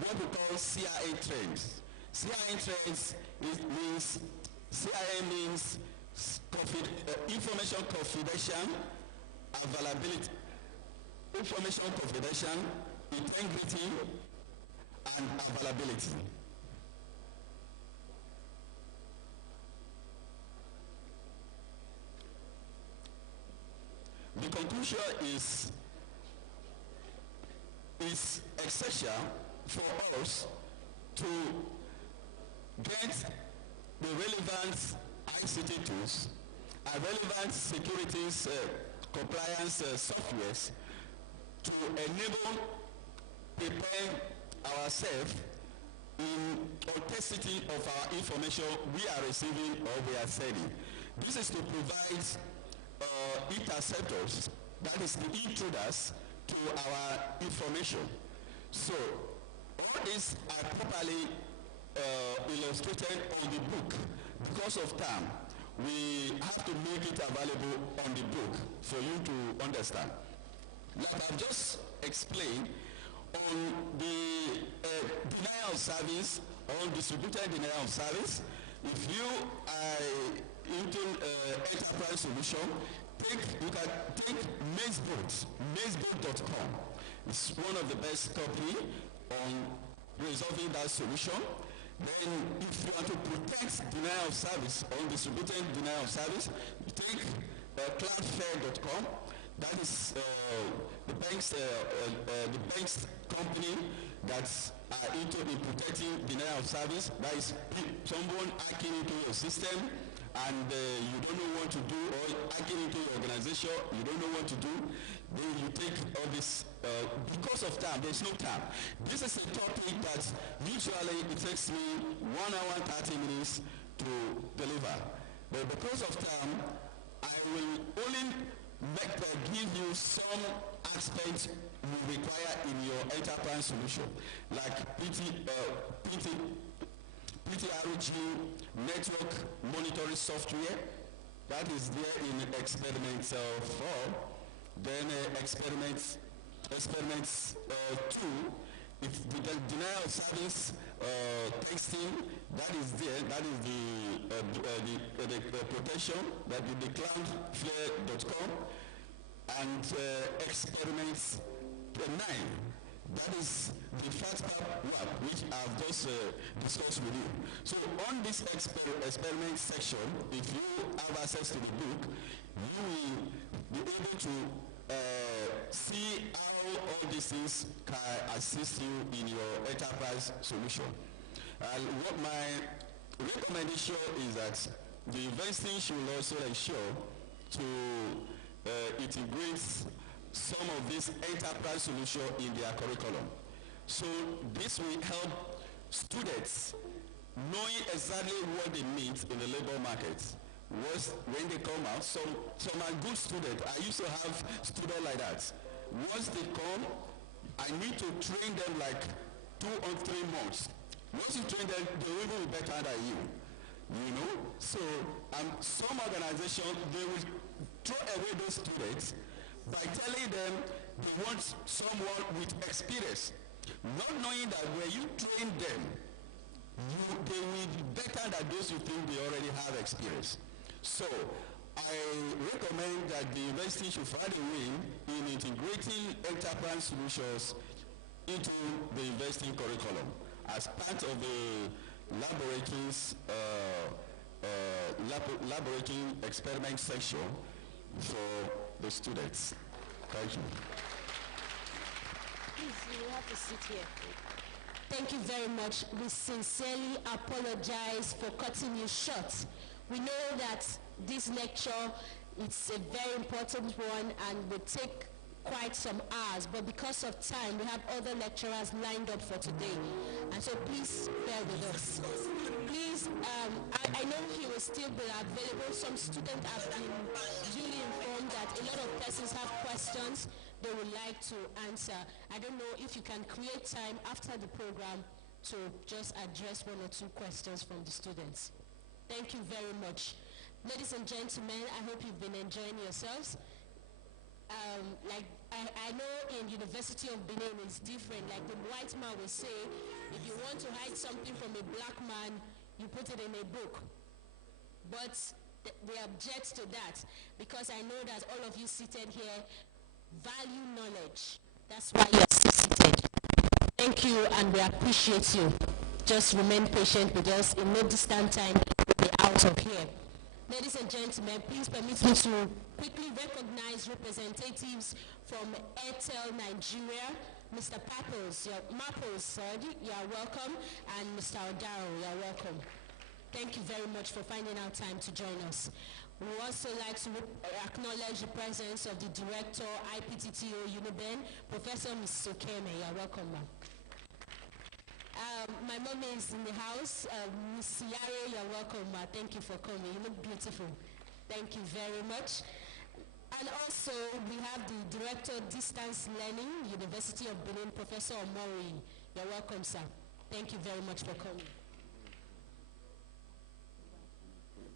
what we call CIA trends. CIA trends means information confidential, availability, information confidential, integrity, and availability. The conclusion is essential for us to get the relevant ICT tools and relevant securities compliance softwares to enable prepare ourselves in authenticity of our information we are receiving or we are sending. This is to provide interceptors, that is the intruders, to our information. So all these are properly illustrated on the book. Because of time, we have to make it available on the book for you to understand. Like I've just explained, on the denial of service, on distributed denial of service, if you are into enterprise solution, you can take Mazeboat, mazeboat.com. It's one of the best company on resolving that solution. Then if you want to protect denial of service or distributed denial of service, you take cloudflare.com. That is the bank's company that's into protecting denial of service. That is someone hacking into your system and you don't know what to do, or hacking into your organization, you don't know what to do. Then you take all this, because of time, there's no time. This is a topic that usually it takes me 1 hour and 30 minutes to deliver. But because of time, I will only give you some aspects you require in your enterprise solution, like PTRG network monitoring software. That is there in experiment 4. Then experiments 2, if the denial of service testing, that is there. That is the protection, that is the cloudflare.com. And experiments 9, that is the FATPAP lab, which I've just discussed with you. So on this experiment section, if you have access to the book, you will be able to see how all these things can assist you in your enterprise solution. And what my recommendation is that the university should also ensure to integrate some of these enterprise solutions in their curriculum. So this will help students knowing exactly what they need in the labor market. When they come out, some are good students. I used to have students like that. Once they come, I need to train them like 2 or 3 months. Once you train them, they will be better than you. You know? So some organizations, they will throw away those students by telling them they want someone with experience, not knowing that when you train them, they will be better than those who think they already have experience. So I recommend that the university should find a way in integrating enterprise solutions into the university curriculum as part of the laboratory experiment section for the students. Thank you. Please, you have to sit here. Thank you very much. We sincerely apologize for cutting you short. We know that this lecture, it's a very important one and will take quite some hours, but because of time, we have other lecturers lined up for today. And so please bear with us. Please, I know he will still be available. Some students have been duly informed that a lot of persons have questions they would like to answer. I don't know if you can create time after the program to just address 1 or 2 questions from the students. Thank you very much. Ladies and gentlemen, I hope you've been enjoying yourselves. I know in University of Benin it's different. Like the white man will say, if you want to hide something from a black man, you put it in a book. But they object to that because I know that all of you seated here value knowledge. That's why you are still seated. Thank you, and we appreciate you. Just remain patient with us. In no distant time, we'll be out of here. Ladies and gentlemen, please permit me to quickly recognize representatives from Airtel Nigeria. Mr. Maples, you are welcome, and Mr. Odaro, you are welcome. Thank you very much for finding out time to join us. We would also like to acknowledge the presence of the Director ICTU UNIBEN, Professor Mrs. Okeme. You are welcome, ma'am. My mom is in the house. Ms. Yare, you're welcome, ma. Thank you for coming. You look beautiful. Thank you very much. And also, we have the Director Distance Learning, University of Benin, Professor Omori. You're welcome, sir. Thank you very much for coming.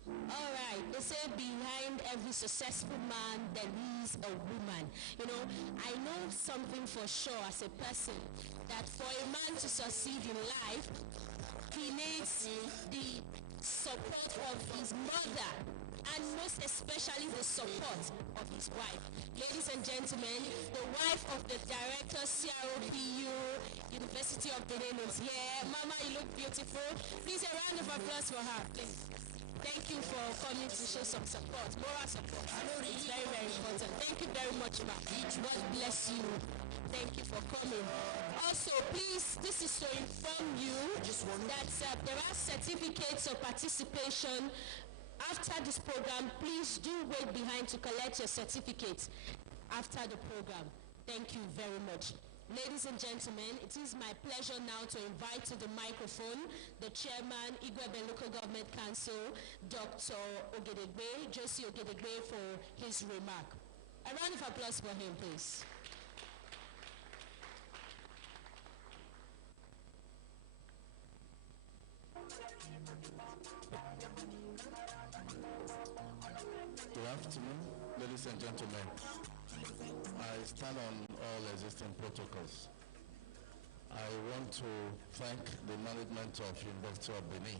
All right, they say behind every successful man there is a woman. You know, I know something for sure as a person that for a man to succeed in life, he needs the support of his mother and most especially the support of his wife. Ladies and gentlemen, the wife of the Director CRPU, University of Benin is here. Mama, you look beautiful. Please, a round of applause for her, please. Thank you for coming to show some support, moral support. It's very, very important. Thank you very much, ma. God bless you. Thank you for coming. Also, please, this is to inform you that there are certificates of participation. After this program, please do wait behind to collect your certificate after the program. Thank you very much. Ladies and gentlemen, it is my pleasure now to invite to the microphone the chairman, Igwebe Local Government Council, Dr. Ogedegbe, Josie Ogedegbe, for his remark. A round of applause for him, please. Good afternoon, ladies and gentlemen. I stand on all existing protocols. I want to thank the management of University of Benin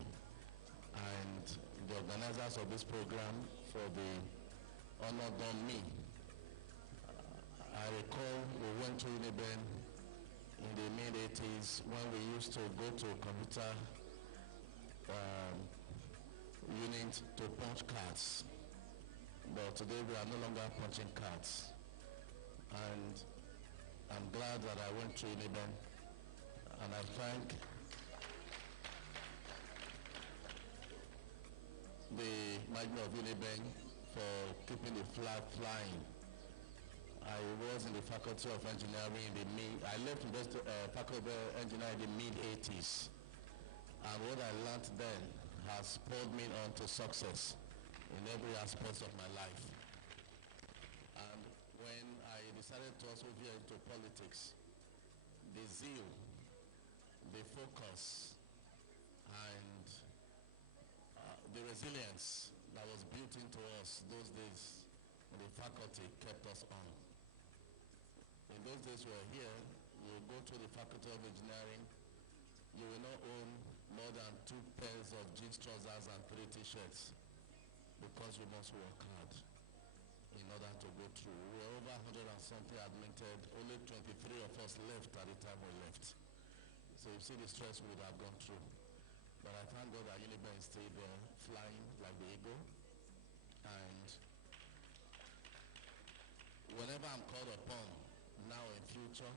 and the organizers of this program for the honor done me. I recall we went to Uniben in the mid-80s when we used to go to computer unit to punch cards. But today we are no longer punching cards. And I'm glad that I went to Uniben, and I thank the management of Uniben for keeping the flag flying. I was in the Faculty of Engineering I left the Faculty of Engineering in the mid-80s, and what I learned then has spurred me on to success in every aspect of my life. And when I decided to also veer into politics, the zeal, the focus, and the resilience that was built into us those days in the faculty kept us on. In those days we were here, you will go to the Faculty of Engineering, you will not own more than 2 pairs of jeans trousers and 3 t-shirts, because we must work hard in order to go through. We were over 100 and something admitted, only 23 of us left at the time we left. So you see the stress we would have gone through. But I thank God that Uniben is still there, flying like the eagle. And whenever I'm called upon, now in future,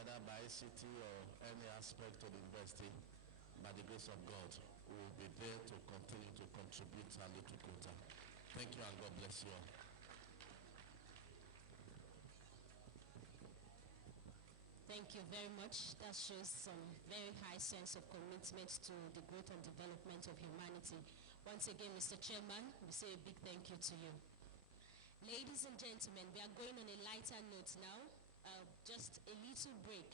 either by ICT or any aspect of the university, by the grace of God, we will be there to continue to contribute a little quota. Thank you and God bless you all. Thank you very much. That shows some very high sense of commitment to the growth and development of humanity. Once again, Mr. Chairman, we say a big thank you to you. Ladies and gentlemen, we are going on a lighter note now. Just a little break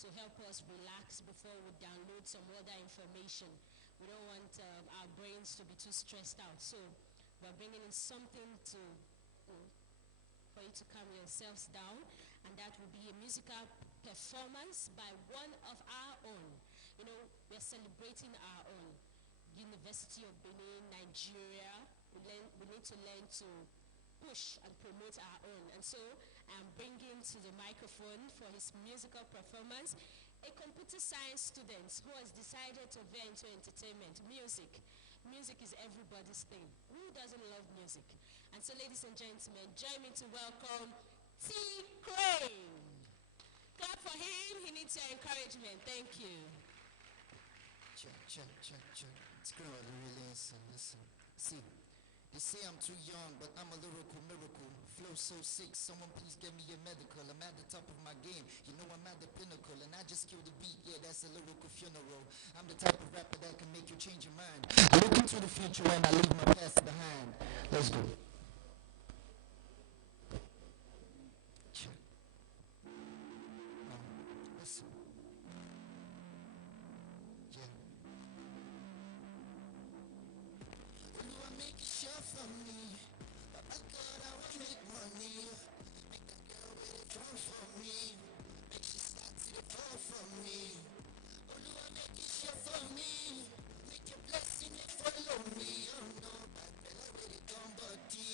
to help us relax before we download some other information. We don't want our brains to be too stressed out. So we're bringing in something to, for you to calm yourselves down, and that will be a musical performance by one of our own. You know, we're celebrating our own. University of Benin, Nigeria. We need to learn to push and promote our own. And so I'm bringing to the microphone for his musical performance a computer science student who has decided to veer into entertainment, music. Music is everybody's thing. Who doesn't love music? And so, ladies and gentlemen, join me to welcome T. Crane. Clap for him. He needs your encouragement. Thank you. Check. It's going to really listen. See. They say I'm too young, but I'm a lyrical miracle. Flow so sick, someone please get me a medical. I'm at the top of my game, you know I'm at the pinnacle. And I just kill the beat, yeah, that's a lyrical funeral. I'm the type of rapper that can make you change your mind. I look into the future and I leave my past behind. Let's go. Check. Listen. Yeah. Make it sure for me. Papa God, I want to make money. Make that girl with it fall for me. Make she start to the fall for me. Oluwa, make it sure for me. Make your blessing it follow me. Oh no, bad fella with it gone body.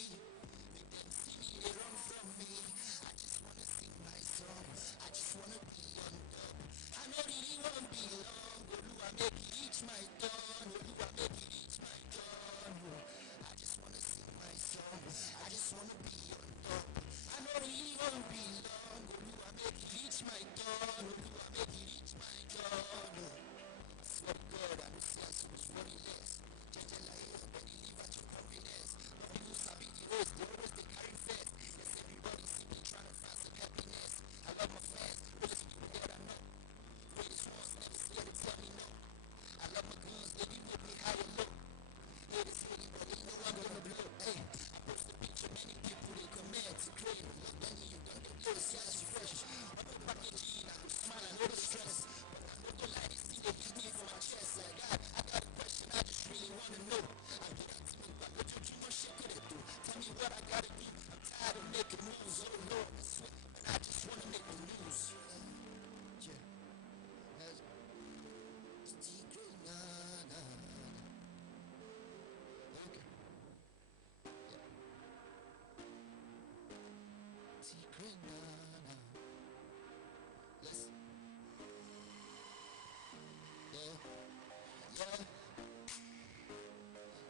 yeah.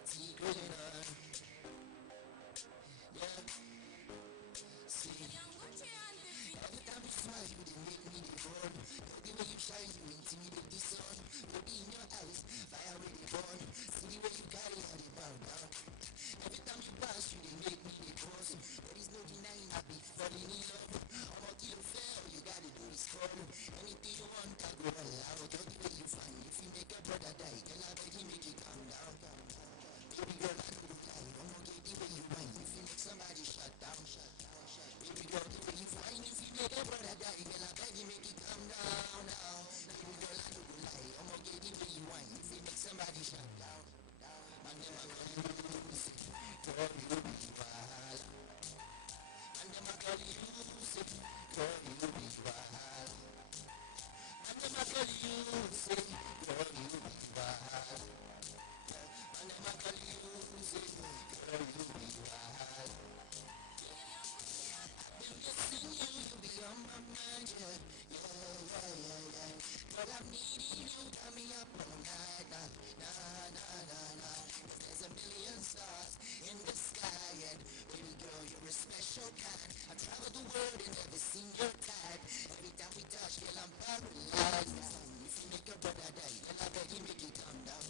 Secret in her, yeah. See, every time you smile, you dey make me dey burn. The way you shine, you intimidate the sun. Baby, in your eyes, fire with the burn. See the way you carry how they bow down. Every time you pass, you dey make me dey cross. There is no denying I be falling in love. I'm a kilo fair, you gotta do is fall. Anything you want, I go allow. Just the way you find. If you make a brother die, girl, I beg you make it calm down. Baby girl, I don't lie. I'm gonna get the way you whine. If you make somebody shut down. Baby girl, the way you find. If you make a brother die, girl, I beg you make it calm down. Baby girl, I don't lie. I'm gonna get the way you whine. If you make somebody shut down. Man, them a call you sick. Girl, you be wild. Man, them a call you sick. Girl, you be wild. Man, them a call you sick. Girl, you be wild. Man, them a call you sick. Girl, you be wild. I've been missing you, you be on my mind, yeah. But I'm needing you, got me up all night, nah. 'Cause there's a million stars in the sky, and baby girl, you're a special kind. I've traveled the world and never seen your type. Every time we touch, girl, I'm paralyzed. If you make a brother die, girl, I beg you make it calm down.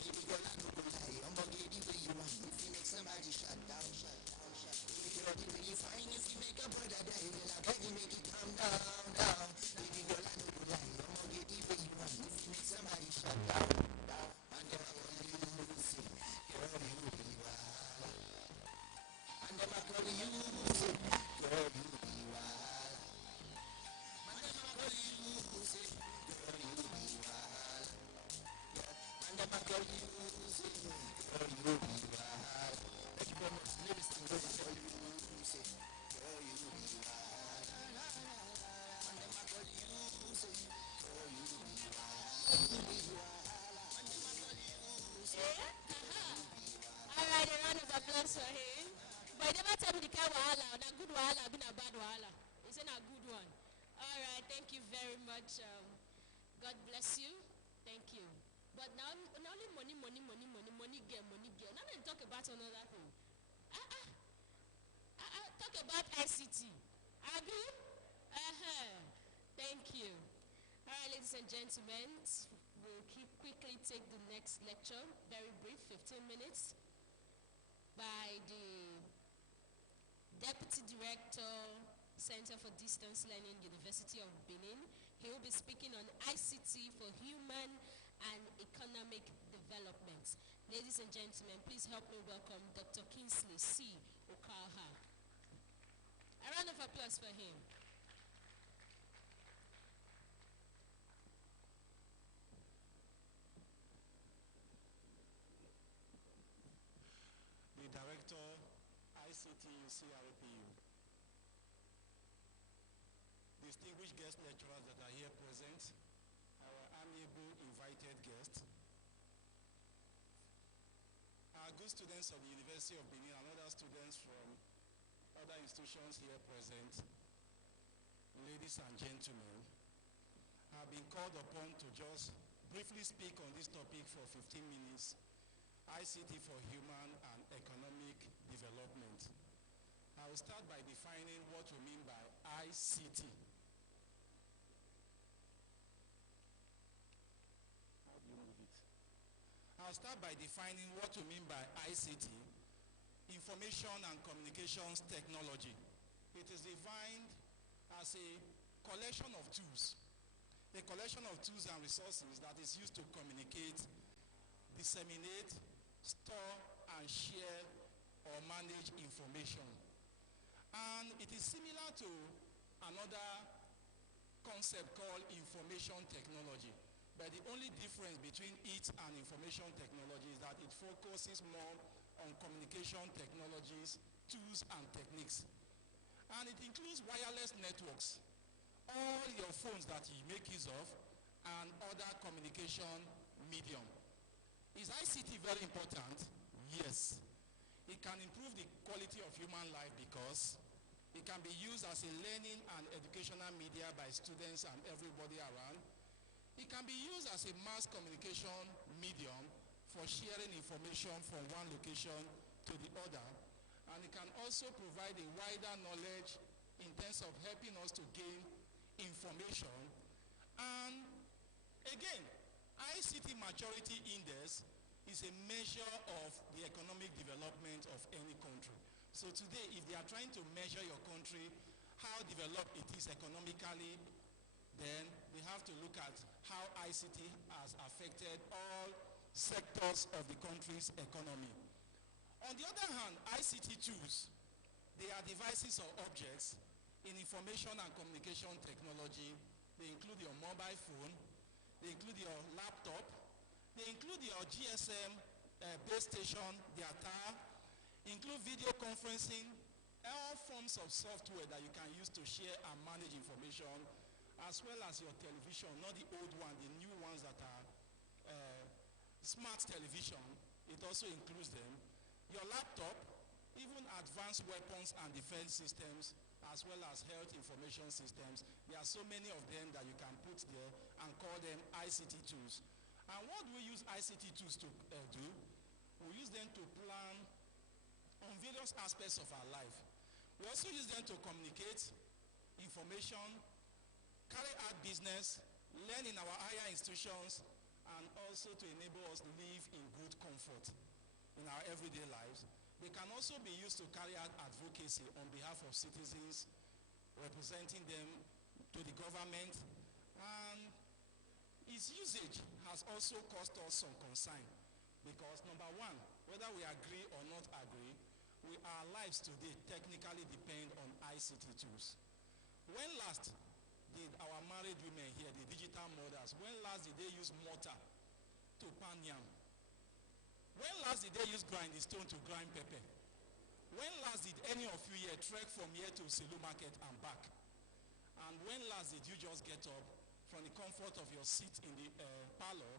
Baby girl, I don't go lie, I'm gonna get the way you want. If you make somebody shut down. Baby girl, the way you find. If you make a brother die, girl, I beg you make it calm down. Baby girl, I don't go lie, I'm gonna get the way you want. If you make somebody shut down. And them I call you sick, girl, you be wild. And them I call you sick, girl, you be wild. And them I call you sick, girl, you be wild. And them I call you sick, girl, you be wild. Thank you very much. Ladies and gentlemen, call you sick, girl, you be wild. And them I call you sick, girl, you be wild. You be wild. Alright, a round of applause for him. But he never tell me the kind of wahala, na good wahala, been a bad wahala. He said a good one. Alright, thank you very much. God bless you. Thank you. But now only money get. Now let's talk about another thing. Talk about ICT. Abi? Thank you. Alright, ladies and gentlemen, we'll quickly take the next lecture, very brief, 15 minutes, by the Deputy Director, Center for Distance Learning, University of Benin. He will be speaking on ICT for human and economic development. Ladies and gentlemen, please help me welcome Dr. Kingsley C. Okaha. A round of applause for him. The Director ICTU CRPU. Distinguished guest lecturers that are here present, our amiable invited guests, our good students of the University of Benin and other students from other institutions here present, ladies and gentlemen, I have been called upon to just briefly speak on this topic for 15 minutes, ICT for human and economic development. I will start by defining what we mean by ICT. How do you move it? I'll start by defining what we mean by ICT, information and communications technology. It is defined as a collection of tools and resources that is used to communicate, disseminate, store and share or manage information. And it is similar to another concept called information technology. But the only difference between it and information technology is that it focuses more on communication technologies, tools and techniques. And it includes wireless networks, all your phones that you make use of, and other communication medium. Is ICT very important? Yes. It can improve the quality of human life because it can be used as a learning and educational media by students and everybody around. It can can be used as a mass communication medium for sharing information from one location to the other, and it can also provide a wider knowledge in terms of helping us to gain information. And again, ICT Maturity Index is a measure of the economic development of any country. So today, if they are trying to measure your country, how developed it is economically, then they have to look at how ICT has affected all sectors of the country's economy. On the other hand, ICT tools, they are devices or objects in information and communication technology. They include your mobile phone, they include your laptop, they include your GSM base station, their tower, include video conferencing, all forms of software that you can use to share and manage information, as well as your television, not the old one, the new ones that are smart television. It also includes them. Your laptop, even advanced weapons and defense systems, as well as health information systems. There are so many of them that you can put there and call them ICT tools. And what do we use ICT tools to do? We use them to plan on various aspects of our life. We also use them to communicate information, carry out business, learn in our higher institutions, and also to enable us to live in good comfort in our everyday lives. They can also be used to carry out advocacy on behalf of citizens, representing them to the government, and its usage has also caused us some concern because, number one, whether we agree or not agree, our lives today technically depend on ICT tools. When last did our married women here, the digital mothers, when last did they use mortar to pan yam? When last did they use grinding stone to grind pepper? When last did any of you here trek from here to Silu Market and back? And when last did you just get up from the comfort of your seat in the parlor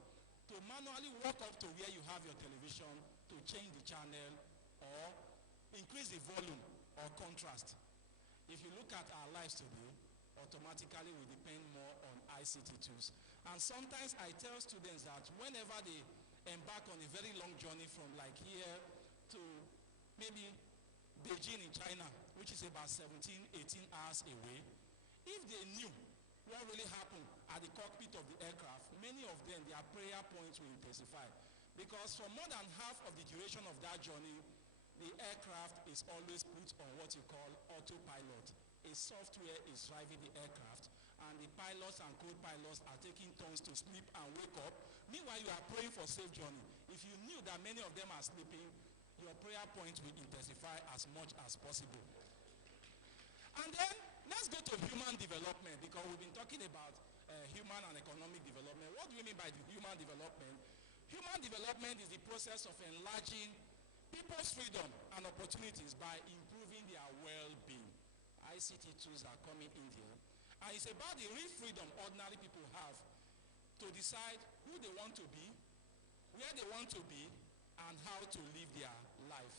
to manually walk up to where you have your television to change the channel or increase the volume or contrast? If you look at our lives today, automatically we depend more on ICT tools. And sometimes I tell students that whenever they embark on a very long journey from like here to maybe Beijing in China, which is about 17, 18 hours away, if they knew what really happened at the cockpit of the aircraft, many of them, their prayer points will intensify. Because for more than half of the duration of that journey, the aircraft is always put on what you call autopilot. A software is driving the aircraft, and the pilots and co-pilots are taking turns to sleep and wake up. Meanwhile, you are praying for safe journey. If you knew that many of them are sleeping, your prayer point will intensify as much as possible. And then, let's go to human development, because we've been talking about human and economic development. What do we mean by the human development? Human development is the process of enlarging people's freedom and opportunities by improving their well-being. ICT tools are coming in here. And it's about the real freedom ordinary people have to decide who they want to be, where they want to be, and how to live their life.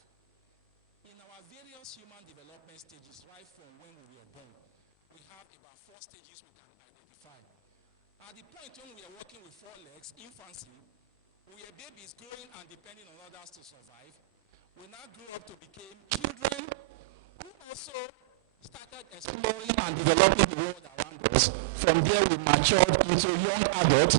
In our various human development stages, right from when we were born, we have about 4 stages we can identify. At the point when we are walking with 4 legs, infancy, we are babies growing and depending on others to survive. We now grew up to become children who also started exploring and developing the world around us. From there we matured into young adults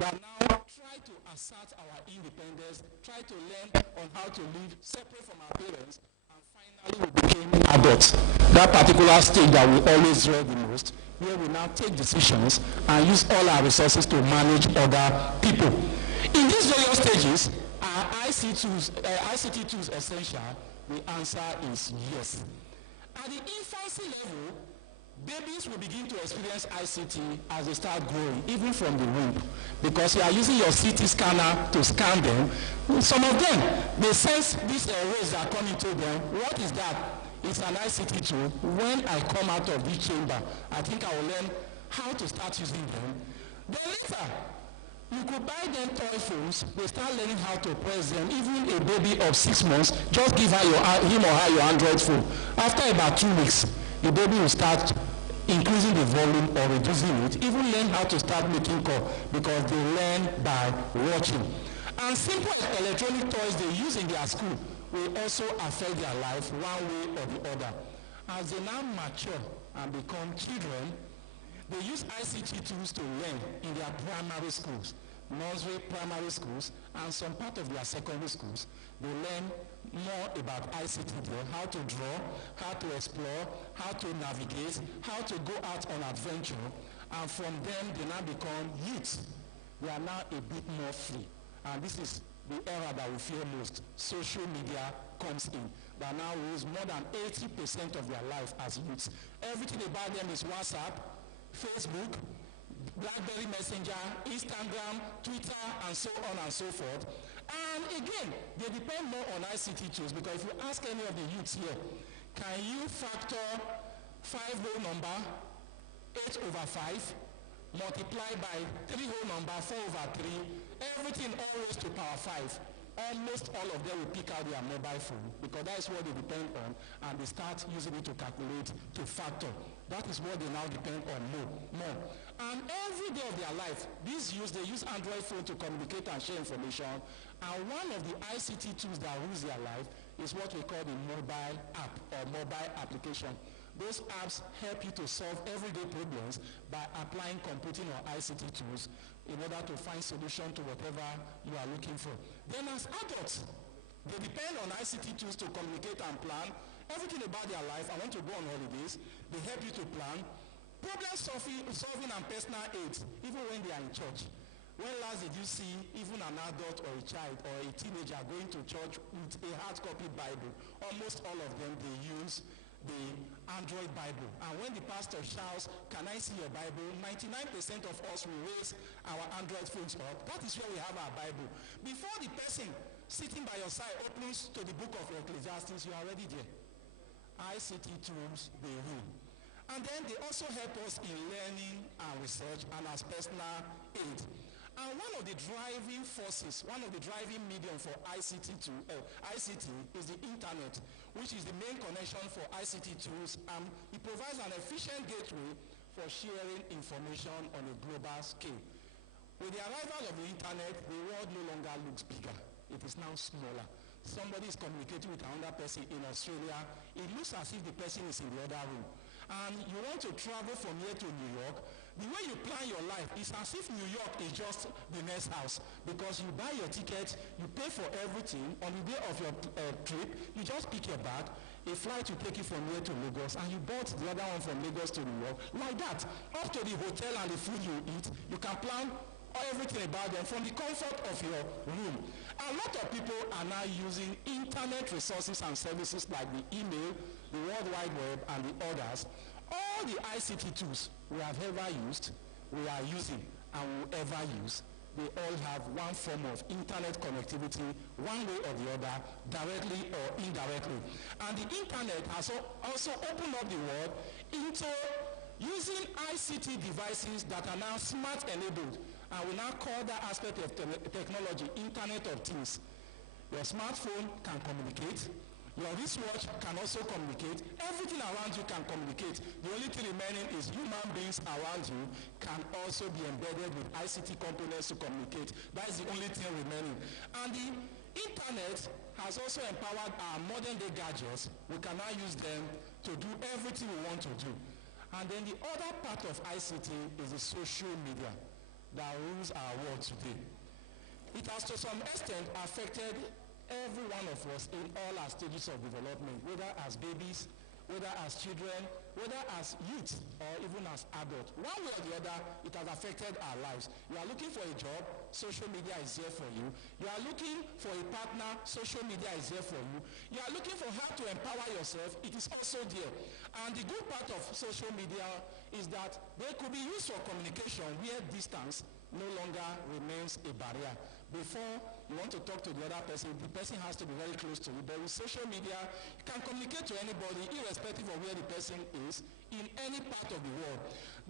that now try to assert our independence, try to learn on how to live separate from our parents, and finally we became adults. That particular stage that we always dread the most, where we now take decisions and use all our resources to manage other people. In these various stages, are ICT tools essential? The answer is yes. At the infancy level, babies will begin to experience ICT as they start growing, even from the womb, because you are using your CT scanner to scan them. Some of them, they sense these rays that are coming to them. What is that? It's an ICT tool. When I come out of this chamber, I think I will learn how to start using them. Then later, you could buy them toy phones. They start learning how to press them. Even a baby of 6 months, just give him or her your Android phone. After about 2 weeks, the baby will start increasing the volume or reducing it, even learn how to start making call because they learn by watching. And simple electronic toys they use in their school will also affect their life one way or the other. As they now mature and become children, they use ICT tools to learn in their primary schools, nursery, primary schools, and some part of their secondary schools. They learn more about ICT there, how to draw, how to explore, how to navigate, how to go out on adventure, and from them they now become youth. They are now a bit more free. And this is the era that we fear most. Social media comes in. That now use more than 80% of their life as youths. Everything about them is WhatsApp, Facebook, BlackBerry Messenger, Instagram, Twitter, and so on and so forth. And again, they depend more on ICT tools because if you ask any of the youths here, can you factor 5 whole number, 8 over 5, multiply by 3 whole number, 4 over 3, everything always to power 5. Almost all of them will pick out their mobile phone because that is what they depend on, and they start using it to calculate, to factor. That is what they now depend on more. And every day of their life, they use Android phone to communicate and share information. And one of the ICT tools that rules their life is what we call the mobile app or mobile application. Those apps help you to solve everyday problems by applying computing or ICT tools in order to find solution to whatever you are looking for. Then as adults, they depend on ICT tools to communicate and plan everything about their life. I want to go on holidays. They help you to plan. Problem solving and personal aid, even when they are in church. When last did you see even an adult or a child or a teenager going to church with a hard copy Bible? Almost all of them, they use the Android Bible. And when the pastor shouts, "Can I see your Bible?" 99% of us will raise our Android phones up. That is where we have our Bible. Before the person sitting by your side opens to the book of Ecclesiastes, you are already there. ICT tools, they rule. And then they also help us in learning and research and as personal aid. And one of the driving forces, one of the driving medium for ICT is the internet, which is the main connection for ICT tools. It provides an efficient gateway for sharing information on a global scale. With the arrival of the internet, the world no longer looks bigger. It is now smaller. Somebody is communicating with another person in Australia. It looks as if the person is in the other room. And you want to travel from here to New York, the way you plan your life is as if New York is just the next house, because you buy your ticket, you pay for everything. On the day of your trip, you just pick your bag, a flight will take you from here to Lagos, and you bought the other one from Lagos to New York. Like that, up to the hotel and the food you eat, you can plan everything about them from the comfort of your room. A lot of people are now using internet resources and services like the email, the World Wide Web, and the others. All the ICT tools we have ever used, we are using, and will ever use, they all have one form of internet connectivity, one way or the other, directly or indirectly. And the internet has also opened up the world into using ICT devices that are now smart enabled. And we now call that aspect of technology Internet of Things. Your smartphone can communicate. Your wristwatch can also communicate. Everything around you can communicate. The only thing remaining is human beings around you can also be embedded with ICT components to communicate. That is the only thing remaining. And the internet has also empowered our modern day gadgets. We can now use them to do everything we want to do. And then the other part of ICT is the social media that rules our world today. It has to some extent affected every one of us in all our stages of development, whether as babies, whether as children, whether as youth, or even as adults. One way or the other, it has affected our lives. You are looking for a job, social media is there for you. You are looking for a partner, social media is there for you. You are looking for how to empower yourself, it is also there. And the good part of social media is that they could be used for communication where distance no longer remains a barrier. Before you want to talk to the other person, the person has to be very close to you. But with social media, you can communicate to anybody irrespective of where the person is in any part of the world.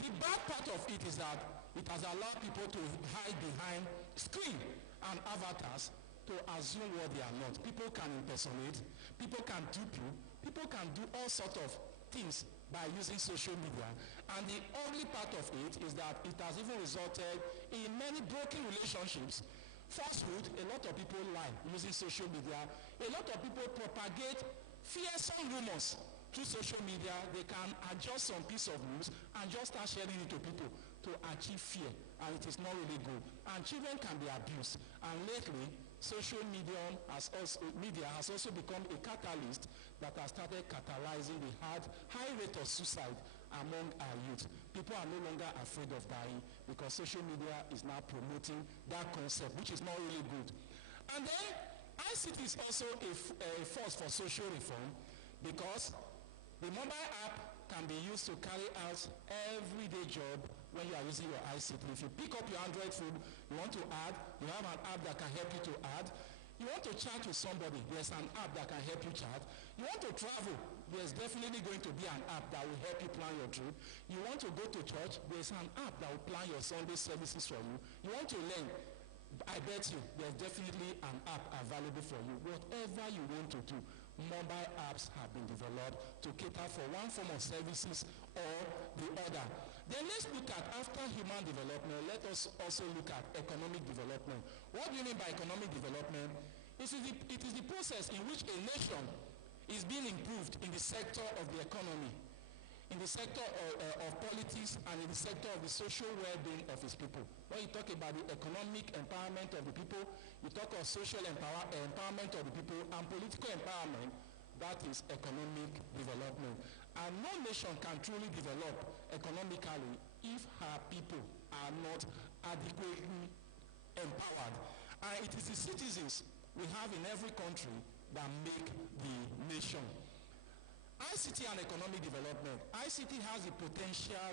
The bad part of it is that it has allowed people to hide behind screen and avatars to assume what they are not. People can impersonate, people can dupe you, people can do all sorts of things by using social media. And the ugly part of it is that it has even resulted in many broken relationships. Falsehood, a lot of people lie using social media. A lot of people propagate fearsome rumors through social media. They can adjust some piece of news and just start sharing it to people to achieve fear, and it is not really good. And children can be abused. And lately, social media has also become a catalyst that has started catalyzing the high rate of suicide among our youth. People are no longer afraid of dying because social media is now promoting that concept, which is not really good. And then ICT is also a force for social reform because the mobile app can be used to carry out everyday job when you are using your ICT. If you pick up your Android phone, you want to add, you have an app that can help you to add. You want to chat with somebody, there's an app that can help you chat. You want to travel, there's definitely going to be an app that will help you plan your trip. You want to go to church, there's an app that will plan your Sunday services for you. You want to learn, I bet you there's definitely an app available for you. Whatever you want to do, mobile apps have been developed to cater for one form of services or the other. Then let's look at, after human development, let us also look at economic development. What do you mean by economic development? It is the process in which a nation is being improved in the sector of the economy, in the sector of politics, and in the sector of the social well-being of its people. When you talk about the economic empowerment of the people, you talk of social empowerment of the people, and political empowerment, that is economic development. And no nation can truly develop economically if her people are not adequately empowered. And it is the citizens we have in every country that make the nation. ICT and economic development. ICT has the potential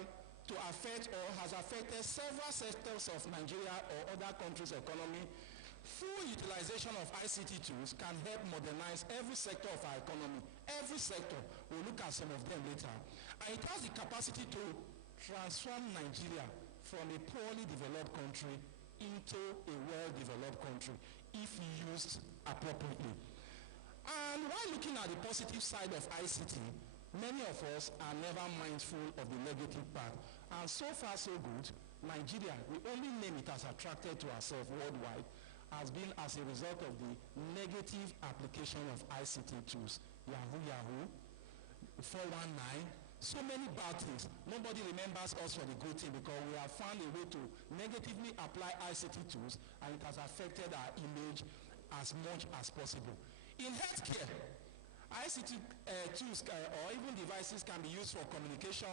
to affect or has affected several sectors of Nigeria or other countries' economy. Full utilization of ICT tools can help modernize every sector of our economy. Every sector. We'll look at some of them later. And it has the capacity to transform Nigeria from a poorly developed country into a well-developed country if used appropriately. And while looking at the positive side of ICT, many of us are never mindful of the negative part. And so far so good, Nigeria, the only name it has attracted to ourselves worldwide, has been as a result of the negative application of ICT tools. Yahoo, 419, so many bad things. Nobody remembers us for the good thing because we have found a way to negatively apply ICT tools, and it has affected our image as much as possible. In healthcare, ICT tools or even devices can be used for communication,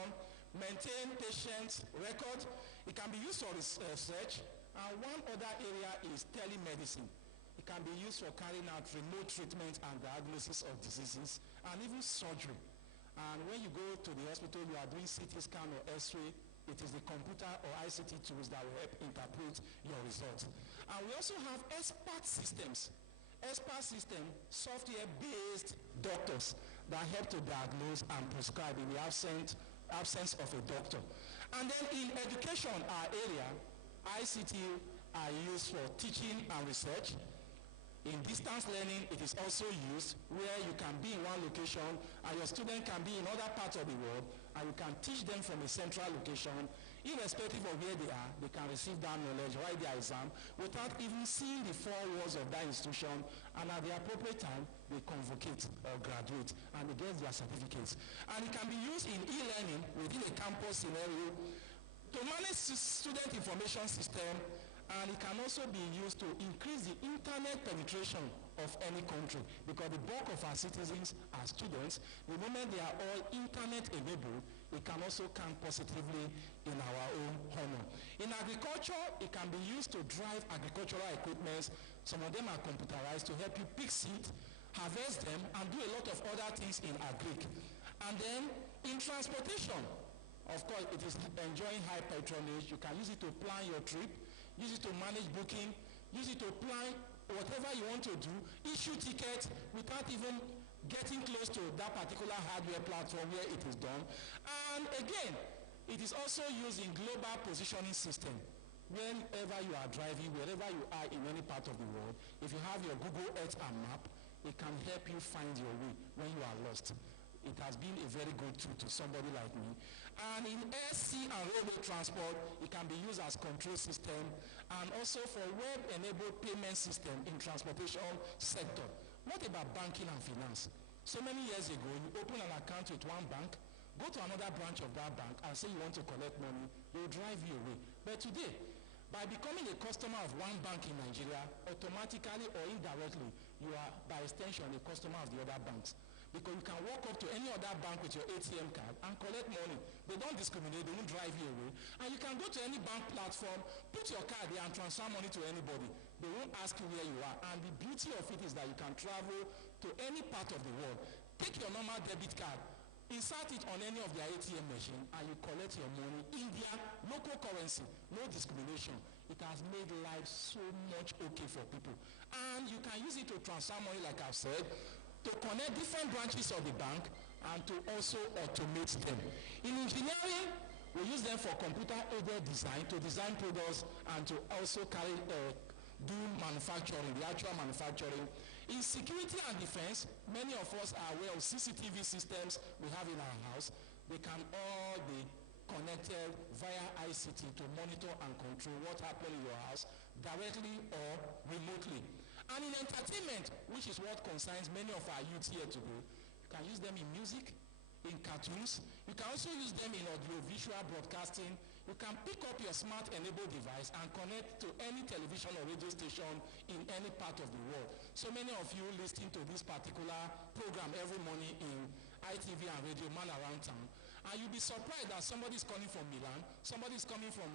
maintain patient records. It can be used for research. And one other area is telemedicine. It can be used for carrying out remote treatment and diagnosis of diseases, and even surgery. And when you go to the hospital, you are doing CT scan or X-ray, it is the computer or ICT tools that will help interpret your results. And we also have expert systems. Expert system, software-based doctors that help to diagnose and prescribe in the absence of a doctor. And then in education, our area, ICT are used for teaching and research. In distance learning, it is also used where you can be in one location and your student can be in other parts of the world, and you can teach them from a central location. Irrespective of where they are, they can receive that knowledge, write their exam, without even seeing the four walls of that institution, and at the appropriate time, they convocate or graduate, and they get their certificates. And it can be used in e-learning within a campus scenario to manage student information system, and it can also be used to increase the internet penetration of any country, because the bulk of our citizens are students. The moment they are all internet enabled, it can also count positively in our own honor. In agriculture, it can be used to drive agricultural equipments. Some of them are computerized to help you pick seed, harvest them, and do a lot of other things in agric. And then in transportation, of course, it is enjoying high patronage. You can use it to plan your trip, use it to manage booking, use it to plan whatever you want to do, issue tickets without even getting close to that particular hardware platform where it is done. And again, it is also used in global positioning system. Whenever you are driving, wherever you are in any part of the world, if you have your Google Earth and map, it can help you find your way when you are lost. it has been a very good tool to somebody like me. And in air, sea, and railway transport, it can be used as control system and also for web-enabled payment system in transportation sector. What about banking and finance? So many years ago, you open an account with one bank, go to another branch of that bank and say you want to collect money, they will drive you away. But today, by becoming a customer of one bank in Nigeria, automatically or indirectly, you are by extension a customer of the other banks. Because you can walk up to any other bank with your ATM card and collect money. They don't discriminate, they won't drive you away. And you can go to any bank platform, put your card there and transfer money to anybody. They won't ask you where you are. And the beauty of it is that you can travel to any part of the world. Take your normal debit card, insert it on any of their ATM machine, and you collect your money in their local currency. No discrimination. It has made life so much okay for people. And you can use it to transfer money, like I've said, to connect different branches of the bank and to also automate them. In engineering, we use them for computer-aided design, to design products and to also do manufacturing, the actual manufacturing. In security and defense, many of us are aware of CCTV systems we have in our house. They can all be connected via ICT to monitor and control what happens in your house directly or remotely. And in entertainment, which is what concerns many of our youth here today, you can use them in music, in cartoons. You can also use them in audiovisual broadcasting. You can pick up your smart-enabled device and connect to any television or radio station in any part of the world. So many of you listening to this particular program every morning in ITV and Radio Man Around Town, and you'll be surprised that somebody is coming from Milan, somebody is coming from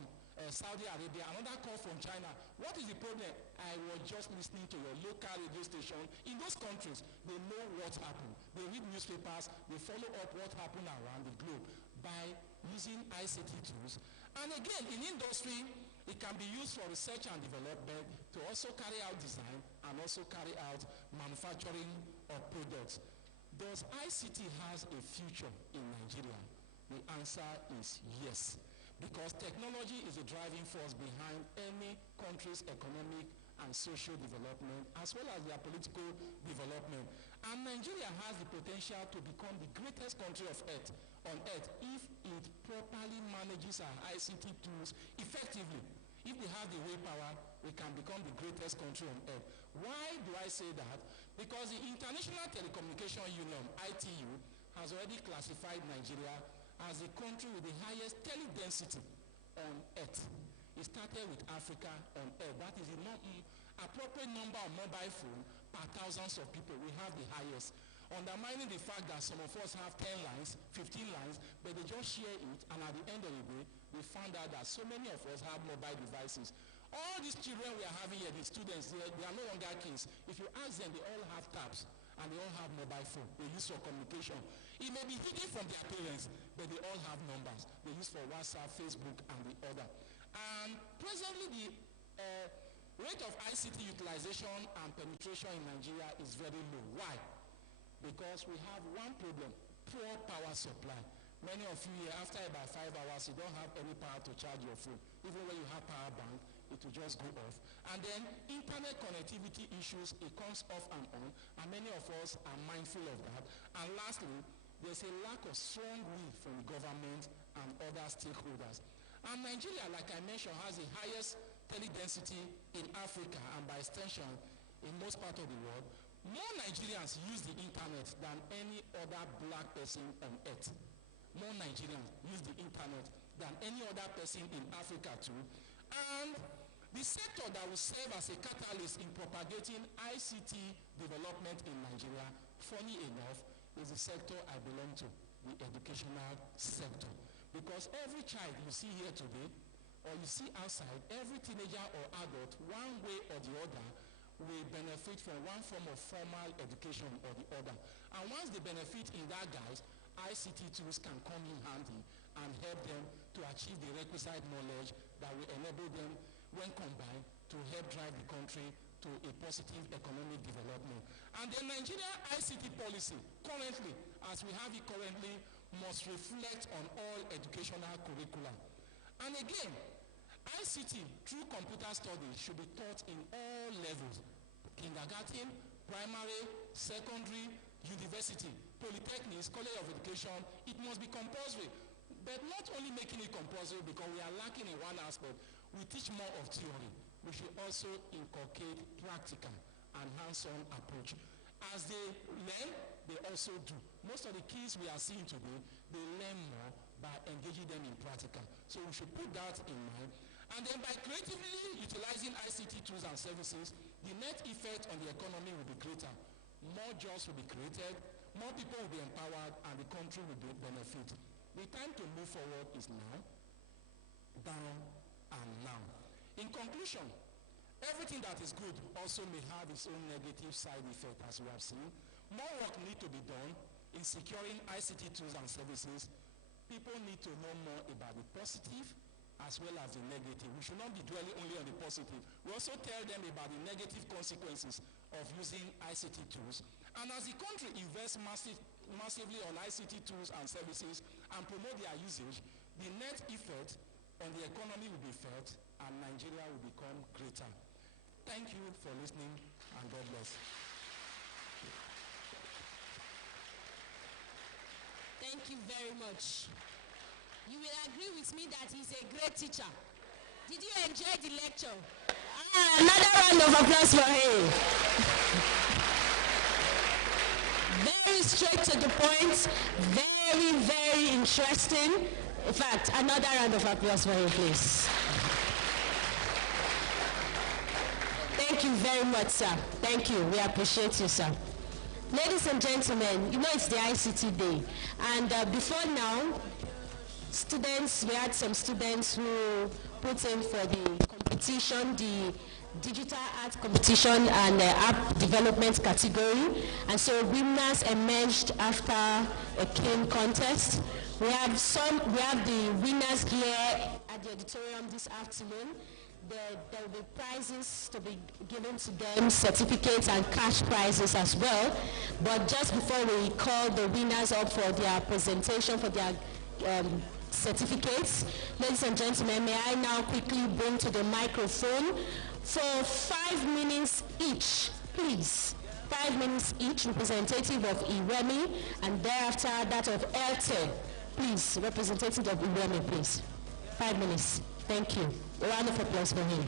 Saudi Arabia, another call from China. What is the problem? I was just listening to your local radio station. In those countries, they know what happened. They read newspapers, they follow up what happened around the globe by using ICT tools. And again, in industry, it can be used for research and development to also carry out design and also carry out manufacturing of products. Does ICT has a future in Nigeria? The answer is yes. Because technology is a driving force behind any country's economic and social development, as well as their political development. And Nigeria has the potential to become the greatest country on earth if it properly manages our ICT tools effectively. If they have the willpower, we can become the greatest country on earth. Why do I say that? Because the International Telecommunication Union, ITU, has already classified Nigeria as a country with the highest tele-density on earth. It started with Africa on earth. That is the appropriate number of mobile phones per thousands of people. We have the highest. Undermining the fact that some of us have 10 lines, 15 lines, but they just share it, and at the end of the day, we found out that so many of us have mobile devices. All these children we are having here, the students, they are no longer kids. If you ask them, they all have tabs, and they all have mobile phone. They use for communication. It may be hidden from their parents, but they all have numbers. They use for WhatsApp, Facebook, and the other. And presently, the rate of ICT utilization and penetration in Nigeria is very low. Why? Because we have one problem, poor power supply. Many of you here, after about 5 hours, you don't have any power to charge your phone. Even when you have power bank, it will just go off. And then internet connectivity issues, it comes off and on, and many of us are mindful of that. And lastly, there's a lack of strong will from the government and other stakeholders. And Nigeria, like I mentioned, has the highest tele-density in Africa and by extension in most parts of the world. More Nigerians use the internet than any other black person on earth. More Nigerians use the internet than any other person in Africa too. And the sector that will serve as a catalyst in propagating ICT development in Nigeria, funny enough, is the sector I belong to, the educational sector. Because every child you see here today, or you see outside, every teenager or adult, one way or the other, will benefit from one form of formal education or the other. And once they benefit in that guise, ICT tools can come in handy and help them to achieve the requisite knowledge that will enable them, when combined, to help drive the country to a positive economic development. And the Nigeria ICT policy, currently, as we have it currently, must reflect on all educational curricula. And again, ICT through computer studies should be taught in all levels: kindergarten, primary, secondary, university. polytechnics, college of education, it must be compulsory. But not only making it compulsory because we are lacking in one aspect, we teach more of theory. We should also inculcate practical and hands-on approach. As they learn, they also do. Most of the kids we are seeing today, they learn more by engaging them in practical. So we should put that in mind. And then by creatively utilizing ICT tools and services, the net effect on the economy will be greater. More jobs will be created, more people will be empowered, and the country will benefit. The time to move forward is now, down, and now. In conclusion, everything that is good also may have its own negative side effect, as we have seen. More work needs to be done in securing ICT tools and services. People need to know more about the positive as well as the negative. We should not be dwelling only on the positive. We also tell them about the negative consequences of using ICT tools. And as the country invests massively on ICT tools and services and promote their usage, the net effect on the economy will be felt and Nigeria will become greater. Thank you for listening and God bless. Thank you very much. You will agree with me that he's a great teacher. Did you enjoy the lecture? Another round of applause for him. Very straight to the point, very, very interesting. In fact, another round of applause for him, please. Thank you very much, sir. Thank you. We appreciate you, sir. Ladies and gentlemen, you know it's the ICT Day. And before now, we had some students who put in for the competition, the digital art competition and app development category. And so winners emerged after a keen contest. We have the winners here at the auditorium this afternoon. There will be prizes to be given to them, certificates and cash prizes as well. But just before we call the winners up for their presentation, for their certificates, ladies and gentlemen, may I now quickly bring to the microphone for 5 minutes each, please. 5 minutes each, representative of IWEMI, and thereafter that of ELTE. Please, representative of IWEMI, please. 5 minutes. Thank you. A round of applause for him.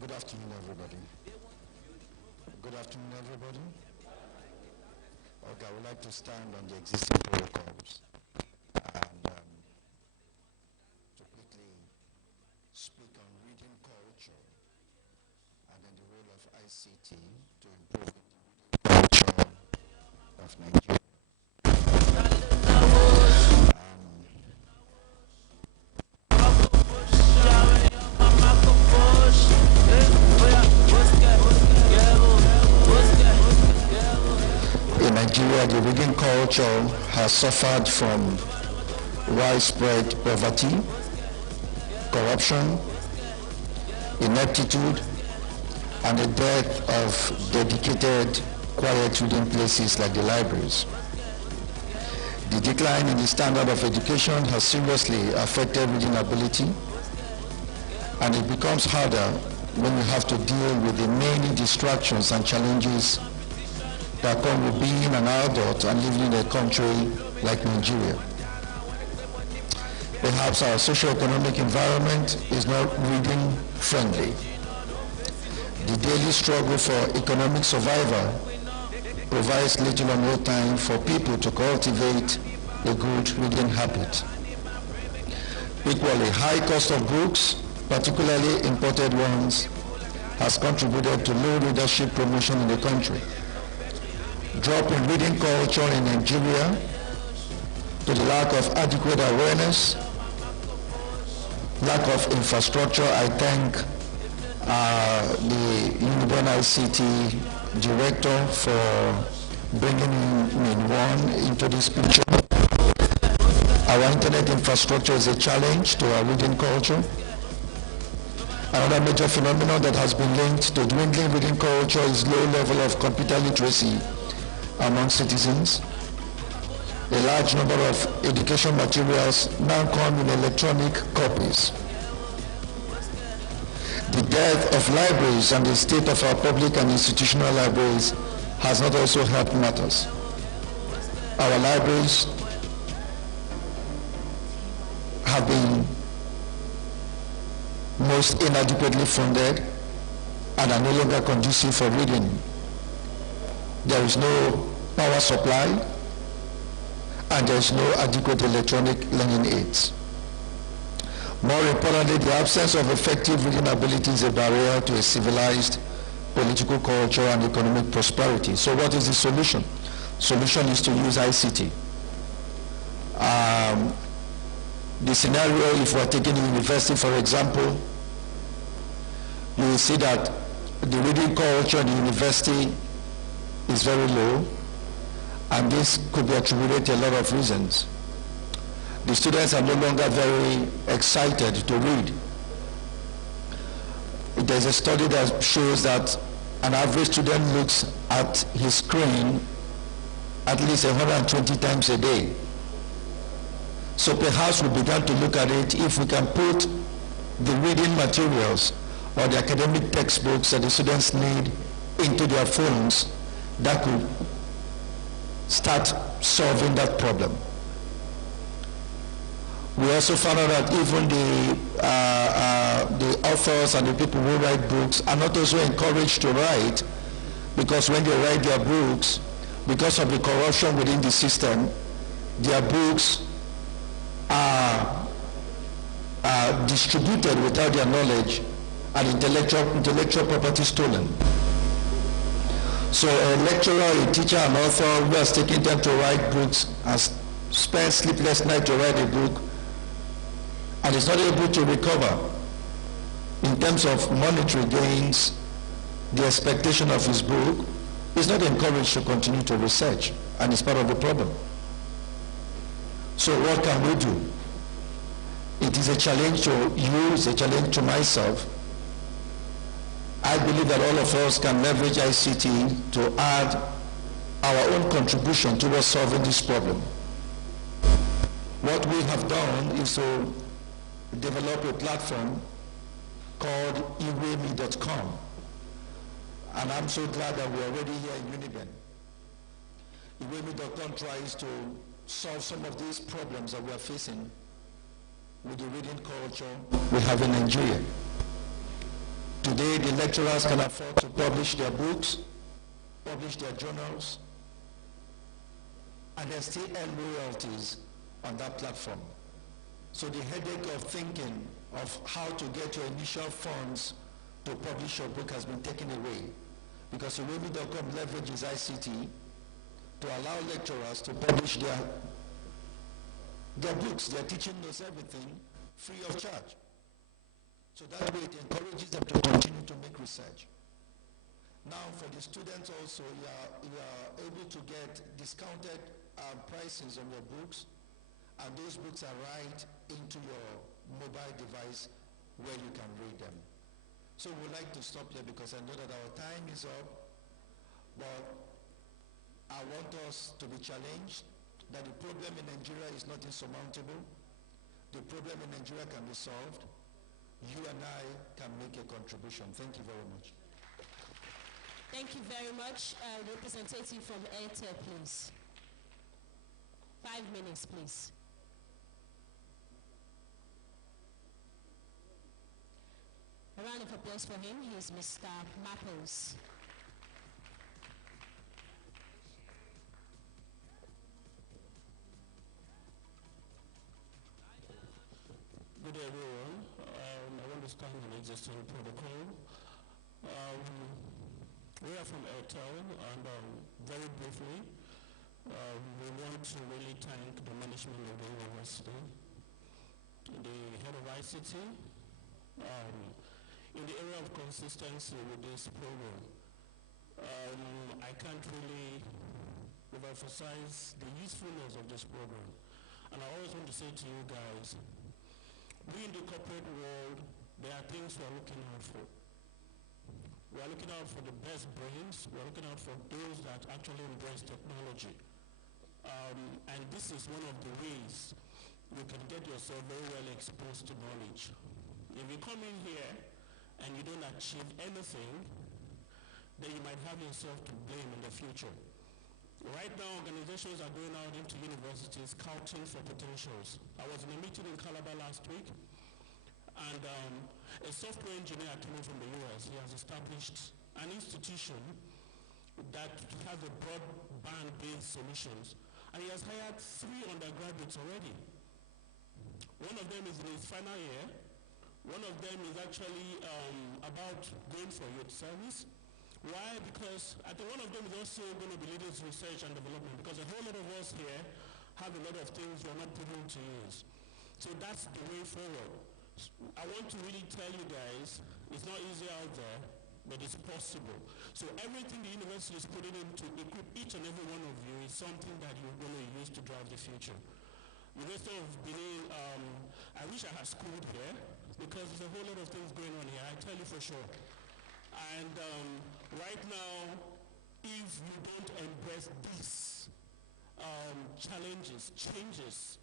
Good afternoon, everybody. Good afternoon, everybody. Okay, I would like to stand on the existing protocols and to quickly speak on reading culture and then the role of ICT to improve the culture of Nigeria. In Nigeria, the reading culture has suffered from widespread poverty, corruption, ineptitude, and the death of dedicated, quiet reading places like the libraries. The decline in the standard of education has seriously affected reading ability, and it becomes harder when you have to deal with the many distractions and challenges that come with being an adult and living in a country like Nigeria. Perhaps our socio-economic environment is not reading friendly. The daily struggle for economic survival provides little or no time for people to cultivate a good reading habit. Equally, high cost of books, particularly imported ones, has contributed to low readership promotion in the country. Drop in reading culture in Nigeria, to the lack of adequate awareness, lack of infrastructure. I thank the Benin ICT Director for bringing me into this picture. Our internet infrastructure is a challenge to our reading culture. Another major phenomenon that has been linked to dwindling reading culture is low level of computer literacy among citizens. A large number of education materials now come in electronic copies. The death of libraries and the state of our public and institutional libraries has not also helped matters. Our libraries have been most inadequately funded and are no longer conducive for reading. There is no power supply and there is no adequate electronic learning aids. More importantly, the absence of effective reading ability is a barrier to a civilized political culture and economic prosperity. So what is the solution? Solution is to use ICT. The scenario, if we're taking a university, for example, you will see that the reading culture in the university is very low, and this could be attributed to a lot of reasons. The students are no longer very excited to read. There's a study that shows that an average student looks at his screen at least 120 times a day. So perhaps we began to look at it if we can put the reading materials or the academic textbooks that the students need into their phones, that could start solving that problem. We also found out that even the authors and the people who write books are not also encouraged to write, because when they write their books, because of the corruption within the system, their books are distributed without their knowledge and intellectual property stolen. So a lecturer, a teacher, an author who has taken time to write books has spent sleepless nights to write a book and is not able to recover in terms of monetary gains, the expectation of his book, is not encouraged to continue to research, and it's part of the problem. So what can we do? It is a challenge to you, it's a challenge to myself. I believe that all of us can leverage ICT to add our own contribution towards solving this problem. What we have done is to develop a platform called iwemi.com. And I'm so glad that we're already here in Uniben. iwemi.com tries to solve some of these problems that we are facing with the reading culture we have in Nigeria. Today, the lecturers can afford to publish their books, publish their journals, and they still earn royalties on that platform. So the headache of thinking of how to get your initial funds to publish your book has been taken away, because iwemi.com leverages ICT to allow lecturers to publish their books, their teaching notes, everything, free of charge. So that way it encourages them to continue to make research. Now for the students also, you are able to get discounted prices on your books, and those books are right into your mobile device where you can read them. So we'd like to stop here because I know that our time is up, but I want us to be challenged that the problem in Nigeria is not insurmountable. The problem in Nigeria can be solved. You and I can make a contribution. Thank you very much. Thank you very much. Representative from Airtel, please. 5 minutes, please. A round of applause for him. He is Mr. Mapples. Good day, everyone. I want to start an existing protocol. We are from Airtel, and very briefly, we want to really thank the management of the university, the head of ICT, in the area of consistency with this program. I can't really overemphasize the usefulness of this program. And I always want to say to you guys, we in the corporate world, there are things we are looking out for. We are looking out for the best brains. We are looking out for those that actually embrace technology. And this is one of the ways you can get yourself very well exposed to knowledge. If you come in here and you don't achieve anything, then you might have yourself to blame in the future. Right now, organizations are going out into universities scouting for potentials. I was in a meeting in Calabar last week, and a software engineer coming from the US, he has established an institution that has a broadband-based solutions, and he has hired 3 undergraduates already. One of them is in his final year. One of them is actually about going for youth service. Why? Because I think one of them is also going to be leading research and development, because a whole lot of us here have a lot of things we're not putting to use. So that's the way forward. I want to really tell you guys, it's not easy out there, but it's possible. So everything the university is putting in to equip each and every one of you is something that you're going to use to drive the future. University of Benin, I wish I had schooled here, because there's a whole lot of things going on here, I tell you for sure. And right now, if you don't embrace these challenges, changes,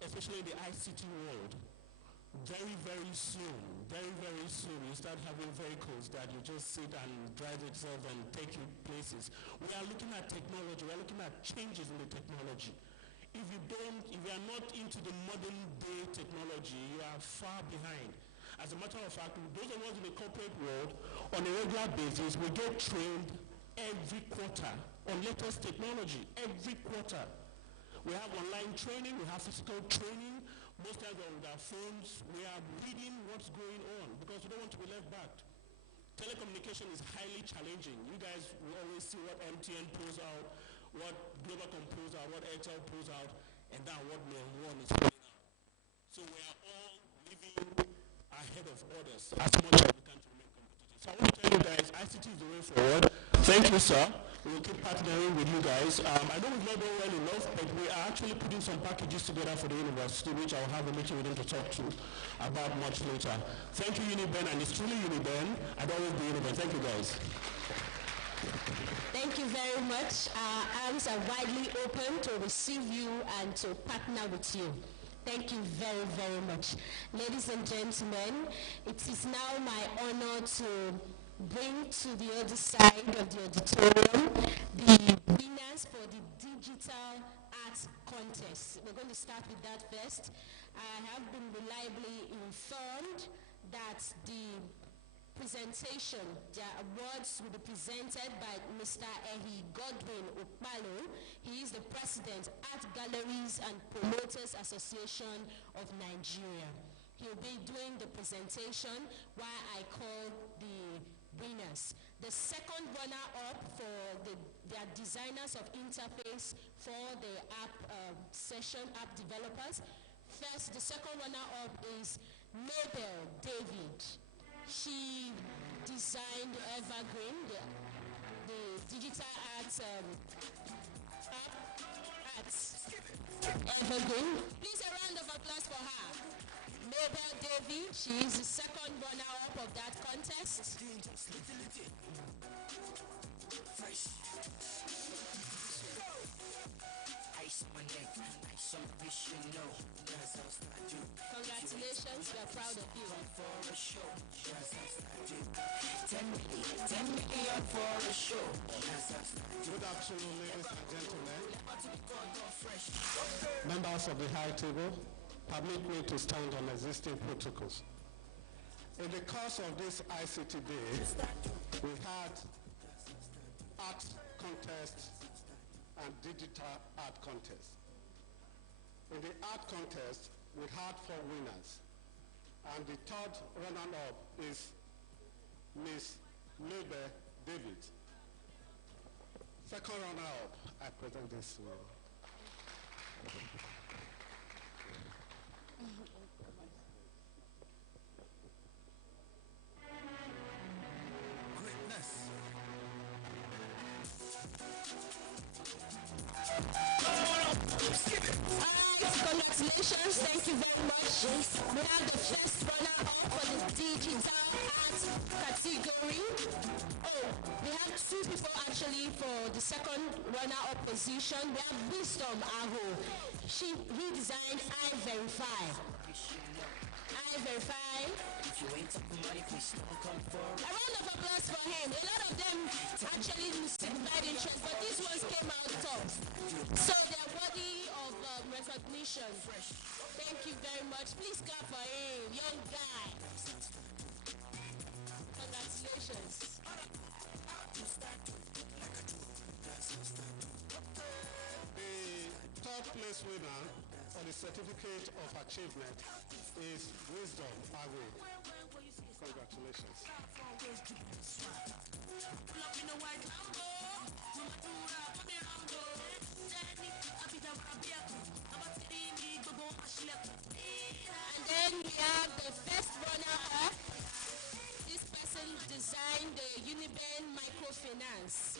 especially in the ICT world, very, very soon, you start having vehicles that you just sit and drive itself and take you places. We are looking at technology, we are looking at changes in the technology. If you are not into the modern day technology, you are far behind. As a matter of fact, those of us in the corporate world, on a regular basis, we get trained every quarter on latest technology, every quarter. We have online training, we have physical training. Most times on our phones, we are reading what's going on because we don't want to be left back. Telecommunication is highly challenging. You guys will always see what MTN pulls out, what Globacom pulls out, what Airtel pulls out, and then what Mail One is pulling out. So we are all living ahead of others as much as we can to remain competitive. So I want to tell you guys, ICT is the way forward. Thank you, sir. We will keep partnering with you guys. I know we've not done well enough, but we are actually putting some packages together for the university, which I will have a meeting with them to talk to about much later. Thank you, Uniben, and it's truly Uniben. I'd always be Uniben. Thank you, guys. Thank you very much. Our arms are widely open to receive you and to partner with you. Thank you very, very much. Ladies and gentlemen, it is now my honor to bring to the other side of the auditorium the winners for the Digital Arts Contest. We're going to start with that first. I have been reliably informed that the presentation, the awards will be presented by Mr. Ehi Godwin Okpalo. He is the President, Art Galleries and Promoters Association of Nigeria. He'll be doing the presentation while I call the winners. The second runner-up for their designers of interface for the app session, app developers. First, the second runner-up is Mabel David. She designed Evergreen, the digital arts app at Evergreen. Please a round of applause for her. Mabel David, she is the second runner-up of that contest. Congratulations, we are proud of you. Good afternoon, ladies and gentlemen. Members of the high table, permit me to stand on existing protocols. In the course of this ICT Day, we had art contest and digital art contest. In the art contest, we had 4 winners, and the third runner-up is Miss Mabel David. Second runner-up, I present this to you. Congratulations, thank you very much. We have the first runner-up for the digital arts category. category. Oh, we have two people actually for the second runner-up position. We have Wisdom Aho. He designed I-Verify. I-Verify. A round of applause for him. A lot of them actually signified interest, but these ones came out top. So they are worthy of recognition. Thank you very much. Please clap for him, young guy. Congratulations. The third place winner for the certificate of achievement is Wisdom Ago. Congratulations. And then we have the first runner-up. This person designed the Uniben Microfinance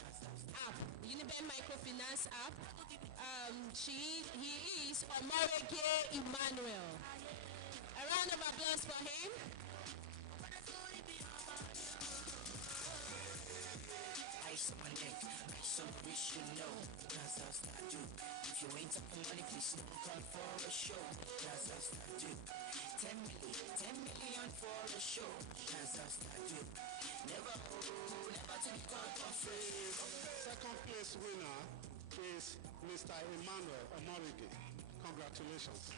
app. The Uniben Microfinance app. He is Omorege Emmanuel. A round of applause for him. Ice on my neck, ice on the wrist, you know. That's how I do. If you ain't talking money, please don't come for a show. That's how I do. 10 million for a show. That's how I do. Never to be caught for free. Second place winner is Mr. Emmanuel Omorige. Congratulations.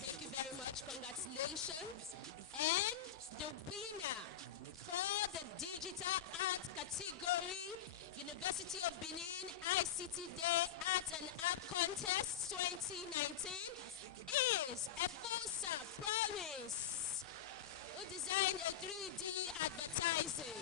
Thank you very much. Congratulations. And the winner for the digital art category, University of Benin ICT Day Art and App Contest 2019 is Efosa Promise, who designed a 3D advertising.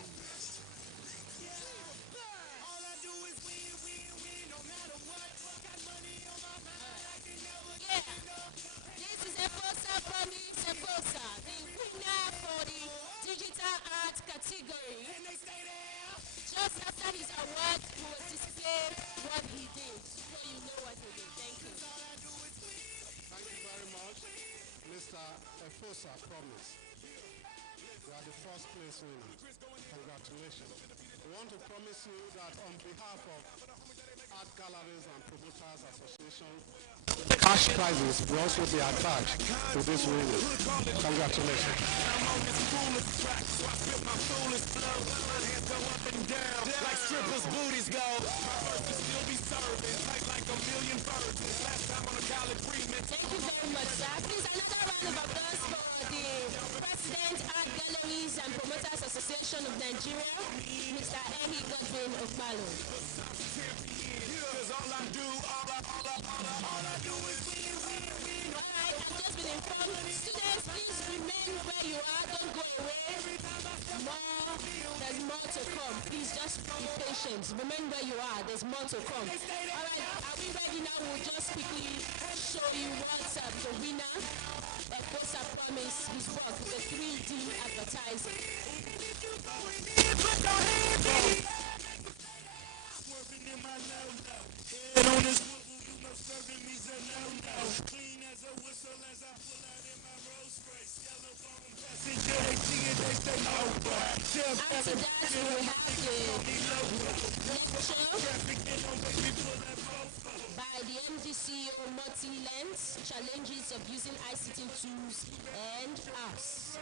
All I do is win, no matter what. Got money on my mind, I can never get enough. This is Efosa Promise Efosa, the winner for the digital art category. And they stay there. Just after his award, he will display what he did, so you know what he did. Thank you. Thank you very much, Mr. Efosa Promise. You are the first place winner. Congratulations. We want to promise you that on behalf of Art Galleries and Promoters Association, cash prizes will also be attached to this winning. Congratulations. I'm on this foolish track, so I spit my foolish flow. My hands go up and down, like strippers' booties go. My verse will still be serving, tight like a million virgins. Last time on a college remix. Thank you very much, sir. Please, another round of applause for the President, Art Galleries and Promoters Association of Nigeria, Mr. Ehi Godwin Okpalo. All I do is win. Alright, I've just been informed. Students, please remain where you are. Don't go away. There's more to come. Please just be patient. Remain where you are. There's more to come. Alright, are we ready now? We'll just quickly show you what's the winner. Efosa Promise, his work with the 3D advertising. Head on this swivel, you know serving me's a no-no. Clean as a whistle as I pull out in my Rolls Royce. Yellow bone passenger, they see it, they say no. After that, we will have the lecture by the MDCO Multi-Lens, Challenges of Using ICT Tools and Apps.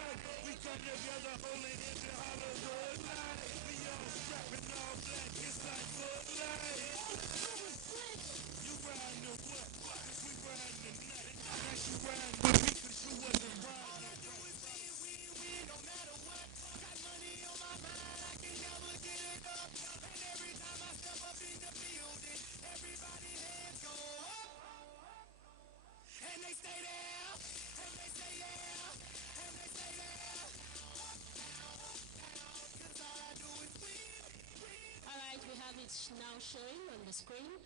We come together holding it to Hollywood line. We all strapping all black, it's like good life. You riding the what? Cause we riding the night. Now you riding with me cause you wasn't riding. All I do is win, no matter what. Got money on my mind, I can never get enough. And every time I step up in the building, everybody hands go up. And they stay there, and they say yeah, and they say there. Cause all I do is win. Alright, we have it now showing on the screen.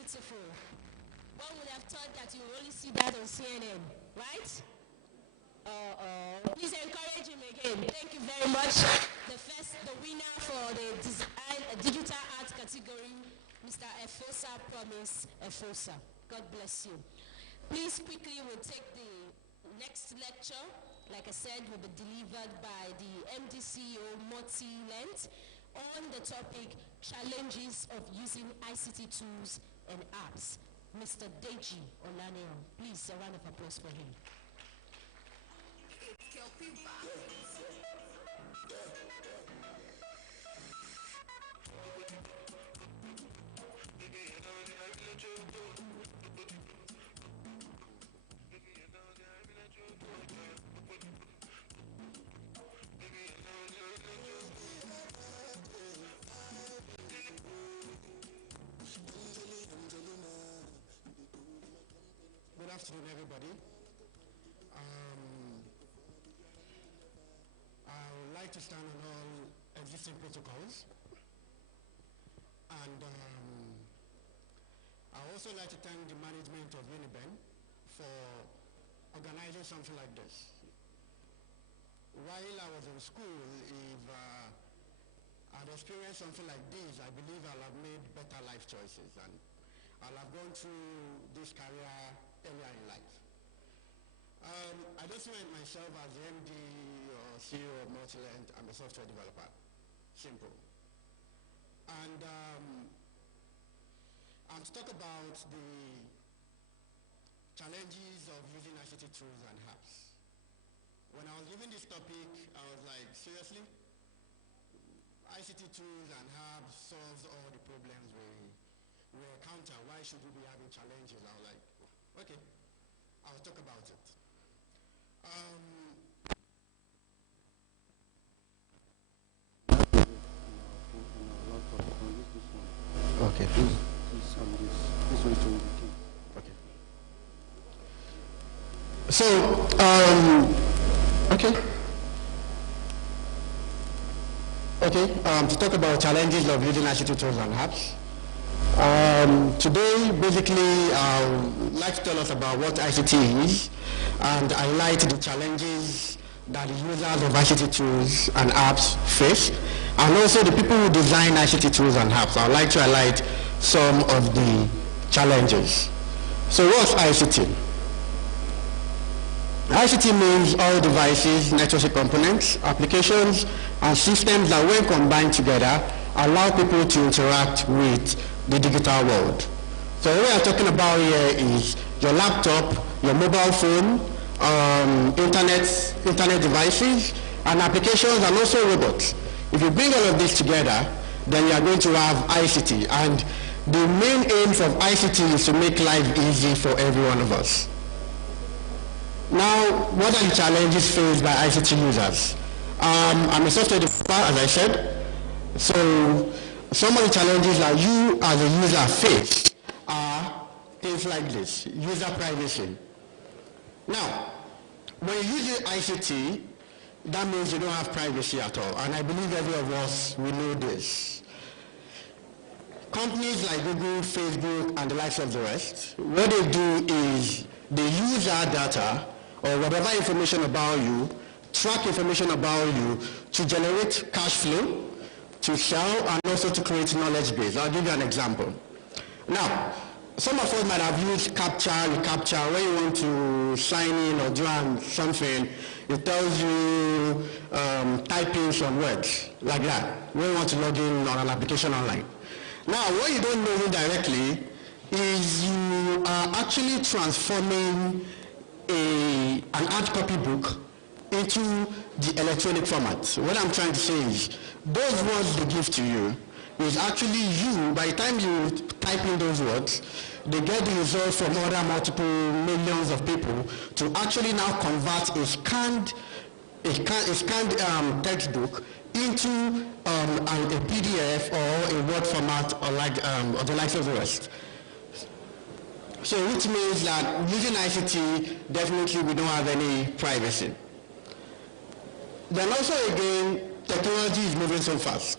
beautiful. One would have thought that you only see that on CNN, right? Please encourage him again. Thank you very much. The winner for the digital art category, Mr. Efosa Promise Efosa. God bless you. Please quickly we'll take the next lecture. Like I said, will be delivered by the MD-CEO Multi-Lent on the topic Challenges of Using ICT Tools and Apps. Mr. Deji Olaneo. Please, a round of applause for him. Good afternoon, everybody. I would like to stand on all existing protocols, and I would also like to thank the management of Uniben for organizing something like this. While I was in school, if I'd experienced something like this, I believe I'll have made better life choices, and I'll have gone through this career earlier in life. I don't see myself as the MD or CEO of Multilent. I'm a software developer. Simple. And I'll talk about the challenges of using ICT tools and apps. When I was given this topic, I was like, seriously? ICT tools and apps solves all the problems we encounter. Why should we be having challenges? I was like, okay, I'll talk about it. Okay. Okay. So, okay. Okay, to talk about challenges of using ICT tools and apps. Today, basically, I would like to tell us about what ICT is and highlight the challenges that the users of ICT tools and apps face, and also the people who design ICT tools and apps. I would like to highlight some of the challenges. So what's ICT? ICT means all devices, network components, applications, and systems that when combined together allow people to interact with the digital world. So what we are talking about here is your laptop, your mobile phone, internet devices, and applications, and also robots. If you bring all of this together, then you are going to have ICT. And the main aim of ICT is to make life easy for every one of us. Now, what are the challenges faced by ICT users? I'm a software developer, as I said. So some of the challenges that you as a user face are things like this: user privacy. Now, when you use ICT, that means you don't have privacy at all. And I believe every of us, we know this. Companies like Google, Facebook, and the likes of the rest, what they do is they use our data or whatever information about you, track information about you to generate cash flow, to sell, and also to create knowledge base. I'll give you an example. Now, some of us might have used reCAPTCHA. When you want to sign in or do something, it tells you type in some words like that when you want to log in on an application online. Now, what you don't know indirectly is you are actually transforming an hard copy book into the electronic format. What I'm trying to say is, those words they give to you is actually you, by the time you type in those words, they get the result from other multiple millions of people to actually now convert a scanned textbook into a PDF or a Word format or the likes of the rest. So which means that using ICT, definitely we don't have any privacy. Then also again, technology is moving so fast.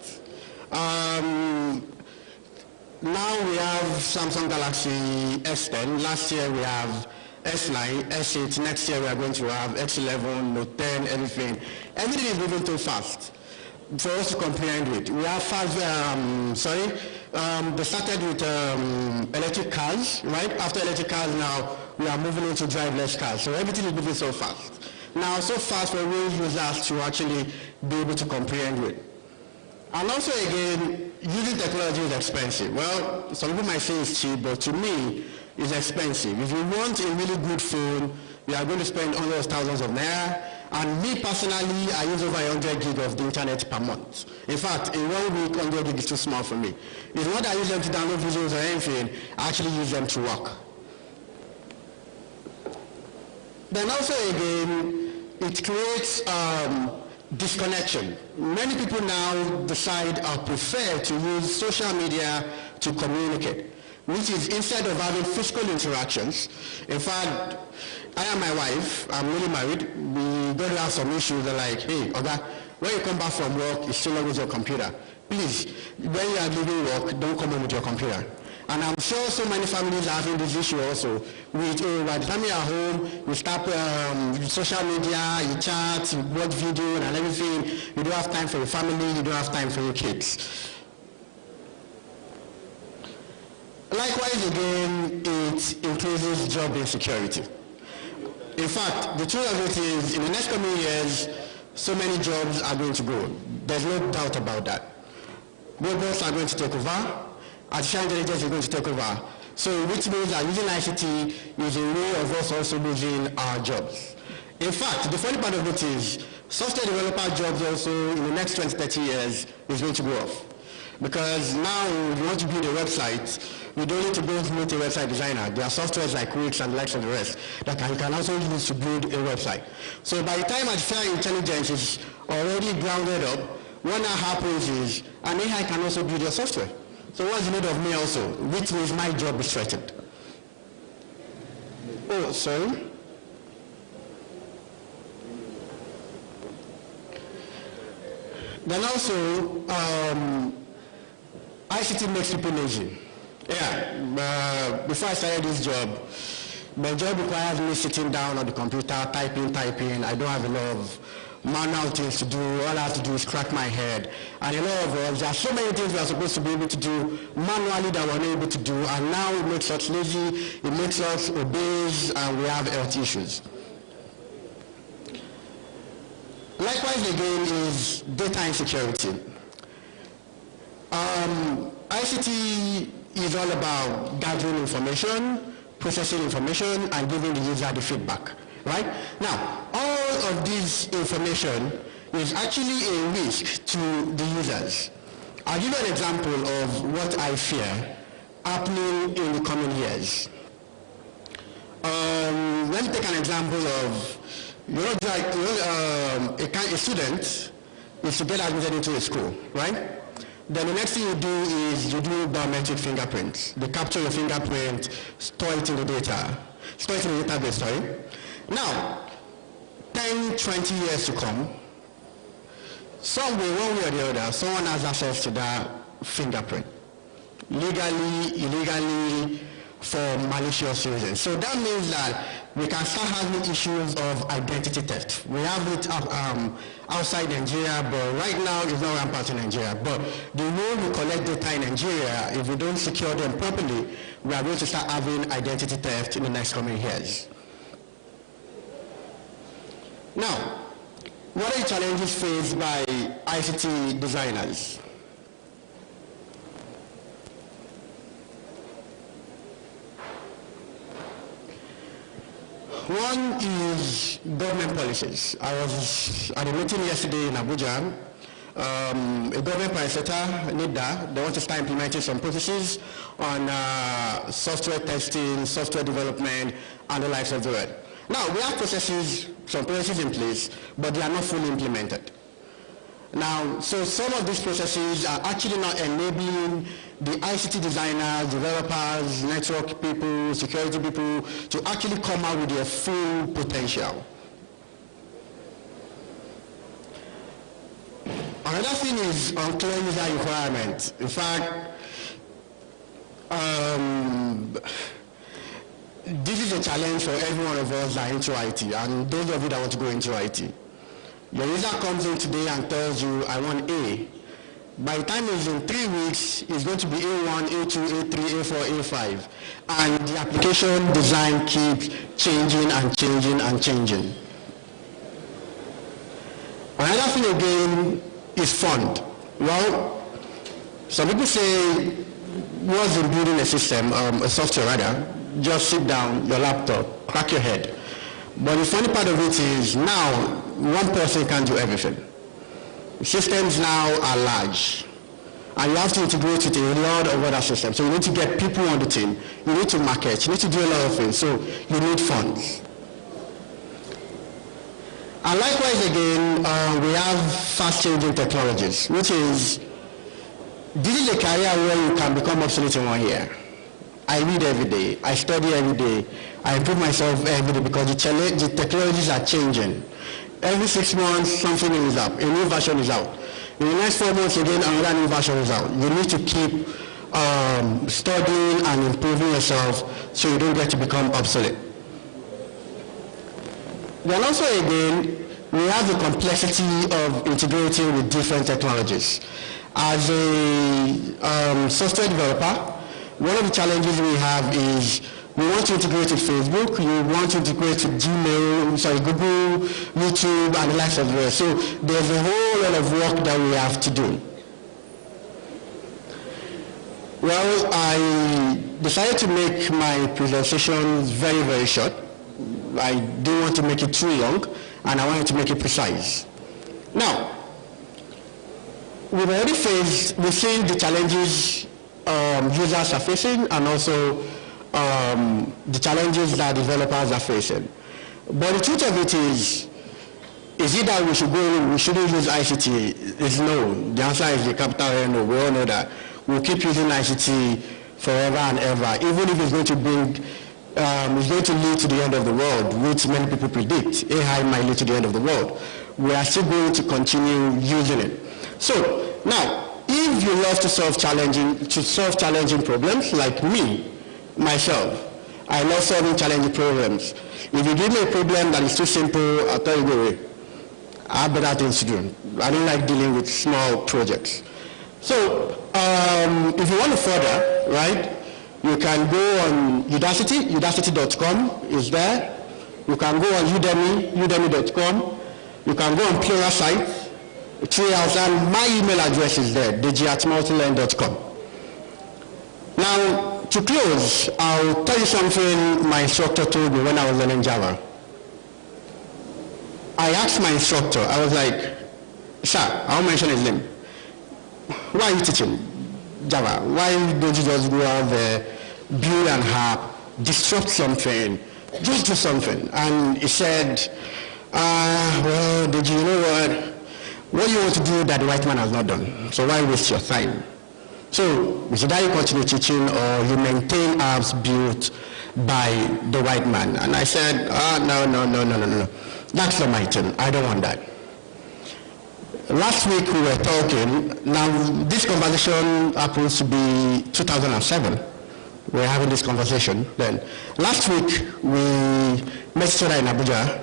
Now we have Samsung Galaxy S10. Last year we have S9, S8. Next year we are going to have X11, Note 10, everything. Everything is moving too fast for us to comprehend with. We have they started with electric cars, right? After electric cars now, we are moving into driverless cars. So everything is moving so fast. Now, so fast for real users to actually be able to comprehend with. And also again, using technology is expensive. Well, some people might say it's cheap, but to me, it's expensive. If you want a really good phone, you are going to spend hundreds of thousands of naira. And me personally, I use over 100 gig of the internet per month. In fact, in 1 week, 100 gig is too small for me. It's not that I use them to download videos or anything, I actually use them to work. Then also again, it creates disconnection. Many people now decide or prefer to use social media to communicate, which is instead of having physical interactions. In fact, I and my wife, I'm really married, we don't have some issues. They're like, hey, Oga, when you come back from work, you still always your computer. Please, when you are leaving work, don't come home with your computer. And I'm sure so many families are having this issue also. With, by the time you're home, you start social media, you chat, you watch video and everything. You don't have time for your family, you don't have time for your kids. Likewise, again, it increases job insecurity. In fact, the truth of it is, in the next coming years, so many jobs are going to go. There's no doubt about that. Robots are going to take over. Artificial intelligence is going to take over. So which means that using ICT is a way of us also losing our jobs. In fact, the funny part of it is, software developer jobs also in the next 20, 30 years is going to go off. Because now if you want to build a website, you don't need to go meet a website designer. There are softwares like Wix and the likes of the rest that you can also use to build a website. So by the time artificial intelligence is already grounded up, what now happens is an AI can also build your software. So what's the need of me also? Which means my job is threatened. Oh, sorry. Then also, ICT makes people lazy. Yeah, before I started this job, my job requires me sitting down on the computer, typing. I don't have a lot of manual things to do. All I have to do is crack my head. And a lot of us, there are so many things we are supposed to be able to do manually that we're not able to do. And now it makes us lazy, it makes us obese, and we have health issues. Likewise again is data insecurity. ICT is all about gathering information, processing information, and giving the user the feedback, right? Now, all of this information is actually a risk to the users. I'll give you an example of what I fear happening in the coming years. Let's take an example of, a student is to get admitted into a school, right? Then the next thing you do is you do biometric fingerprints. They capture your fingerprint, store it in the data, store it in the database, sorry. Now, 10, 20 years to come, somewhere, one way or the other, someone has access to that fingerprint. Legally, illegally, for malicious reasons. So that means that we can start having issues of identity theft. We have it outside Nigeria, but right now it's not rampant in Nigeria. But the way we collect data in Nigeria, if we don't secure them properly, we are going to start having identity theft in the next coming years. Now, what are the challenges faced by ICT designers? One is government policies. I was at a meeting yesterday in Abuja. A government private sector, NIDA, they want to start implementing some processes on software testing, software development, and the likes of the world. Now, we have processes, some processes in place, but they are not fully implemented. Now, so some of these processes are actually not enabling the ICT designers, developers, network people, security people to actually come out with their full potential. Another thing is unclear user requirements. In fact, this is a challenge for every one of us that are into IT, and those of you that want to go into IT. Your user comes in today and tells you, I want A. By the time it's in 3 weeks, it's going to be A1, A2, A3, A4, A5. And the application design keeps changing and changing and changing. Another thing again is fund. Well, some people say, what's in building a system, a software rather, just sit down, your laptop, crack your head. But the funny part of it is now, one person can't do everything. Systems now are large, and you have to integrate with a lot of other systems. So you need to get people on the team, you need to market, you need to do a lot of things, so you need funds. And likewise again, we have fast-changing technologies, which is, this is a career where you can become obsolete in 1 year. I read every day, I study every day, I improve myself every day because the technologies are changing. Every 6 months, something is up, a new version is out. In the next 4 months again, another new version is out. You need to keep studying and improving yourself so you don't get to become obsolete. Then also again, we have the complexity of integrating with different technologies. As a software developer, one of the challenges we have is we want to integrate with Facebook, you want to integrate with Google, YouTube, and the likes of the rest. So there's a whole lot of work that we have to do. Well, I decided to make my presentation very, very short. I didn't want to make it too long, and I wanted to make it precise. Now, we've seen the challenges users are facing, and also the challenges that developers are facing. But the truth of it is it that we shouldn't use ICT? Is no. The answer is the capital N, no. We all know that. We'll keep using ICT forever and ever, even if it's going to lead to the end of the world, which many people predict. AI might lead to the end of the world. We are still going to continue using it. So, now, if you love to solve challenging problems, like me, myself, I love solving challenging problems. If you give me a problem that is too simple, I'll tell you, go away. I have better things to do. I don't like dealing with small projects. So, if you want to further, right, you can go on Udacity, udacity.com is there. You can go on Udemy, udemy.com. You can go on Pluralsight, Treehouse, and my email address is there, dg@multilearn.com. Now, to close, I'll tell you something my instructor told me when I was learning Java. I asked my instructor, I was like, sir, I won't mention his name. Why are you teaching Java? Why don't you just go out there, build an app, disrupt something, just do something? And he said, well, did you know what you want to do that the white man has not done? So why waste your time? So, is it that you continue teaching or you maintain apps built by the white man? And I said, no. That's not my thing. I don't want that. Last week we were talking, now this conversation happens to be 2007. We're having this conversation then. Last week we met each other in Abuja,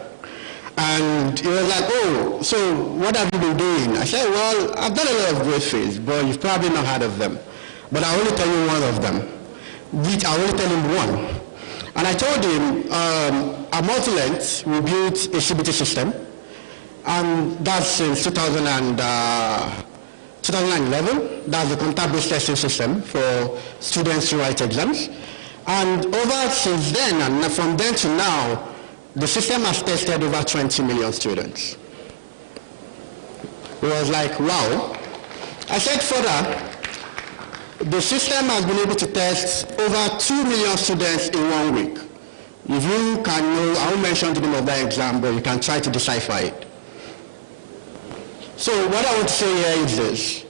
and he was like, oh, so what have you been doing? I said, well, I've done a lot of great things, but you've probably not heard of them. But I'll only tell you one of them, which I'll only tell him one. And I told him, at Multilent, we built a CBT system, and that's since 2011. That's the contact-based testing system for students to write exams. And over since then, and from then to now, the system has tested over 20 million students. It was like, wow. I said further, the system has been able to test over 2 million students in 1 week. If you can know, I won't mention the name of that exam, but you can try to decipher it. So what I want to say here is this.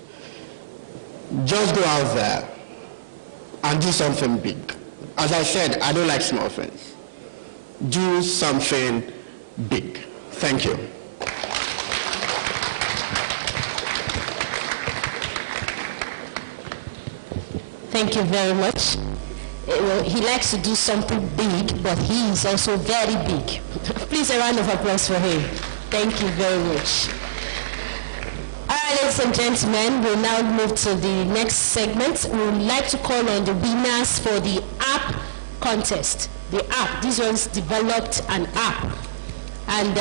Just go out there and do something big. As I said, I don't like small things. Do something big. Thank you. Thank you very much. Well, he likes to do something big, but he is also very big. Please, a round of applause for him. Thank you very much. All right, ladies and gentlemen, we'll now move to the next segment. We would like to call on the winners for the app contest. The app, these ones developed an app. And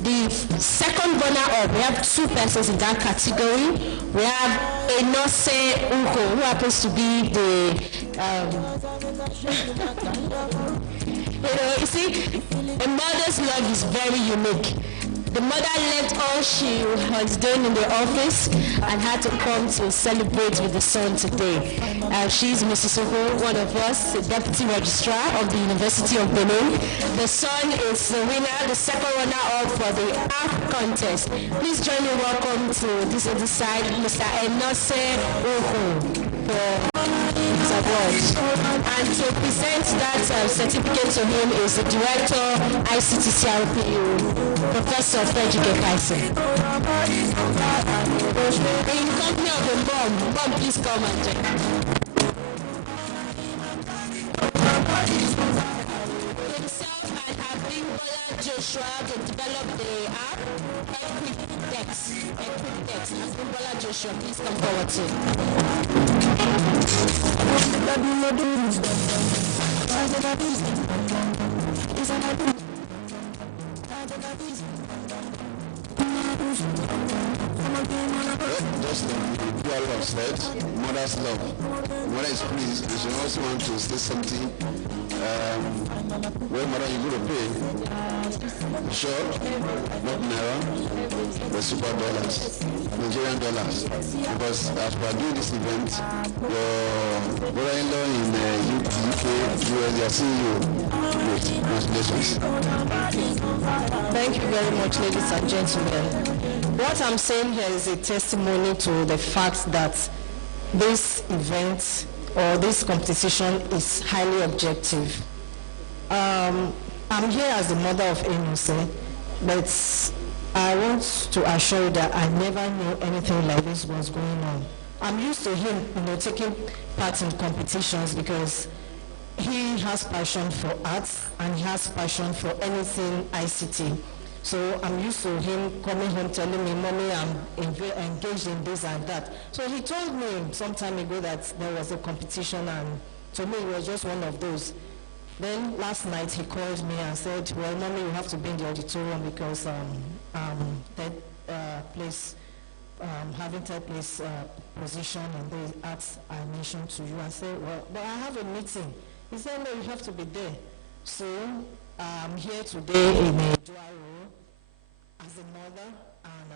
the second runner-up, we have two persons in that category. We have Enose Unko, who happens to be the, you see, a mother's love is very unique. The mother left all she was doing in the office and had to come to celebrate with the son today. She's Mrs. Uko, one of us, the Deputy Registrar of the University of Benin. The son is the winner, the second runner-up for the app contest. Please join me, welcome to this other side, Mr. Enose Uko, for his award. And to present that certificate to him is the Director ICT CRPU, Professor Frederick Kaisen. In company of the mom, please come and join. Himself and Abimbola Joshua, they developed the app, Equidex. Abimbola Joshua, please come forward Just like you all have said, mother's love. Mother is pleased, and she also wants to say something. Well, mother, you're going to pay. Sure, not Naira, but super dollars, Nigerian dollars. Because as we are doing this event, your brother-in-law in UK, US, they are seeing you. Great, congratulations. Thank you very much, ladies and gentlemen. What I'm saying here is a testimony to the fact that this event or this competition is highly objective. I'm here as the mother of Enose, but I want to assure you that I never knew anything like this was going on. I'm used to him, taking part in competitions because he has passion for arts and he has passion for anything ICT. So I'm used to him coming home telling me, Mommy, I'm engaged in this and that. So he told me some time ago that there was a competition, and to me it was just one of those. Then last night he called me and said, well, Mommy, you have to be in the auditorium because having third place position in the arts I mentioned to you. I said, well, but I have a meeting. He said, no, you have to be there. So I'm here today in a dual role as a mother and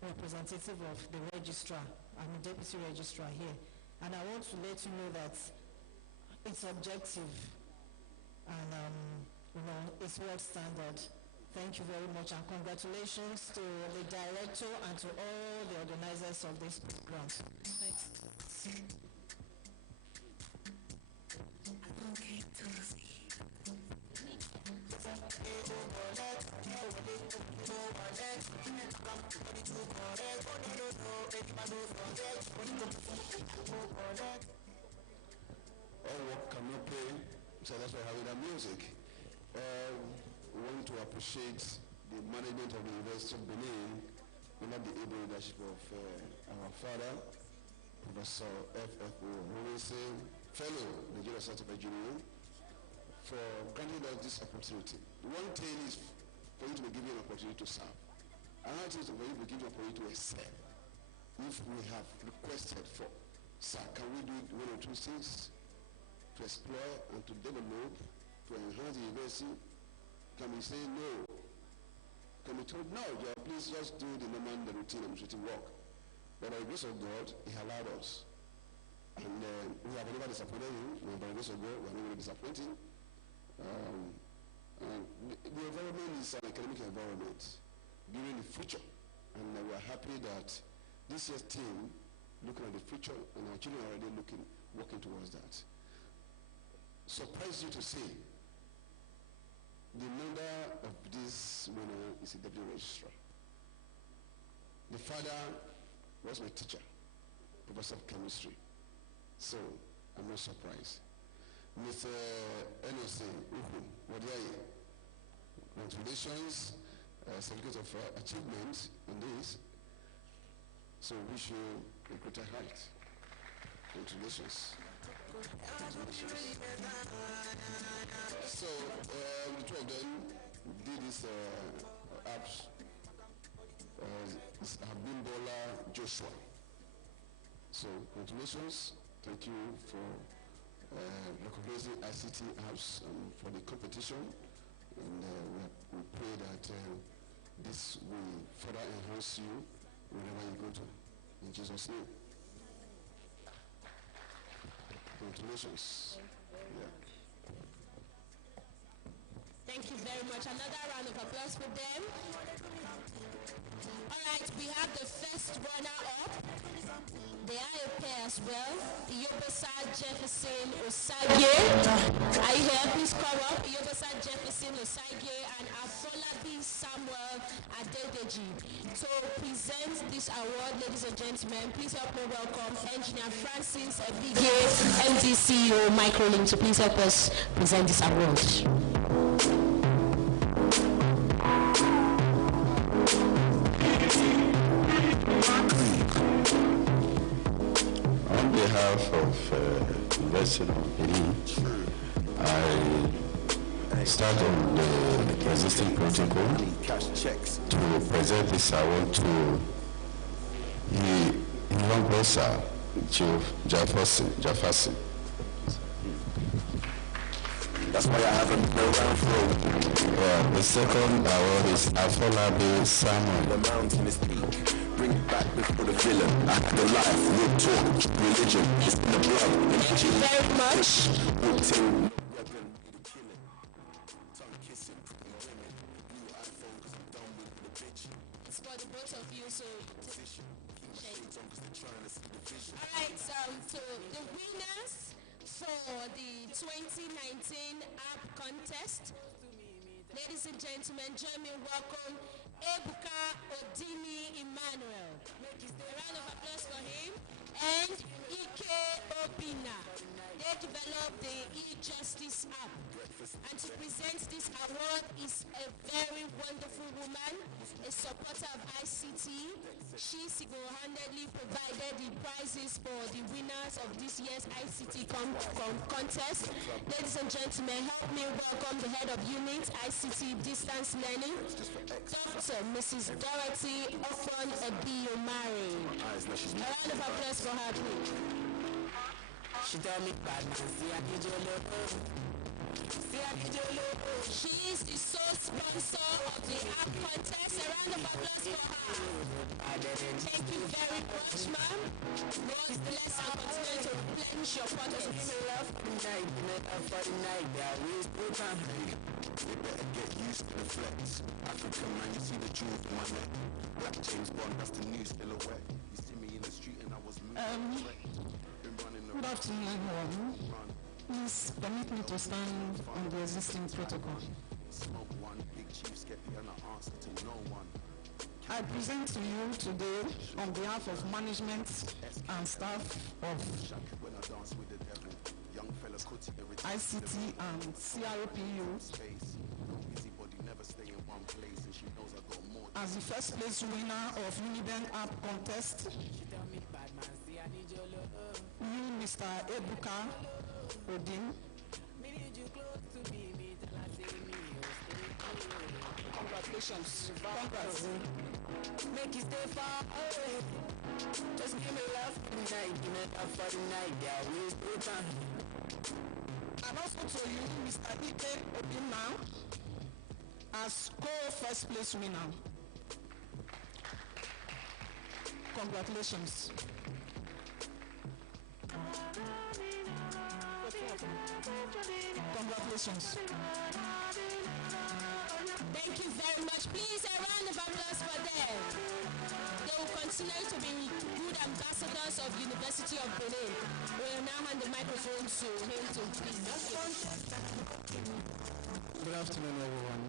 representative of the registrar. I'm a deputy registrar here. And I want to let you know that it's objective and it's world standard. Thank you very much, and congratulations to the director and to all the organizers of this program. Thanks. All work cannot pay, so that's why we're having our music. We want to appreciate the management of the University of Benin under the able leadership of our father, Professor FFO, who is a fellow Nigeria Certified Junior, for granting us this opportunity. One thing is for you to be given an opportunity to serve. Another thing is for you to be given an opportunity to excel. If we have requested for, sir, can we do one or two things to explore and to develop, to enhance the university? Can we say no? Can we told no, please just do the normal, the routine administrative work. But by the grace of God, He allowed us. And we have never disappointed Him. By the grace of God, we are never disappointing. The environment is an academic environment during the future. And we are happy that this year's team looking at the future, and our children are already working towards that. Surprise you to see, the mother of this winner is a deputy registrar. The father was my teacher. Professor of Chemistry. So, I'm not surprised. Mr. NOC, congratulations, certificate of achievement on this. So, wish you a greater height. Congratulations. So, the two of them did this apps. Abimbola Joshua. So, congratulations. Thank you for recognizing ICT apps for the competition. And we pray that this will further enhance you wherever you go to. In Jesus' name. Congratulations. Yeah. Thank you very much. Another round of applause for them. All right, we have the first runner-up. They are a pair as well. Iyobasa Jefferson Osage. Are you here? Please come up. Iyobasa Jefferson Osage and Afolabi Samuel Adedeji. To present this award, ladies and gentlemen, please help me welcome Engineer Francis Ebige, MDCEO Microlink, to please help us present this award. On behalf of University of Benin, I start on the existing protocol to present this award to the young bossa, Chief Jafferson. That's why I have a no round for. The second award is Afolabi Samuel. The mountain is peak. Bring it back before the villain. Act the life, real talk, religion, it's in the blood. Thank you very much. It's for the both of you, so alright, so the winners for the 2019 app contest, ladies and gentlemen, join me in welcome Ebuka Odini Emmanuel. A round of applause for him. And Ike Obina. They developed the e-justice app. And to present this award is a very wonderful woman, a supporter of ICT. She single-handedly provided the prizes for the winners of this year's ICT contest. Ladies and gentlemen, help me welcome the head of unit, ICT Distance Learning, Dr. Mrs. Dorothy Ofron Ebiomare. A round of applause for her, please. She told me bad man, she is the sole sponsor of the app contest. A round of applause for her. Thank you very much, ma'am. God bless and continue to replenish your pockets. They better get used to the flex. African man, you see the jewel in my neck. Black James Bond, that's the new silhouette. You see me in the street and I was moving. Good afternoon, everyone. Please permit me to stand on the existing protocol. I present to you today on behalf of management and staff of ICT and CRPU as the first place winner of Uniben App Contest. You, Mr. Ebuka Odin. Congratulations. Congrats. Make it stay far away. Just give me love for the night, give me love for the night, yeah, we still time. And also to you, Mr. Ike Obina, as co-first place winner. Congratulations. Congratulations. Thank you very much. Please, a round of applause for them. They will continue to be good ambassadors of University of Benin. We will now hand the microphone to him to please. Good afternoon, everyone.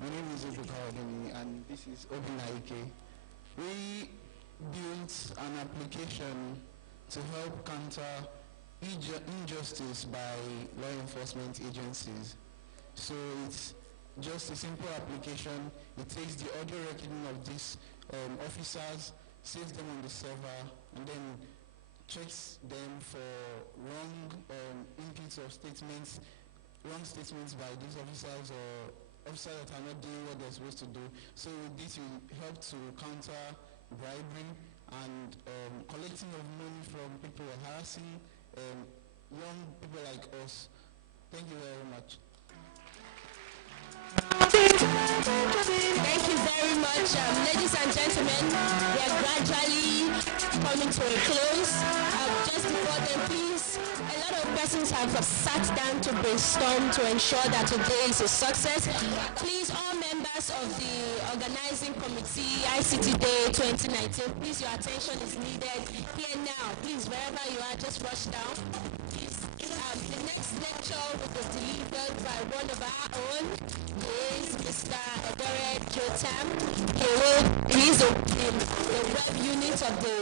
My name is Ebuka Odini, and this is Obina Ike. We built an application to help counter injustice by law enforcement agencies. So it's just a simple application. It takes the audio recording of these officers, saves them on the server, and then checks them for wrong inputs of statements, wrong statements by these officers or officers that are not doing what they're supposed to do. So this will help to counter bribery and collecting of money from people harassing young people like us. Thank you very much. Thank you very much. Ladies and gentlemen, we are gradually coming to a close. Just before then, please, a lot of persons have sat down to brainstorm to ensure that today is a success. Please, all members of the organizing committee, ICT Day 2019, please, your attention is needed here now. Please, wherever you are, just rush down. Please, the next lecture will be delivered by one of our own. Is Mr. Director ICTU. He is the web unit of the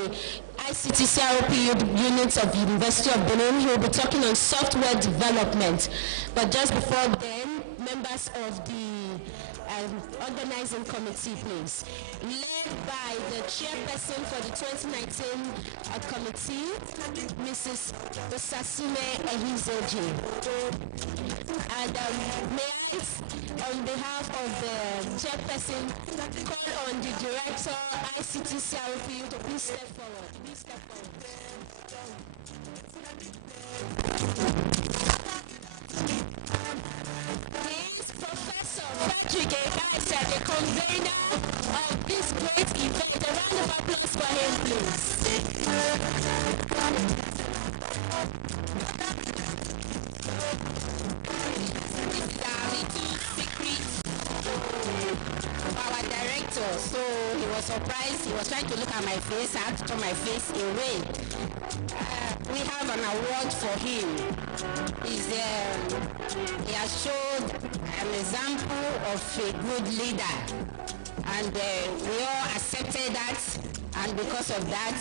ICT CRPU unit of the University of Benin. He will be talking on software development. But just before then, members of the organizing committee, please, led by the chairperson for the 2019 committee, Mrs. Osasume Ehizoji. And may I, on behalf of the chairperson, call on the director ICT CRPU to please step forward. Please step forward. He is Professor Patrick Ekaisa, the convener of this great event. A round of applause for him, please. This is our little secret for our director. So he was surprised. He was trying to look at my face. I had to turn my face away. We have an award for him. He has showed an example of a good leader, and we all accepted that, and because of that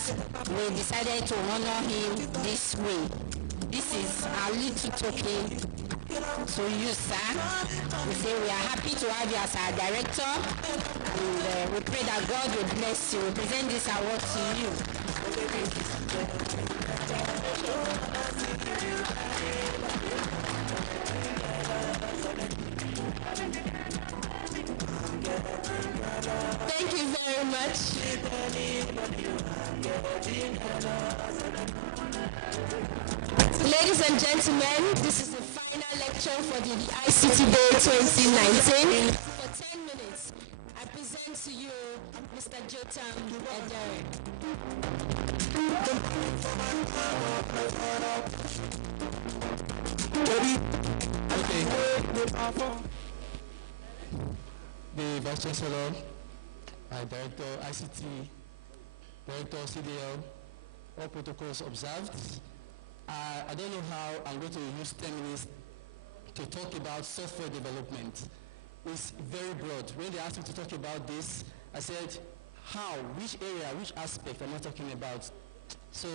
we decided to honor him this way. This is our little token to you, sir. We say we are happy to have you as our director, and we pray that God will bless you. We present this award to you. Thank you. Thank you very much. Ladies and gentlemen, this is the final lecture for the ICT Day 2019. For 10 minutes, I present to you Mr. Jotam Edere. The Vice Chancellor, Director ICT, Director CDL, all protocols observed. I don't know how I'm going to use 10 minutes to talk about software development. It's very broad. When they asked me to talk about this, I said, how, which area, which aspect am I talking about? So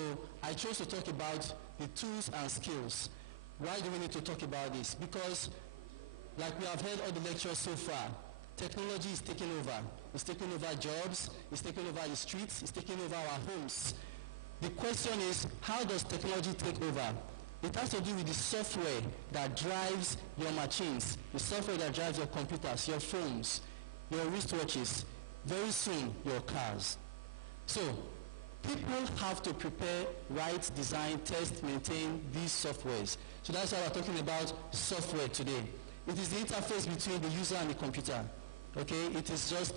I chose to talk about the tools and skills. Why do we need to talk about this? Because, like we have heard all the lectures so far, technology is taking over. It's taking over jobs, it's taking over the streets, it's taking over our homes. The question is, how does technology take over? It has to do with the software that drives your machines, the software that drives your computers, your phones, your wristwatches, very soon your cars. So, people have to prepare, write, design, test, maintain these softwares. So that's why we're talking about software today. It is the interface between the user and the computer. Okay, it is just,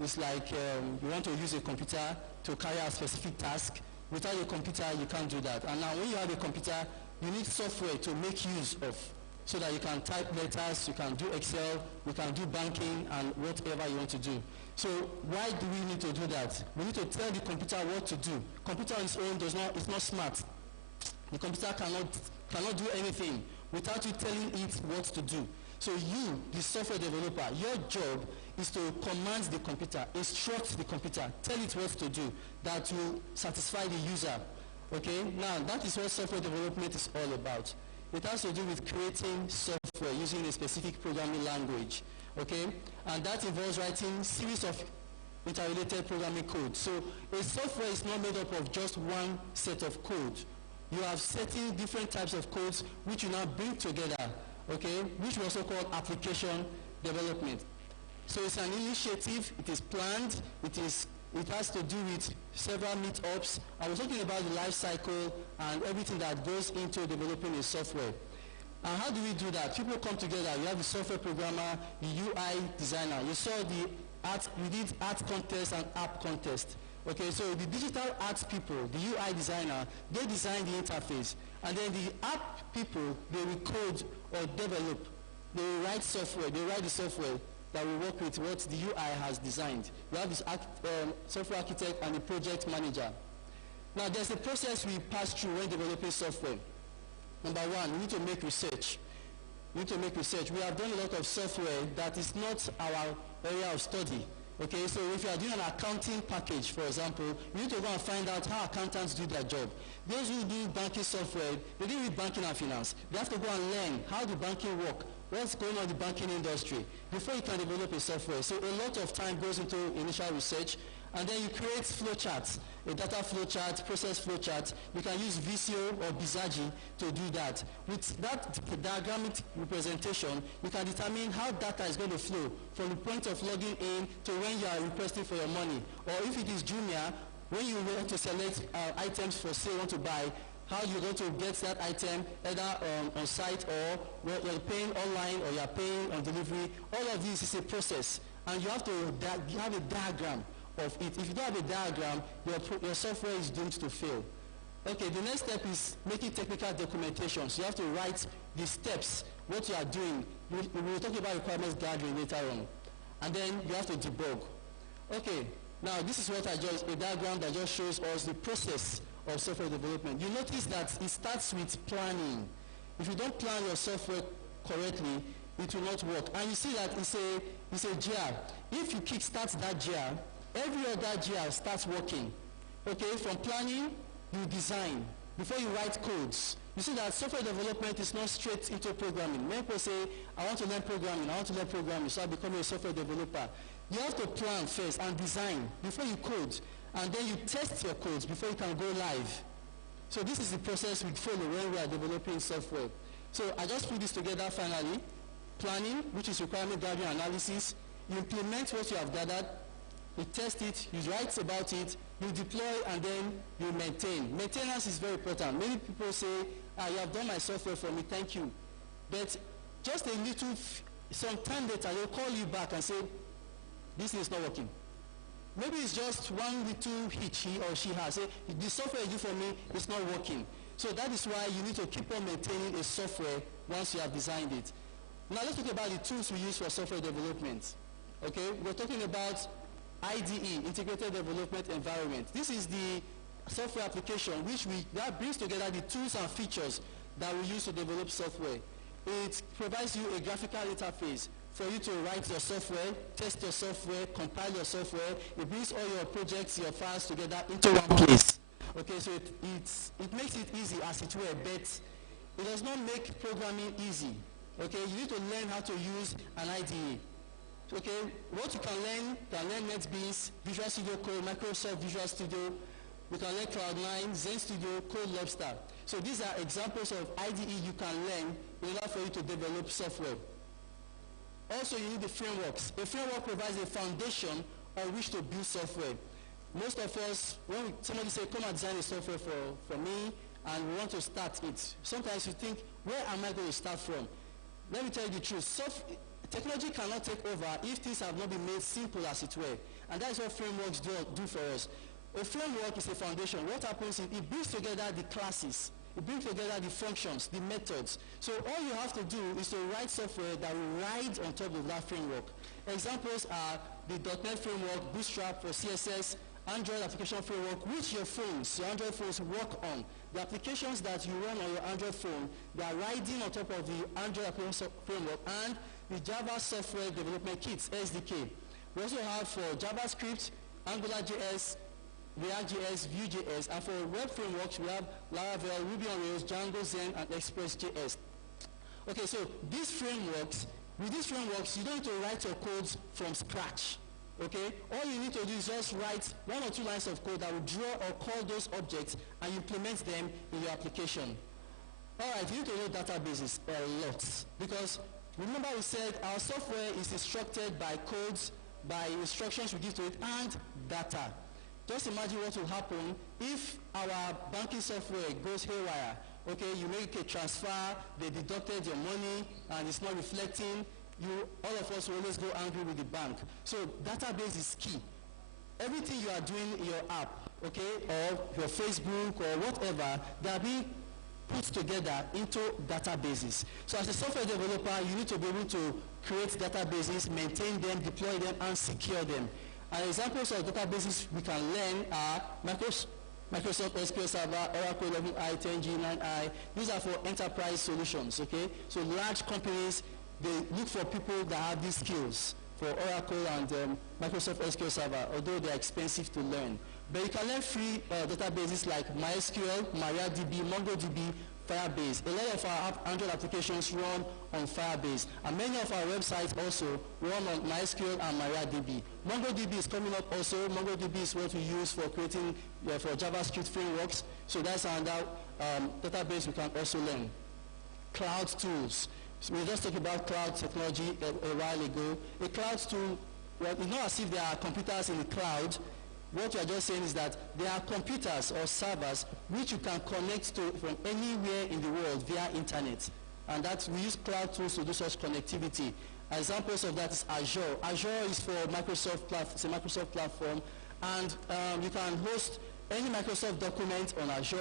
it's like you want to use a computer to carry out a specific task. Without a computer, you can't do that. And now when you have a computer, you need software to make use of, so that you can type letters, you can do Excel, you can do banking, and whatever you want to do. So why do we need to do that? We need to tell the computer what to do. Computer on its own is not smart. The computer cannot do anything without you telling it what to do. So you, the software developer, your job is to command the computer, instruct the computer, tell it what to do that will satisfy the user. Okay, now that is what software development is all about. It has to do with creating software using a specific programming language. Okay, and that involves writing series of interrelated programming code. So a software is not made up of just one set of code. You have certain different types of codes which you now bring together, okay, which we also call application development. So it's an initiative, it is planned, it has to do with several meetups. I was talking about the life cycle and everything that goes into developing a software. And how do we do that? People come together. You have the software programmer, the UI designer. You saw the art, we did art contest and app contest. Okay, so the digital art people, the UI designer, they design the interface. And then the app people, they will code or develop. They will write software, they write the software that will work with what the UI has designed. You have this software architect and the project manager. Now there's a process we pass through when developing software. Number one, we need to make research. We need to make research. We have done a lot of software that is not our area of study. Okay, so if you are doing an accounting package, for example, you need to go and find out how accountants do their job. Those who do banking software, they deal with banking and finance. They have to go and learn how the banking work, what's going on in the banking industry before you can develop a software. So a lot of time goes into initial research, and then you create flowcharts, a data flowchart, process flowchart. You can use Visio or Bizaji to do that. With that diagrammatic representation, you can determine how data is going to flow from the point of logging in to when you are requesting for your money. Or if it is Jumia, when you want to select items for sale, want to buy, how you're going to get that item either on site or you're paying online or you're paying on delivery. All of this is a process, and you have to have a diagram of it. If you don't have a diagram, your software is doomed to fail. Okay, the next step is making technical documentation. So you have to write the steps, what you are doing. We will talk about requirements gathering later on. And then you have to debug. Okay, now this is what a diagram that just shows us the process of software development. You notice that it starts with planning. If you don't plan your software correctly, it will not work. And you see that it's a GR. If you kickstart that GR, every other GR starts working. Okay, from planning, you design. Before you write codes, you see that software development is not straight into programming. Many people say, I want to learn programming, so I become a software developer. You have to plan first and design before you code. And then you test your codes before you can go live. So this is the process we follow when we are developing software. So I just put this together finally. Planning, which is requirement gathering analysis. You implement what you have gathered. You test it, you write about it, you deploy, and then you maintain. Maintenance is very important. Many people say, you have done my software for me, thank you. But just a little, some time later, they'll call you back and say, this is not working. Maybe it's just one little hitch he or she has. Say, the software you do for me is not working. So that is why you need to keep on maintaining a software once you have designed it. Now let's talk about the tools we use for software development. Okay, we're talking about IDE, Integrated Development Environment. This is the software application that brings together the tools and features that we use to develop software. It provides you a graphical interface for you to write your software, test your software, compile your software. It brings all your projects, your files together into one place. Okay, so it makes it easy as it were, but it does not make programming easy. Okay, you need to learn how to use an IDE. Okay, what you can learn NetBeans, Visual Studio Code, Microsoft Visual Studio. You can learn Cloud9, Zen Studio, Code Lobster. So these are examples of IDE you can learn in order for you to develop software. Also, you need the frameworks. A framework provides a foundation on which to build software. Most of us, when somebody says, come and design a software for me, and we want to start it, sometimes you think, where am I going to start from? Let me tell you the truth. Technology cannot take over if things have not been made simple as it were. And that is what frameworks do for us. A framework is a foundation. What happens is it brings together the classes. It brings together the functions, the methods. So all you have to do is to write software that will ride on top of that framework. Examples are the .NET framework, Bootstrap for CSS, Android application framework, which your Android phones work on. The applications that you run on your Android phone, they are riding on top of the Android application framework, and the Java Software Development Kits, SDK. We also have for JavaScript, AngularJS, React.js, Vue.js, and for web frameworks, we have Laravel, Ruby on Rails, Django, Zen, and Express.js. Okay, so with these frameworks, you don't need to write your codes from scratch. Okay, all you need to do is just write 1 or 2 lines of code that will draw or call those objects and implement them in your application. All right, you need to know databases a lot, because remember we said our software is instructed by codes, by instructions we give to it, and data. Just imagine what will happen if our banking software goes haywire. Okay, you make a transfer, they deducted your money, and it's not reflecting. All of us will always go angry with the bank. So database is key. Everything you are doing in your app, okay, or your Facebook or whatever, they are being put together into databases. So as a software developer, you need to be able to create databases, maintain them, deploy them, and secure them. And examples of databases we can learn are Microsoft SQL Server, Oracle 11i, 10G, 9i. These are for enterprise solutions, okay? So large companies, they look for people that have these skills for Oracle and Microsoft SQL Server, although they're expensive to learn. But you can learn free databases like MySQL, MariaDB, MongoDB, Firebase. A lot of our Android applications run on Firebase, and many of our websites also run on MySQL and MariaDB. MongoDB is coming up also. MongoDB is what we use for creating for JavaScript frameworks. So that's another database we can also learn. Cloud tools. So we just talked about cloud technology a while ago. A cloud tool, well, it's not as if there are computers in the cloud. What we are just saying is that there are computers or servers which you can connect to from anywhere in the world via internet. And that we use cloud tools to do such connectivity. Examples of that is Azure. Azure is for Microsoft, it's a Microsoft platform, and you can host any Microsoft document on Azure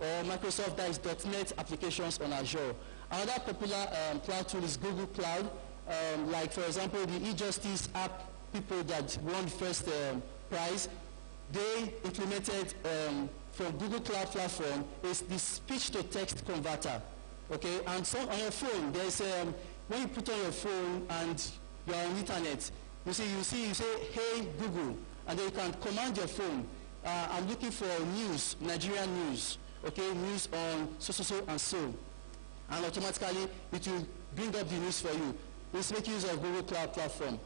or Microsoft.NET applications on Azure. Another popular cloud tool is Google Cloud. Like for example, the e-justice app people that won the first prize, they implemented from Google Cloud Platform is the speech-to-text converter. Okay, and so on your phone, there's when you put on your phone and you're on internet, you say, hey Google, and then you can command your phone. I'm looking for news, Nigerian news. Okay, news on so and so. And automatically it will bring up the news for you. Let's make use of Google Cloud Platform.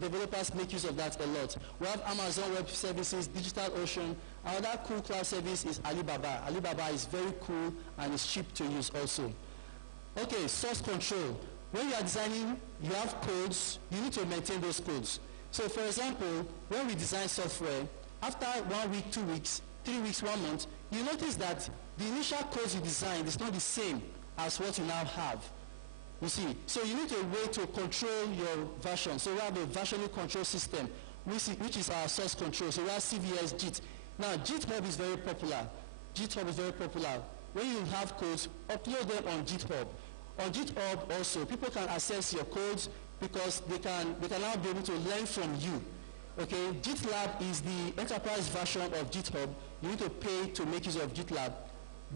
Developers make use of that a lot. We have Amazon Web Services, DigitalOcean. Another cool cloud service is Alibaba. Alibaba is very cool and it's cheap to use also. Okay, source control. When you are designing, you have codes, you need to maintain those codes. So for example, when we design software, after 1 week, 2 weeks, 3 weeks, 1 month, you notice that the initial codes you designed is not the same as what you now have. You see, so you need a way to control your version. So we have a versioning control system, which is our source control. So we have CVS, JIT. Now, GitHub is very popular. GitHub is very popular. When you have codes, upload them on GitHub. On GitHub also, people can access your codes because they can now be able to learn from you. Okay, GitLab is the enterprise version of GitHub. You need to pay to make use of GitLab.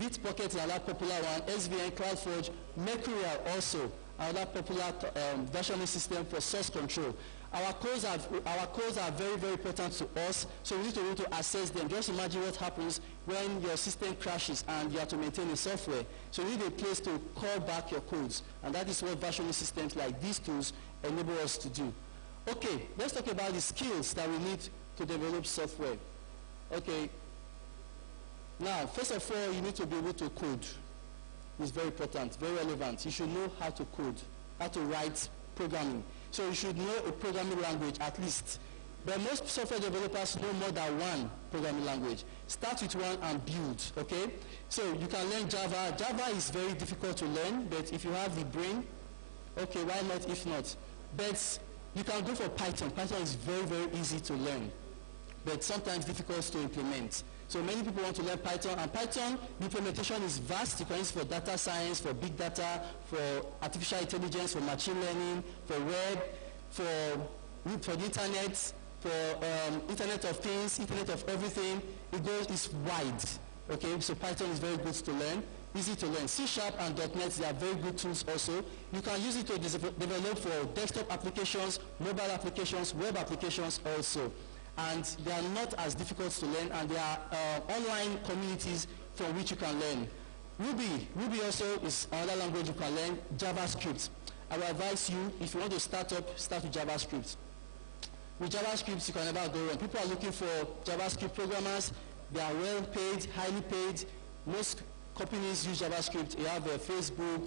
Bitbucket is another popular one. SVN, CloudForge, Mercurial also another popular versioning system for source control. Our codes are very, very important to us, so we need to be able to access them. Just imagine what happens when your system crashes and you have to maintain the software. So you need a place to call back your codes, and that is what versioning systems like these tools enable us to do. Okay, let's talk about the skills that we need to develop software. Okay. Now, first of all, you need to be able to code. It's very important, very relevant. You should know how to code, how to write programming. So you should know a programming language at least. But most software developers know more than one programming language. Start with one and build, okay? So you can learn Java. Java is very difficult to learn, but if you have the brain, okay, why not if not? But you can go for Python. Python is very, very easy to learn, but sometimes difficult to implement. So many people want to learn Python, and Python, the implementation is vast. You can use it for data science, for big data, for artificial intelligence, for machine learning, for web, for the internet, for Internet of Things, Internet of Everything. It's wide. Okay, so Python is very good to learn. easy to learn. C# and .NET, they are very good tools also. You can use it to develop for desktop applications, mobile applications, web applications also. And they are not as difficult to learn, and there are online communities from which you can learn. Ruby also is another language you can learn. JavaScript. I will advise you, if you want to start with JavaScript. With JavaScript, you can never go wrong. People are looking for JavaScript programmers. They are well paid, highly paid. Most companies use JavaScript. You have Facebook,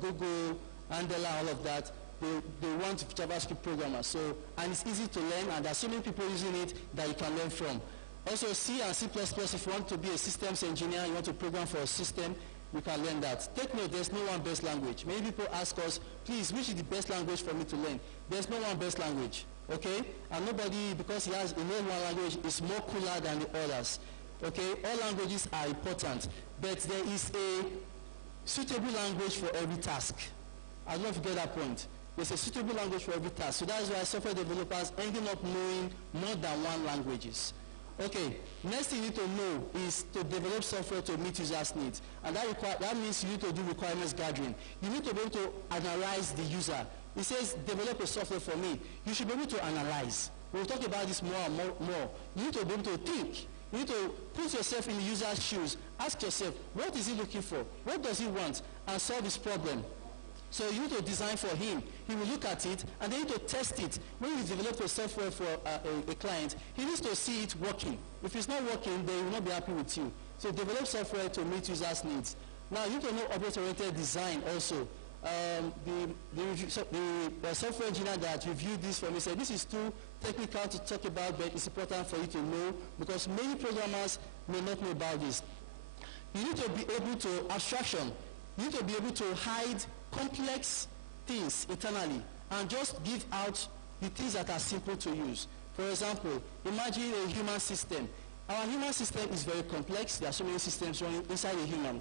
Google, Andela, all of that. They want JavaScript programmers. So, and it's easy to learn, and there are so many people using it that you can learn from. Also, C and C++, if you want to be a systems engineer, you want to program for a system, you can learn that. Take note, there's no one best language. Many people ask us, please, which is the best language for me to learn? There's no one best language, okay? And nobody, because he has a one language, is more cooler than the others, okay? All languages are important, but there is a suitable language for every task. I don't know if you get that point. There's a suitable language for every task. So that's why software developers ending up knowing more than one languages. Okay, next thing you need to know is to develop software to meet users' needs. And that means you need to do requirements gathering. You need to be able to analyze the user. It says develop a software for me. You should be able to analyze. We'll talk about this more and more. You need to be able to think. You need to put yourself in the user's shoes. Ask yourself, what is he looking for? What does he want? And solve his problem. So you need to design for him. He will look at it, and then you need to test it. When you develop a software for a client, he needs to see it working. If it's not working, they will not be happy with you. So develop software to meet users' needs. Now you need to know object-oriented design also. The software engineer that reviewed this for me said this is too technical to talk about, but it's important for you to know because many programmers may not know about this. You need to be able to abstraction. You need to be able to hide complex things internally and just give out the things that are simple to use. For example, imagine a human system. Our human system is very complex. There are so many systems running inside a human.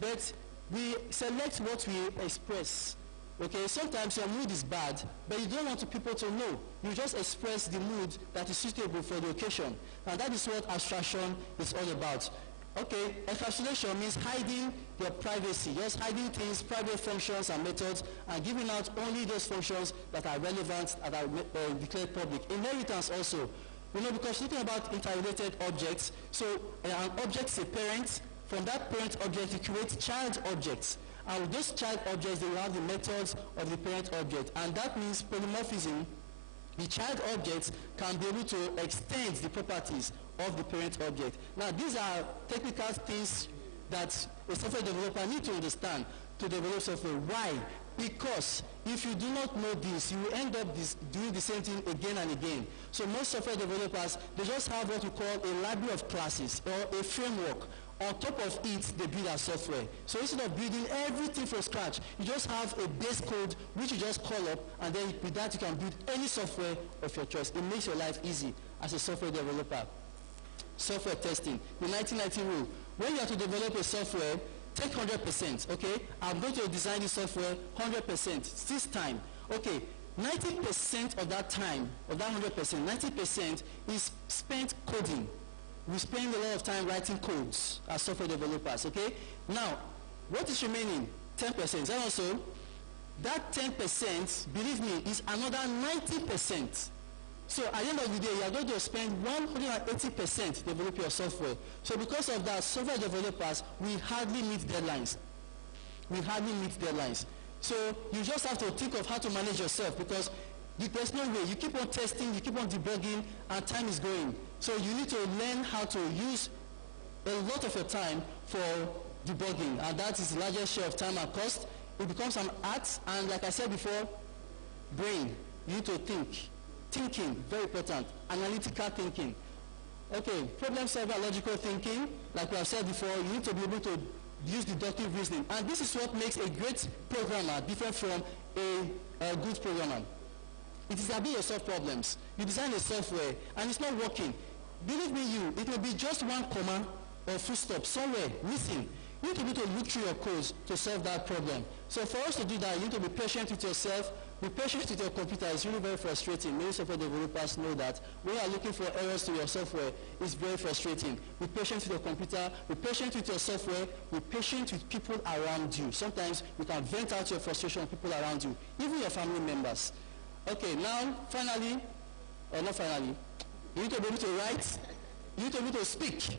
But we select what we express. Okay, sometimes your mood is bad, but you don't want people to know. You just express the mood that is suitable for the occasion. And that is what abstraction is all about. Okay, encapsulation means hiding your privacy, just hiding things, private functions and methods, and giving out only those functions that are relevant, that are declared public. Inheritance also, because talking about interrelated objects, so an object is a parent. From that parent object, you create child objects. And with those child objects, they will have the methods of the parent object. And that means polymorphism. The child objects can be able to extend the properties of the parent object. Now, these are technical things that a software developer needs to understand to develop software. Why? Because if you do not know this, you will end up doing the same thing again and again. So most software developers, they just have what we call a library of classes or a framework. On top of it, they build our software. So instead of building everything from scratch, you just have a base code which you just call up, and then with that you can build any software of your choice. It makes your life easy as a software developer. Software testing, the 1990 rule. When you have to develop a software, take 100%, okay? I'm going to design the software 100%, this time. Okay, 90% of that time, of that 100%, 90% is spent coding. We spend a lot of time writing codes as software developers, okay? Now, what is remaining? 10%. Is that also? That 10%, believe me, is another 90%. So at the end of the day, you are going to spend 180% develop your software. So because of that, software developers, we hardly meet deadlines. We hardly meet deadlines. So you just have to think of how to manage yourself because there's no way. You keep on testing, you keep on debugging, and time is going. So you need to learn how to use a lot of your time for debugging, and that is the largest share of time and cost. It becomes an art, and like I said before, brain. You need to think. Thinking, very important. Analytical thinking. Okay, problem solver, logical thinking. Like we have said before, you need to be able to use deductive reasoning. And this is what makes a great programmer different from a good programmer. It is the ability to solve problems. You design a software and it's not working. Believe me, it will be just one comma or full stop somewhere missing. You need to be able to look through your codes to solve that problem. So for us to do that, you need to be patient with yourself, Be patient with your computer is really very frustrating. Many software developers know that. When you are looking for errors to your software, it's very frustrating. Be patient with your computer, be patient with your software, be patient with people around you. Sometimes you can vent out your frustration on people around you, even your family members. Okay, now finally, or not finally, you need to be able to write, you need to be able to speak.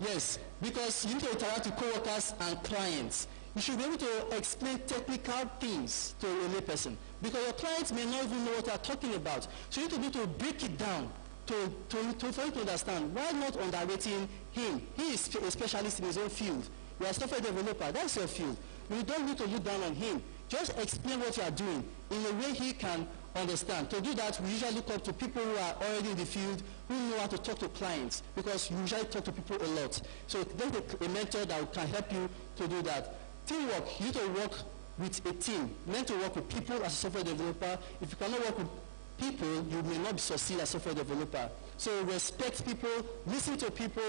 Yes, because you need to interact with co-workers and clients. You should be able to explain technical things to a layperson because your clients may not even know what you are talking about. So you need to be able to break it down for you to understand. Why not underrating him? He is a specialist in his own field. You are a software developer, that's your field. You don't need to look down on him. Just explain what you are doing in a way he can understand. To do that, we usually look up to people who are already in the field, who know how to talk to clients, because you usually talk to people a lot. So there's a mentor that can help you to do that. Teamwork, you need to work with a team. Learn to work with people as a software developer. If you cannot work with people, you may not succeed as a software developer. So respect people, listen to people,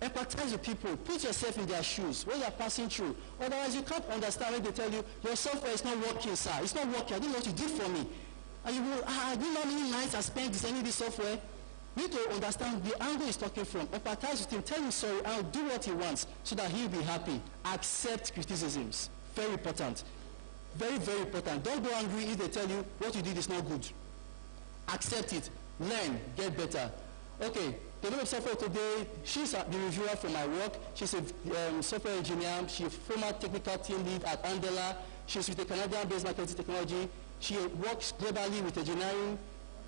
empathize with people, put yourself in their shoes, what they are passing through. Otherwise, you can't understand when they tell you, your software is not working, sir. It's not working. I didn't know what you did for me. And you will, I didn't know how many nights I spent designing this software. You need to understand the angle he's talking from. Empathize with him. Tell him sorry. I'll do what he wants so that he'll be happy. Accept criticisms. Very important. Very, very important. Don't go angry if they tell you what you did is not good. Accept it. Learn. Get better. Okay. The name of software today, she's the reviewer for my work. She's a software engineer. She's a former technical team lead at Andela. She's with a Canadian-based marketing technology. She works globally with engineering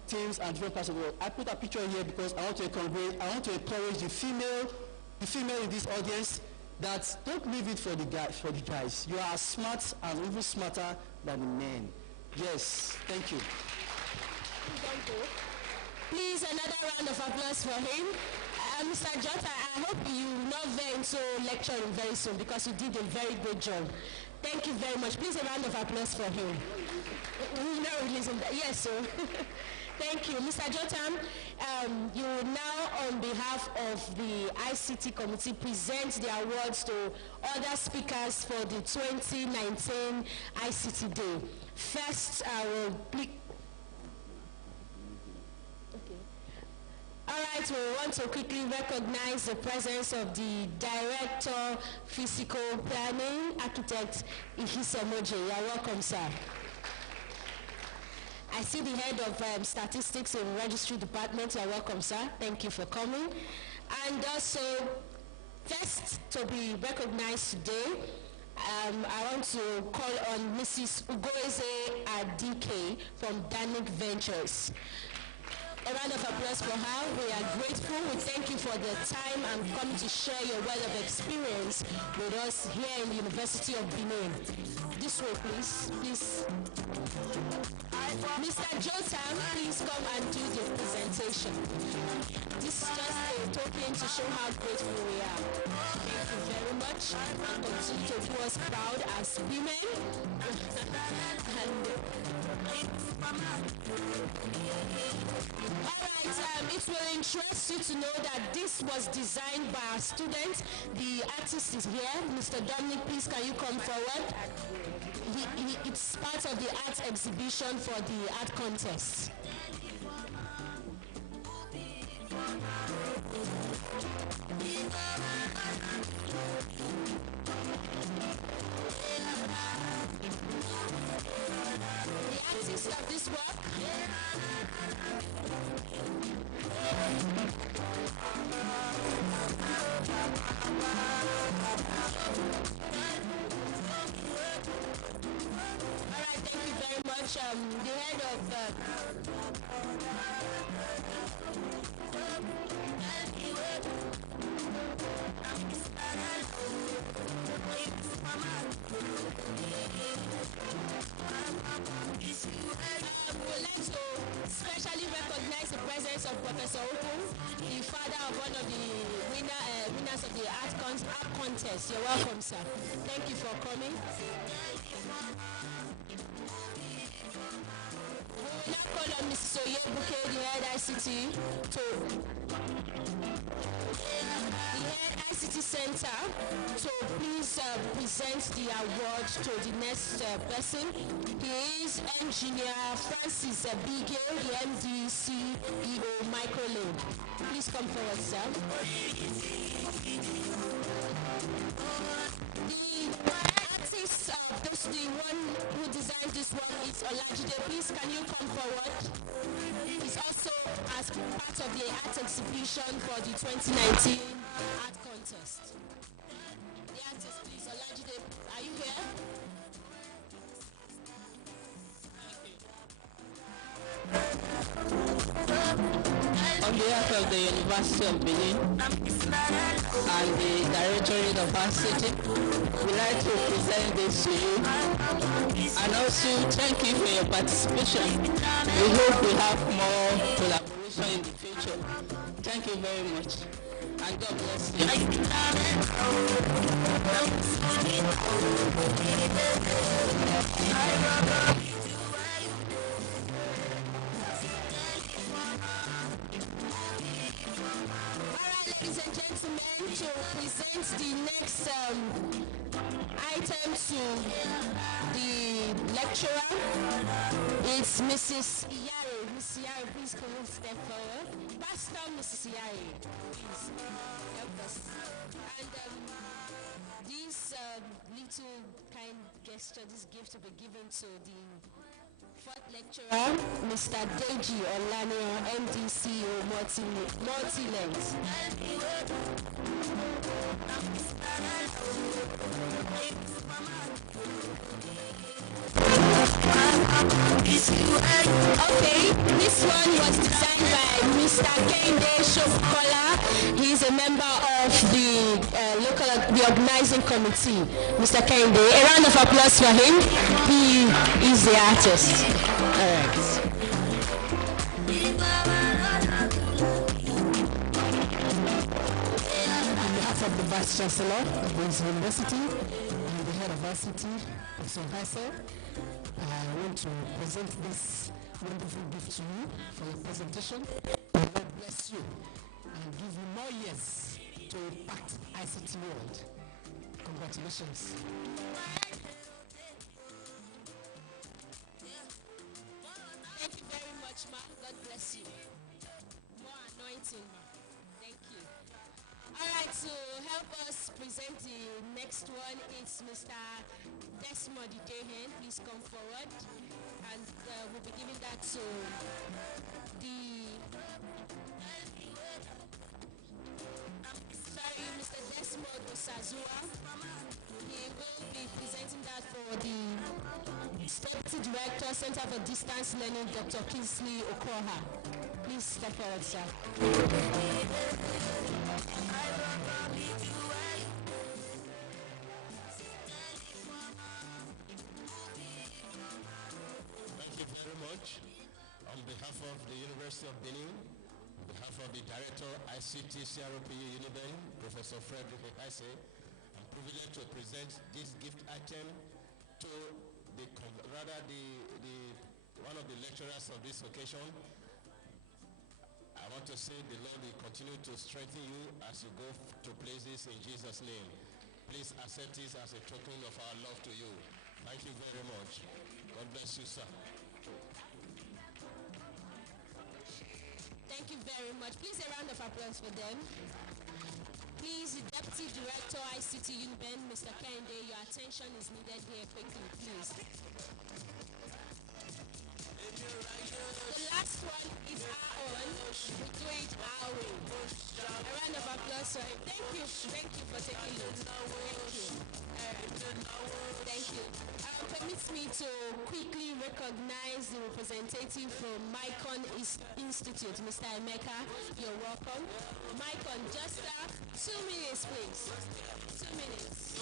teams and different parts of the world. I put a picture here because I want to encourage the female in this audience that don't leave it for the guys. You are smart and even smarter than the men. Yes, thank you. Please, another round of applause for him. Mr. Jota, I hope you will not veer into lecturing very soon because you did a very good job. Thank you very much. Please, a round of applause for him. We will not release him. Yes, sir. Thank you. Mr. Jotam, you will now, on behalf of the ICT committee, present the awards to other speakers for the 2019 ICT Day. First, I will pick. All right, we want to quickly recognize the presence of the Director Physical Planning, Architect Ihisemoje. You are welcome, sir. I see the head of statistics in registry department. You are welcome, sir. Thank you for coming. And also, first to be recognized today, I want to call on Mrs. Ugoeze Adike from Danik Ventures. A round of applause for her. We are grateful. We thank you for the time and coming to share your wealth of experience with us here in the University of Benin. This way, please. Mr. Jotam, please come and do the presentation. This is just a token to show how grateful we are. Thank you very much. Continue to do us proud as women. Alright, it will interest you to know that this was designed by our student. The artist is here. Mr. Dominic, please can you come forward? It's part of the art exhibition for the art contest. The artist of this work. Alright, thank you very much. The head of would like to specially recognize the presence of Professor Oku, the father of one of the winners of the art contest. You're welcome, sir. Thank you for coming. We will now call on Mrs. Oyebuke, the head ICT, to head ICT Center to please present the award to the next person. He is Engineer Francis Bige, the MD CEO Microlink. Please come forward, sir. The artist, the one who designed this one is Olajide. Please, can you come forward? He's also as part of the art exhibition for the 2019 art contest. The artist, please, Olajide, are you here? On behalf of the University of Benin and the Directorate of ICT, we'd like to present this to you and also thank you for your participation. We hope we have more collaboration in the future. Thank you very much and God bless you. Ladies and gentlemen, to present the next item to the lecturer, it's Mrs. Iyare. Mrs. Iyare, please come and step forward. Pastor Mrs. Iyare, please help us. And this little kind gesture, this gift will be given to the fourth lecturer, Mr. Deji Olano, MD CEO Multi-Lens. Okay, this one was designed by Mr. Kende Shokola. He's a member of the the organizing committee. Mr. Kende, a round of applause for him. He is the artist. All right. On behalf of the Vice Chancellor of the University and the Head of ICT, Professor Hassel, I want to present this wonderful gift to you for your presentation. God bless you and give you more years to impact ICT world. Congratulations. Thank you very much, ma. God bless you. More anointing, ma. Thank you. All right, to help us present the next one, it's Mr. Desmond Idehen. Please come forward. And we'll be giving that to Mr. Desmond Osazua. He will be presenting that for the Deputy Director, Center for Distance Learning, Dr. Kingsley Okoha. Please step forward, sir. Thank you very much. On behalf of the University of Benin, on behalf of the Director ICT CRPU Uniben, Professor Frederick Heise, I'm privileged to present this gift item to one of the lecturers of this occasion. I want to say the Lord will continue to strengthen you as you go to places in Jesus' name. Please accept this as a token of our love to you. Thank you very much. God bless you, sir. Thank you very much. Please a round of applause for them. Please, the Deputy Director ICT Uniben, Mr. Kende, your attention is needed here quickly, please. The last one is our own. We do it our way. A round of applause for him. Thank you for taking note. Thank you. Thank you. Permits me to quickly recognize the representative from Micon Institute, Mr. Emeka. You're welcome. Micon, just 2 minutes, please. 2 minutes.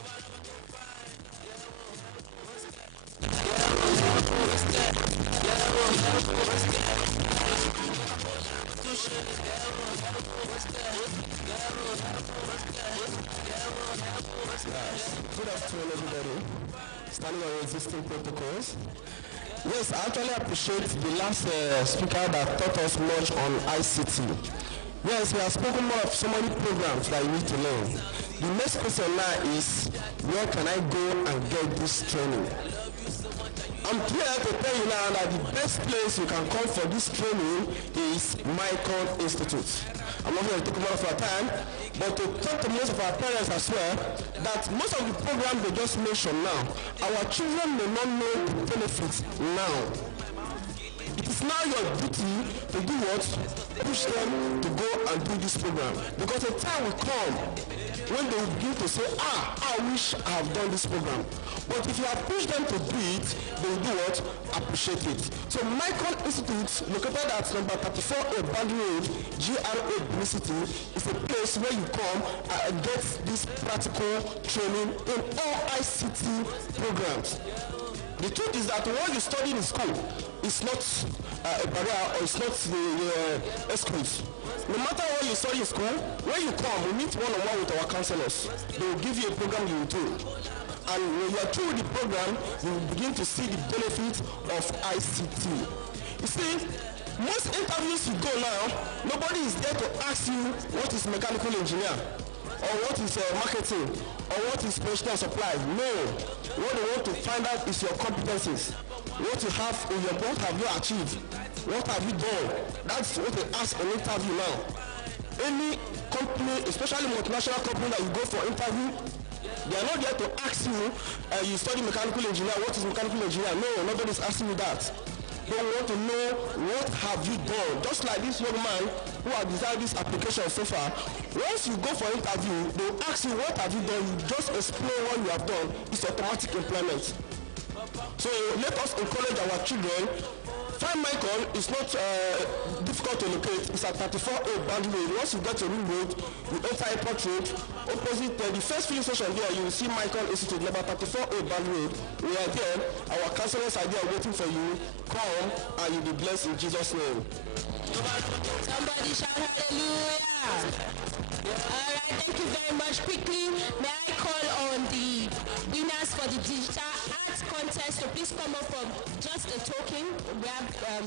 Good afternoon, everybody. Standing on existing protocols. Yes, I actually appreciate the last speaker that taught us much on ICT. Yes, we have spoken more of so many programs that you need to learn. The next question now is, where can I go and get this training? I'm here to tell you now that the best place you can come for this training is Micron Institute. I'm not going to take more of our time, but to talk to most of our parents as well, that most of the programs they just mentioned now, our children may not know the benefits now. It is now your duty to do what? Push them to go and do this program. Because a time will come when they will begin to say, I wish I have done this program. But if you have pushed them to do it, they will do what? Appreciate it. So Micron Institute, located at number 34 Band Road, GRA Benin City, is a place where you come and get this practical training in all ICT programs. The truth is that what you study in school is not a barrier, or it's not the excuse. No matter what you study in school, when you come, we meet one-on-one with our counselors. They will give you a program you will do. And when you are through with the program, you will begin to see the benefits of ICT. You see, most interviews you go now, nobody is there to ask you what is mechanical engineer, or what is marketing, or what is professional supply. No. What they want to find out is your competencies. What you have in your, what have you achieved? What have you done? That's what they ask in interview now. Any company, especially multinational company that you go for interview, they are not there to ask you, you study mechanical engineer, what is mechanical engineer? No, nobody is asking you that. They want to know what have you done. Just like this young man who has designed this application so far. Once you go for interview, they will ask you what have you done. You just explain what you have done. It's automatic employment. So let us encourage our children. Find Micron is not difficult to locate. It's at 34A Band Road. Once you get to Ring Road, you enter Airport Road. Opposite the first filling station there, you will see Micron Institute, number 34A Band Road. We are there. Our counselors are there waiting for you. Come and you'll be blessed in Jesus' name. Somebody shout hallelujah. All right, thank you very much. Quickly, may I call on the winners for the digital arts contest to please come up from just a token. We have a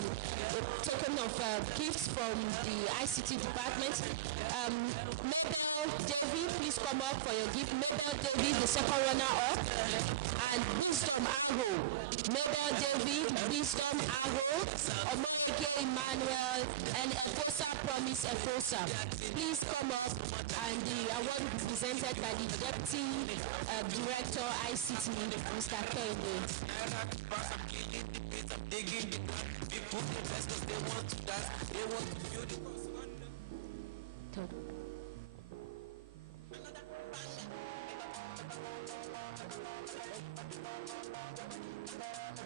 token of gifts from the ICT department. Mabel Davy, please come up for your gift. Mabel Davy, the second runner-up. And Wisdom Arrow. Mabel Davy, Wisdom Arrow. Omoyeke Emmanuel and Efosa Promise Efosa. Please come up, and the award will be presented by the Deputy Director ICT, Mr. Kende.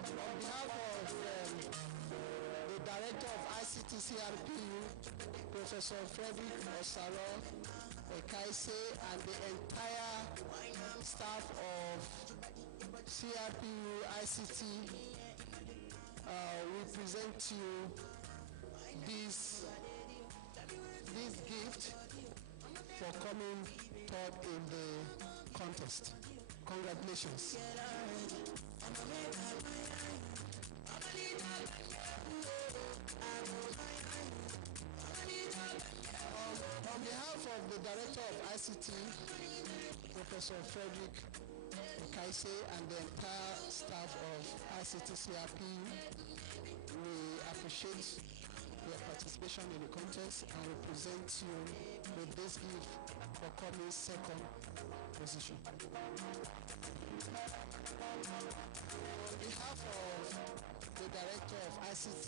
On behalf of the Director of ICT CRPU, Professor Frederick Osaro Ekaise, and the entire staff of CRPU ICT, we present to you this gift for coming third in the contest. Congratulations. On behalf of the Director of ICT, Professor Frederick Ekaise, and the entire staff of ICT CRPU, we appreciate your participation in the contest and we present you with this gift for coming second position. On behalf of the Director of ICT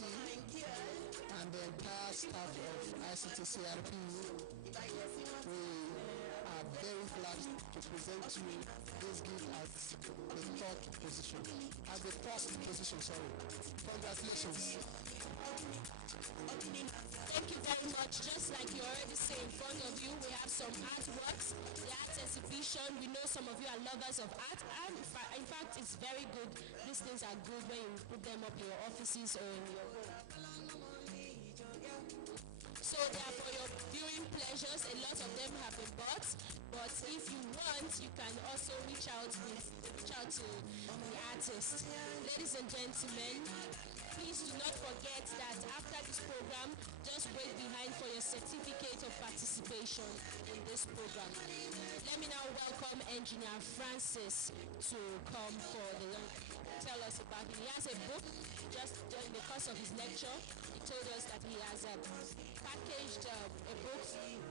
and the entire staff of ICT CRPU, we are very glad to present to you this gift as the third position. As the first position, sorry. Congratulations. Thank you very much. Just like you already say in front of you, we have some artworks, the art exhibition. We know some of you are lovers of art, and in fact, it's very good. These things are good when you put them up in your offices or in your home. So they are for your viewing pleasures. A lot of them have been bought, but if you want, you can also reach out to the artist. Ladies and gentlemen, please do not forget that after this program, just wait behind for your certificate of participation in this program. Let me now welcome Engineer Francis to come for tell us about it. He has a book. Just in the course of his lecture, he told us that he has packaged a book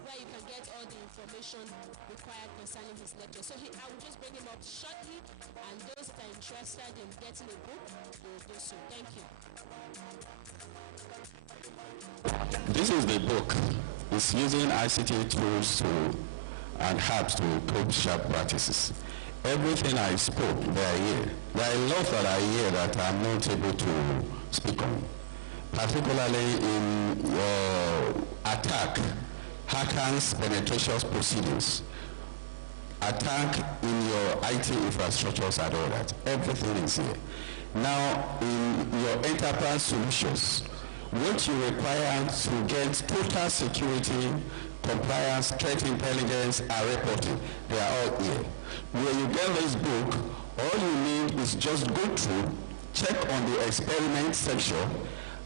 where you can get all the information required concerning his lecture. So I will just bring him up shortly, and those that are interested in getting a book will do so. Thank you. This is the book. It's using ICT tools and apps to improve sharp practices. Everything I spoke, they are here. There are a lot that I hear that I'm not able to speak on, particularly in your attack, hackers, penetration proceedings, attack in your IT infrastructures and all that. Everything is here. Now, in your enterprise solutions, what you require to get total security, compliance, threat intelligence, and reporting, they are all here. When you get this book, all you need is just go through, check on the experiment section.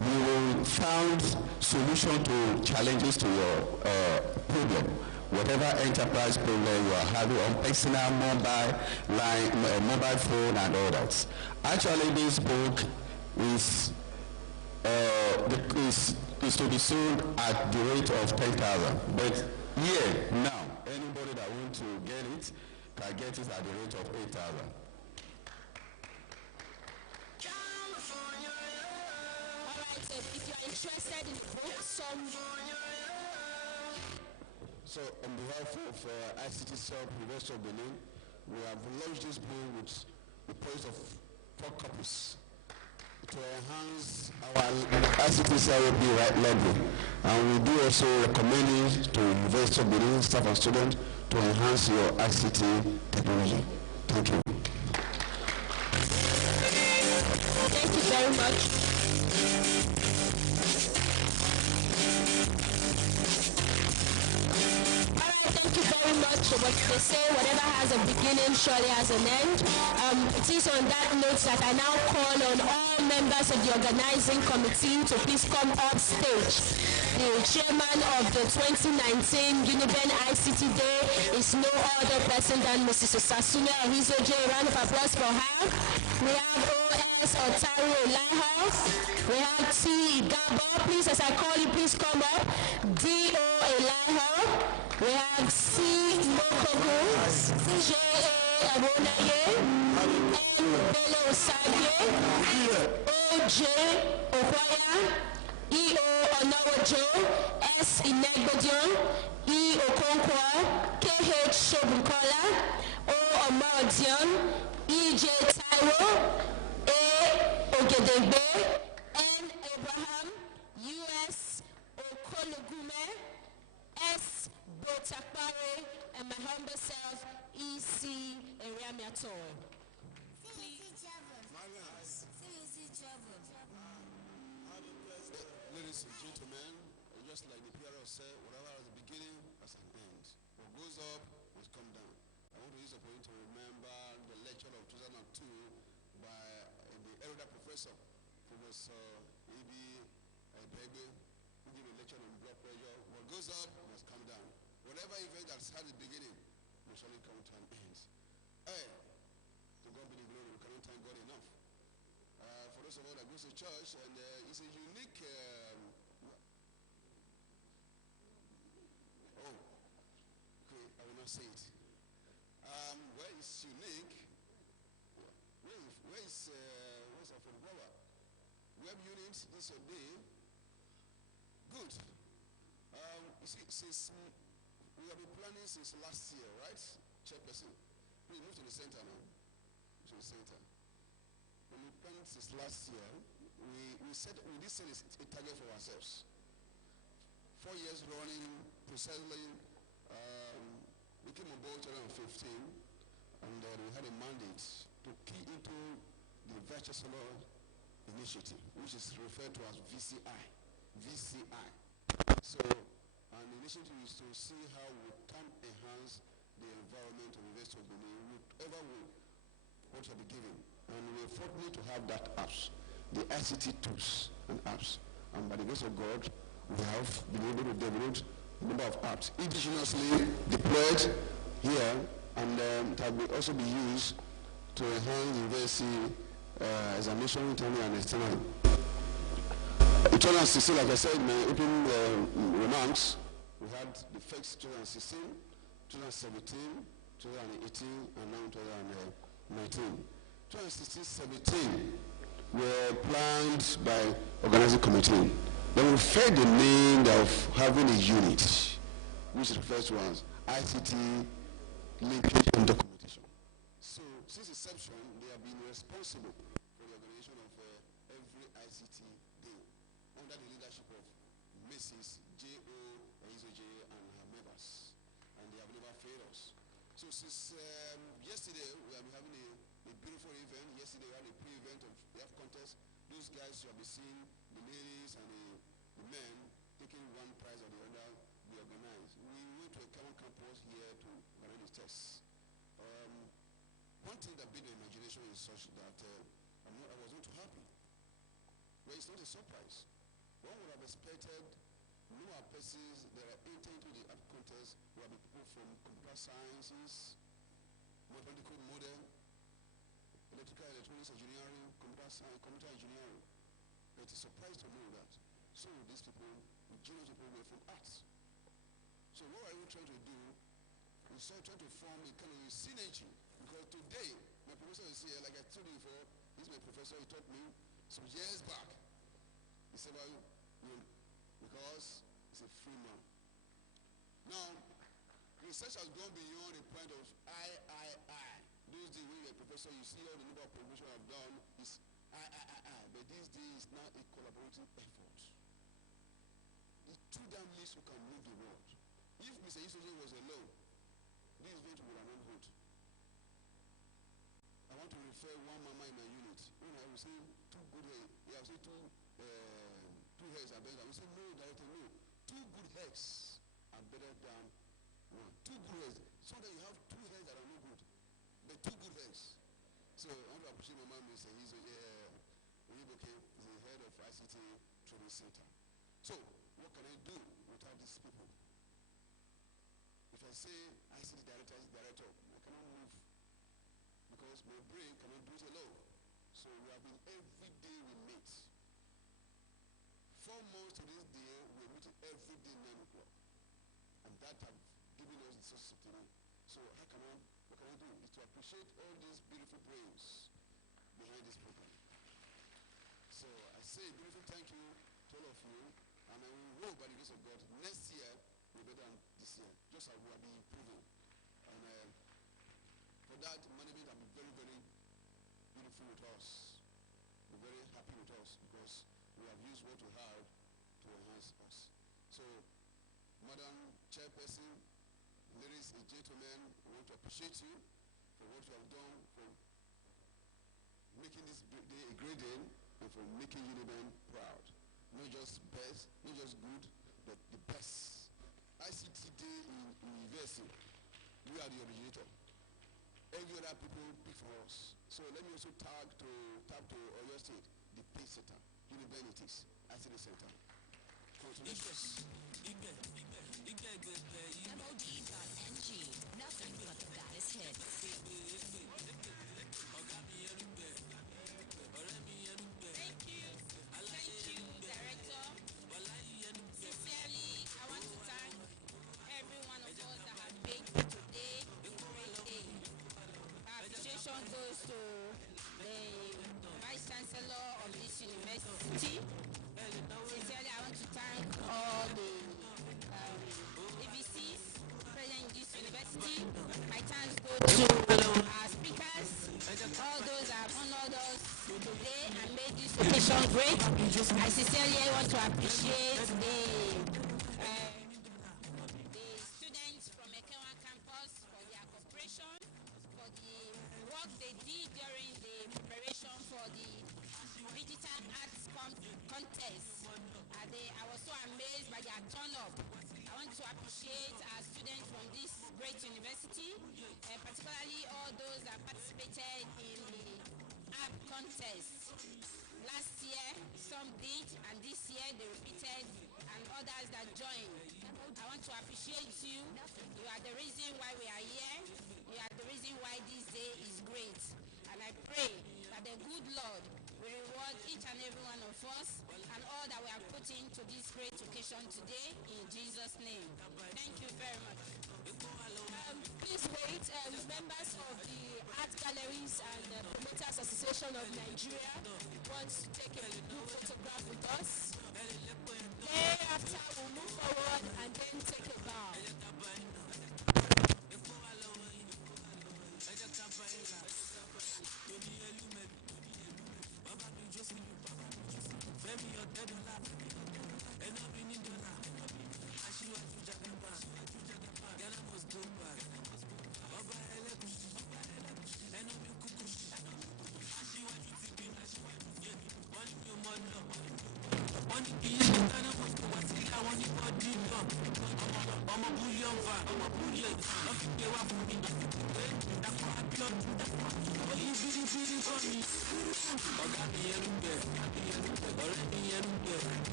You will find solution to challenges to your problem. Whatever enterprise problem you are having on personal, mobile phone, and all that. Actually, this book is to be sold at the rate of 10,000. But here, now, anybody that wants to get it can get it at the rate of 8,000. Alright, so if you are interested in the book, So on behalf of ICT University of Benin, we have launched this book with the price of 4 copies to enhance our ICT CRPU right level. And we do also recommend it to University of Benin staff and students to enhance your ICT technology. Thank you. Thank you very much. Thank you very much. What they say, whatever has a beginning surely has an end. It is on that note that I now call on all members of the organizing committee to please come up stage. The chairman of the 2019 Benin ICT Day is no other person than Mrs. Osasune Ahizoje. A round of applause for her. We have OS Otaru Eliha. We have T. Igabo. Please, as I call you, please come up. D.O. Eliha. We have C. Mokogo, J.A. Abonaye, M. Bello Osage, O.J. Okwaya, E.O. Onawojo, S. Inegbodion, E. Okonkwo, K.H. Shobunkola, O. Omodion, E.J. Taiwo, A. Ogedegbe, N. Abraham, U.S. Okologume, S. Botakbare, and my humble self, E.C. Eriamiato. Ladies and gentlemen, just like the PRO said, whatever has a beginning has an end. What goes up must come down. I want to use the point to remember the lecture of 2002 by the elder professor, Professor E.B. Bebe, who gave a lecture on blood pressure. What goes up must come down. Whatever event has had a beginning must only come to an end. Hey, to God be the glory, we cannot thank God enough. For those of us that goes to church, and it's a unique I will not say it. Where it's unique, where's our friend Robert? Web unit this your day. Good. You see, since we have been planning since last year, right? Chairperson, please move to the center now. To the center. When we planned since last year, we did set a target for ourselves. 4 years running, precisely. We came on board 2015, and we had a mandate to key into the Virtual Solar Initiative, which is referred to as VCI. VCI. So, an initiative is to see how we can enhance the environment of University of Benin, whatever what shall be given. And we're fortunate to have that apps. the ICT tools and apps. And by the grace of God, we have been able to develop a number of apps indigenously deployed here, and it will also be used to enhance the university examination internally and externally. In 2016, like I said in my opening remarks, we had the first 2016, 2017, 2018, and now 2019. 2016-17 were planned by organizing committee. Then we fed the need of having a unit, which refers to as ICT linkage and documentation. So since inception, they have been responsible for the organization of every ICT day under the leadership of Mrs. J.O. Ezoje and her members, and they have never failed us. So since yesterday, we have been having a beautiful event. Yesterday we had a pre-event of the F contest. Those guys you have been seeing, the ladies and the men taking one prize or the other, we organized. We went to a common campus here to organize the tests. One thing that beat the imagination is such that I was not too happy. Well, it's not a surprise. One would have expected newer persons that are entering into the app contest will be people from computer sciences, mathematical model, electrical electronics engineering, computer science, computer engineering. But it's a surprise to know that some of these people, the genius people, were from arts. So what are we trying to do? We started trying to form a kind of a synergy, because today my professor is here, like I told you before. This is my professor. He taught me some years back. He said, well, because he's a free man. Now, research has gone beyond the point of I. Those days when you're a professor, you see all the number of publications I've done is I. But these days now a collaborative effort. The two dynamics who can move the world. If Mr. Isoje was alone, this event would have not hold. I want to refer one mama in my unit. When I will say two good heads, I will say two heads are better. I will say no, director, no. Two good heads are better than one. Two good heads. Sometimes you have two heads that are no good, but two good heads. So I want to appreciate my mom. He's the head of ICT Training Center. So what can I do without these people? If I say ICT director, I cannot move because my brain cannot do it alone. So we have been every day we meet. 4 months to this day, we're meeting every day 9 o'clock. And that have given us the source of today. So what can I do? Is to appreciate all these beautiful brains behind this program. So I say a beautiful thank you to all of you, and I will hope by the grace of God next year will be better than this year, just as we have been improving. And for that, management have been very, very beautiful with us. We're very happy with us because we have used what we have to enhance us. So, Madam Chairperson, ladies and gentlemen, I want to appreciate you for what you have done, for making this day a great day, and for making Uniben proud. Not just best, not just good, but the best. ICT Day in University, we are the originator. Every other people pick for us. So let me also tap to Oyo State, the Pace Center. Uniben it is, ICT Center. Congratulations. MOD.NG, nothing but the baddest hits. Director. Sincerely, I want to thank every one of us that has made today a great day. Our appreciation goes to the Vice Chancellor of this university. Sincerely, I want to thank all the AVCs present in this university. My thanks go to our speakers, all those that have honored us today and made this occasion great. I sincerely want to appreciate the students from Ekewa campus for their cooperation, for the work they did during the preparation for the digital arts contest. I was so amazed by their turn-up. I want to appreciate our students from this great university, particularly all those that participated in the art contest last year. want to appreciate you. You are the reason why we are here. You are the reason why this day is great. And I pray that the good Lord will reward each and every one of us and all that we have put into this great occasion today in Jesus' name. Thank you very much. Please wait. Members of the Art Galleries and the Promoters Association of Nigeria want to take a group photograph with us. Thereafter, we'll move forward and then take a bow.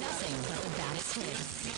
Nothing but the baddest hits.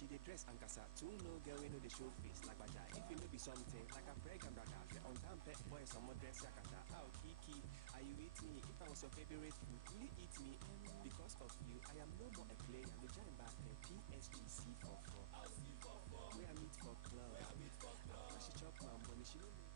She dey dress and casa, too no girl we know the show face like baja. If you know be something like a pregnant brother, on time pet boy some more dress yakata. Oh Kiki, are you with me? If I was your favorite food, will you eat me? Because of you, I am no more a player. I'm a giant back PSG C44. We are meet for club. She chop my money, she don't know.